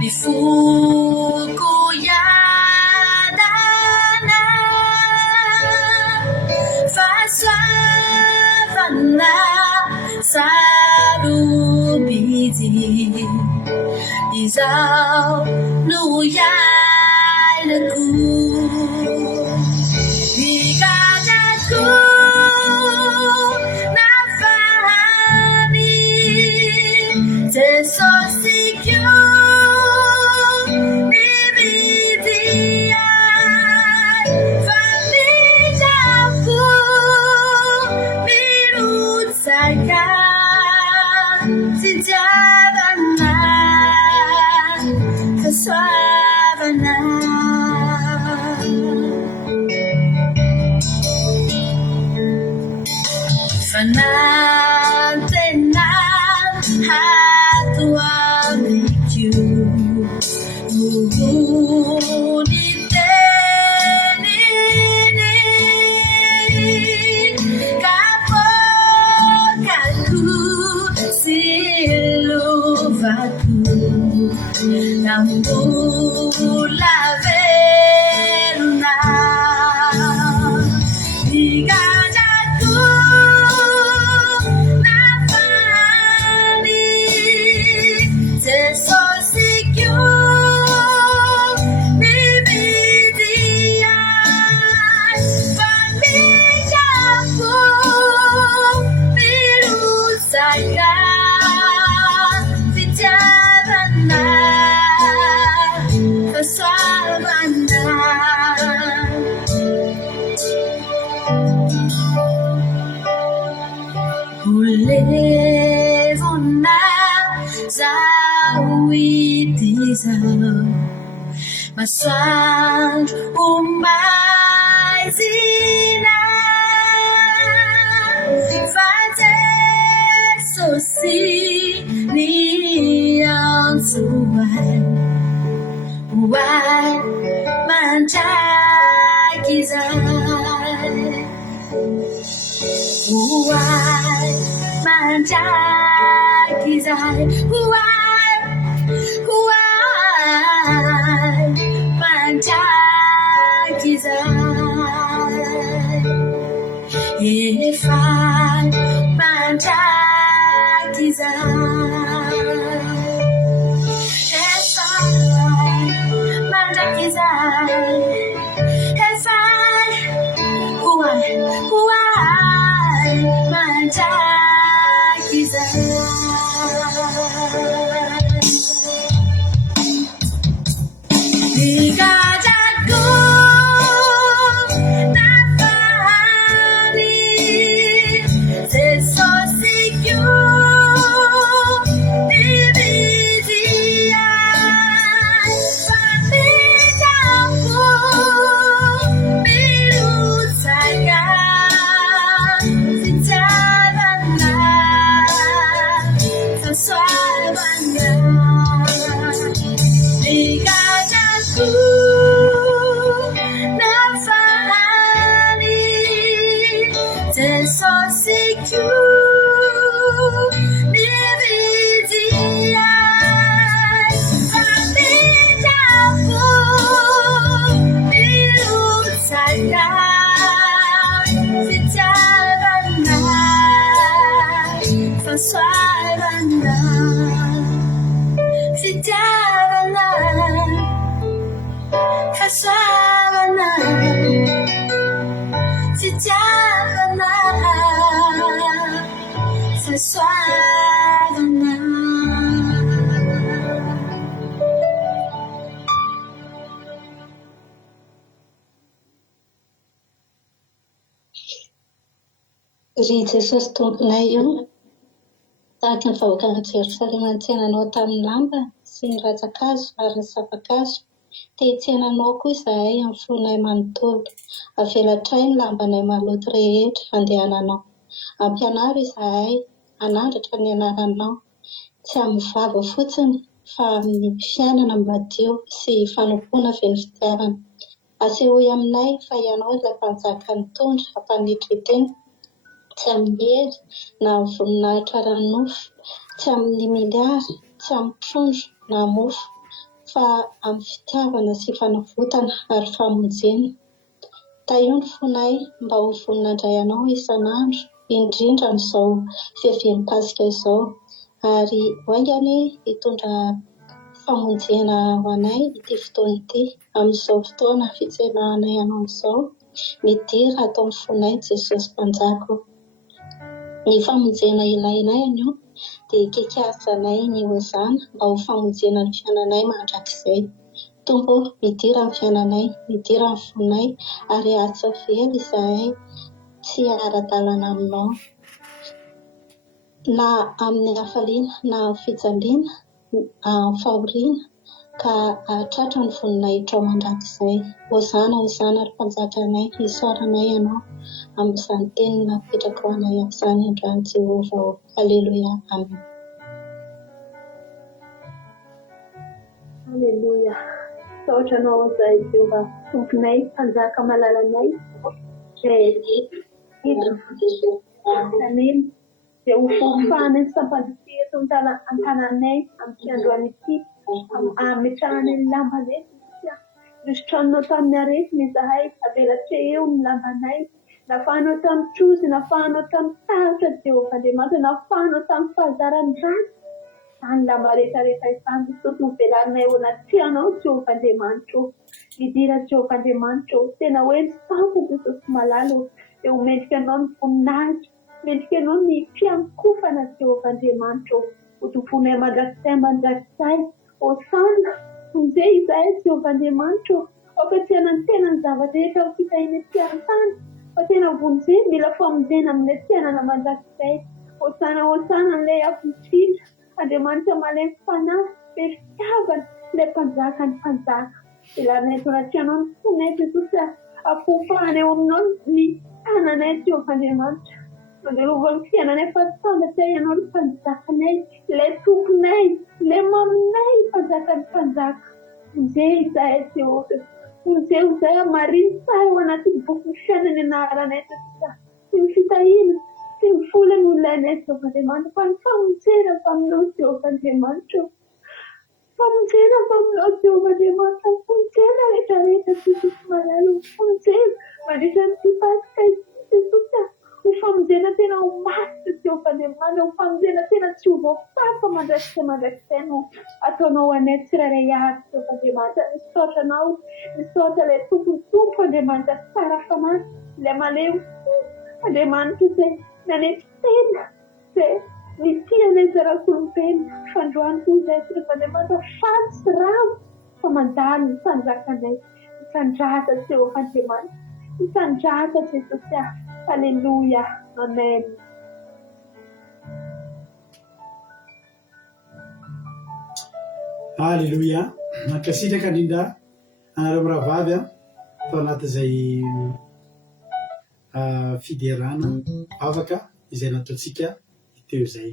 ny foko iadana fahasoavana sarobidy izao no iainako ikatako masoandro omaizina fa Jesosy ny antsoay hoay mandraky izay hoay mandraky izay hoay hoay mandraky izay efa mandraky izay efa mandraky izay efa hoay hoay mandraky izay Ikatako nafahari Jesos'iko dividian Pamitaku milusakan Sejarahnya sesuainya Ikatku nafahari Jesos'iko dividian Pamitaku milusakan Sejarahnya sesuainya Sejarahnya kasarana sejarahnya sesuainya Ry Jesosy tomponay io tahaka ny vahoakan'i Jerosalema nitsenanao tamin'ny lamba sy ny ratsan-kazo ary ny zava-kazo dia hitsenanao koa izahay amin'ny fonay manontolo avelatra ny lambanay maloto rehetra andehananao ampianaro izahay anandratra ny anaranao tsy amin'ny vava fotsiny fa amin'ny fiainana madio sy fanompoana feno fitiavana asehoy aminay fa ianao ilay mpanjaka nitondra hampaniditra teny tsy amin'ny hery na amin'ny voninahitra ranonofo tsy amin'ny miliary tsy amin'ny trondro na mofo fa amin'ny fitiavana sy fanavotana ary famonjena taio ny fonay mba ho voninandray anao isan'andro indrindra n'izao fiavian'ny pasika izao ary oingany hitondra famonjena ho anay ity fotoana ity amin'izao fotoana fitsenahanay anao izao midira atao amin'ny fonay Jesosy mpanjaka ny famonjena ilainay anio dia kikazanay ny hozana mba ho famonjena ny fiainanay mandrakizay tompo midira ny fiainanay midira ny fonay ary atsa vely izahay tsy ara-dalana aminao na amin'ny hafaliana na fijaliana fahoriana ka atratra ny voninahitra ao mandrakizay hozana hozana ry mpanjakanay isoranay ianao amin'izany teny napetraka ho anay amin'izany androany Jehova Alleluia amen Alleluia saotra anao izay Jehova tomponay mpanjaka malalanay amen dia ho fofana ny sampandroteto an-tananay amin'ny androany ity ametrahana ny lambanay nisotranonao tamin'ny aretina izahay avelatra eo ny lambanay nafahanao tamin'ny trozy nafahanao tamin'ny taratra Jehova Andriamanitra nafahanao tamin'ny fahazarany rano izany lamba rehetrarehetra izany soto ho velarinay ao anaty anao Jehova Andriamanitra midira Jehova Andriamanitra tena hoe ny sampy Jesosy malalo dia ho mendrika anao ny voninahitra mendrika anao ny fiankofana Jehova Andriamanitra ho tomponay mandrakizay hosana Tunzay izahay Jehova Andriamanitra fampatsiahana ny tena ny zava-rehetra ho fitahina ety an-tany fa tena vonjeny mila famonjena amin'ilay fiainana mandrakizay hosana n'ilay afotsila Andriamanitra malemy fanahy be fitiavana ilay mpanjaka ny mpanjaka Ilanay tonatianao ny fonay Jesosy afofanay eo aminao ny tananay Jehovandriamanitra. Mandelovany fiainanay fahatanjaka ianao ny mpanjakanay, ilay tomponay, ilay maminay mpanjakany mpanjaka. Izay izahay Jehova. Izay izahay amariny tsara ao anatin'ny boky fiainana anaranay Jesosy. Tsy ny fitahiana, tsy ny vola no ilainay Jehovandriamanitra fa ny famonjena aminao Jehovandriamanitra. Famonjena aminao Jehovandriamanitra, famonjena rehetrarehetra Jesosy malala, famonjena mandritra ny Pasika Jesosy. Ho famonjena tena ho masika Jehovandriamanitra, ho famonjena tena tsy ho voafafa mandrakizay no ataonao anay tsirairay avy Jehovandriamanitra. Misaotranao, misaotra ilay tompo Andriamanitra tsara fanahy, ilay malemy Andriamanitra izay nanety tena, izay nitianay zarak'olombelona. Fandroany koa izay Jehovandriamanitra faly sy rano fa mandalo ny mpanjakanay. Misandraza Jehovandriamanitra, misandraza Jesosy. Alléluia. Amen. Alléluia. Mankasitraka indrindra anareo miravavy tao anatin'izay fiderana afaka izay nataontsika teo izay.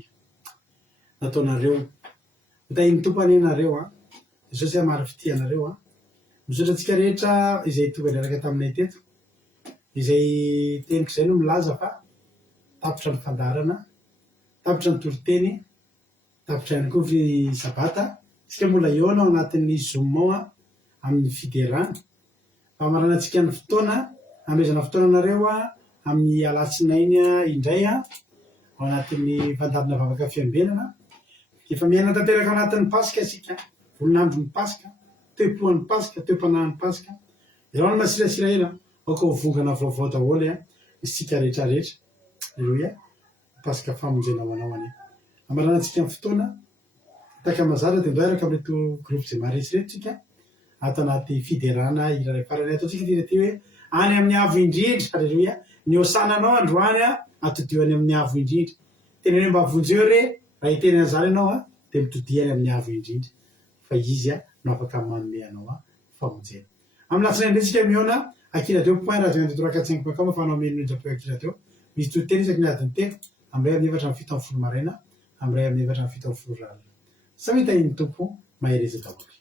Nataonareo mitahiny tompany ianareo Jesosy maro fitianareo misaotra antsika rehetra izay tonga niaraka taminay teto. Izay teniko izay no milaza fa tapitra ny fandarana, tapitra ny toriteny, tapitra ihany koa ny sabata. Isika mbola eo anao anatin'ny zomao amin'ny fiderana. Famarana antsika ny fotoana, amezana fotoana anareo amin'ny alatsinainy indray ao anatin'ny fandarana vavaka fiambenana. Efa miaina tanteraka anatin'ny Pasika isika, voninandron'ny Pasika, toe-poan'ny Pasika, toe-panahin'ny Pasika. Izao no masirasira ela. Oko vongana vaovao daholo isika rehetrarehetra. Aleluia. Pasika famonjena ho anao any. Amarana antsika amin'ny fotoana taka mazara dia ndoaraka amin'reto groupe izay maretsiretritsika ato anaty fiderana iraray farany ataontsika ty hoe any amin'ny avo indrindra. Aleluia. Ny hosananao androany atodio any amin'ny avo indrindra. Tena hoe mba vonjeo re raha hiteny an'izany ianao dia mitodiany amin'ny avo indrindra. Fa izy no afaka manome anao famonjena. Amin'ny lafiny indray tsika miona akiradio.radio.5.com afanao meno indrapeo akiradio. Misy toriteny isaky ny adiny telo, amin'ny ray amin'ny efatra amin'ny fito amin'ny folo maraina, amin'ny ray amin'ny efatra amin'ny fito amin'ny folo rano. Samy hitahiny tompo mahereza daholo.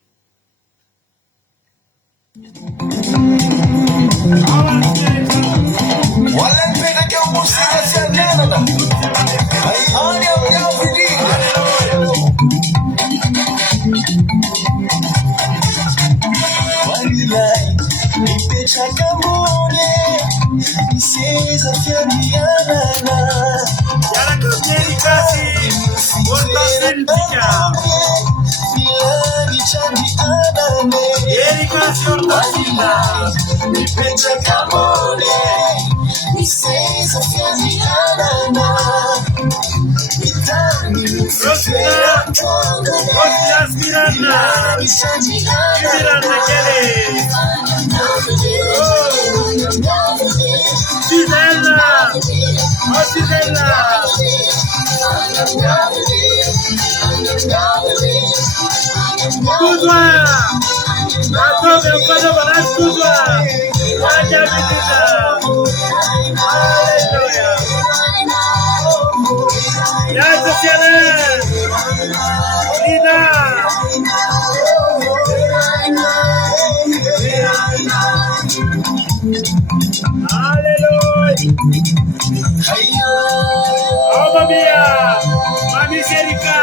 Chakamone, Iseza Fiamiana, Yarakamikasi, Ortasentica, Milani Chandiana, Erika Sortasina, Chakamone, Iseza Fiamiana, Itani, Rosina, Miranda, Miranda Kelly. Gisela! Oh, Gisela! Kuzwa! Atoka mkono barasi Kuzwa! Waja vitita! Hallelujah! Yato Siene! Ina! Hallelujah! Oh, Mamia! Mami Serica!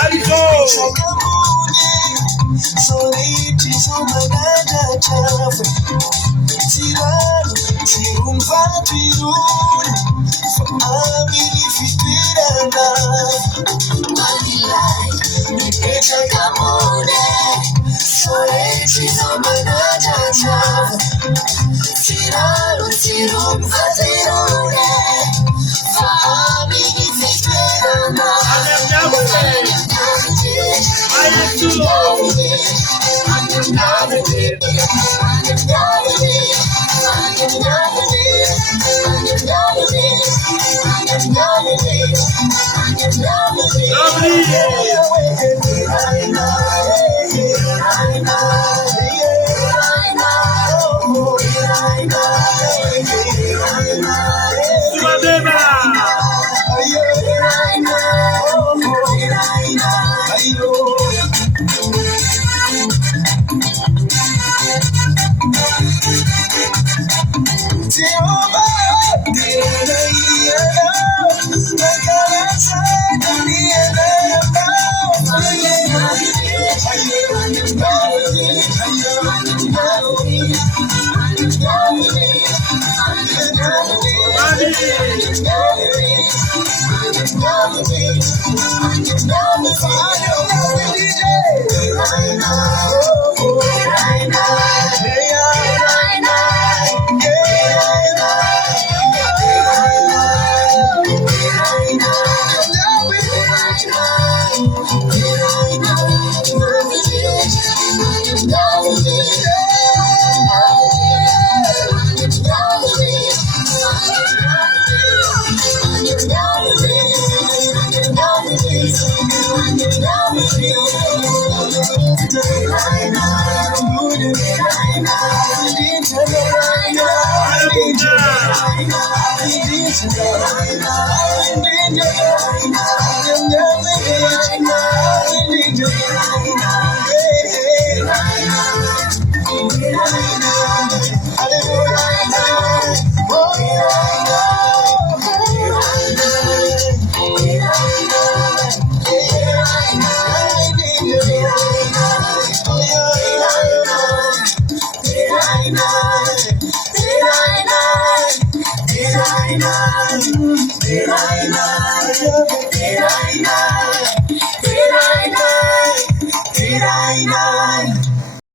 Aliso! Soliti somanada chafu Tirano, tirumfatirun Famili fitirana Malilai, nipecha kamune Soliti somanada chafu Tirano, tirumfatirune Famili fitirana I'm Did I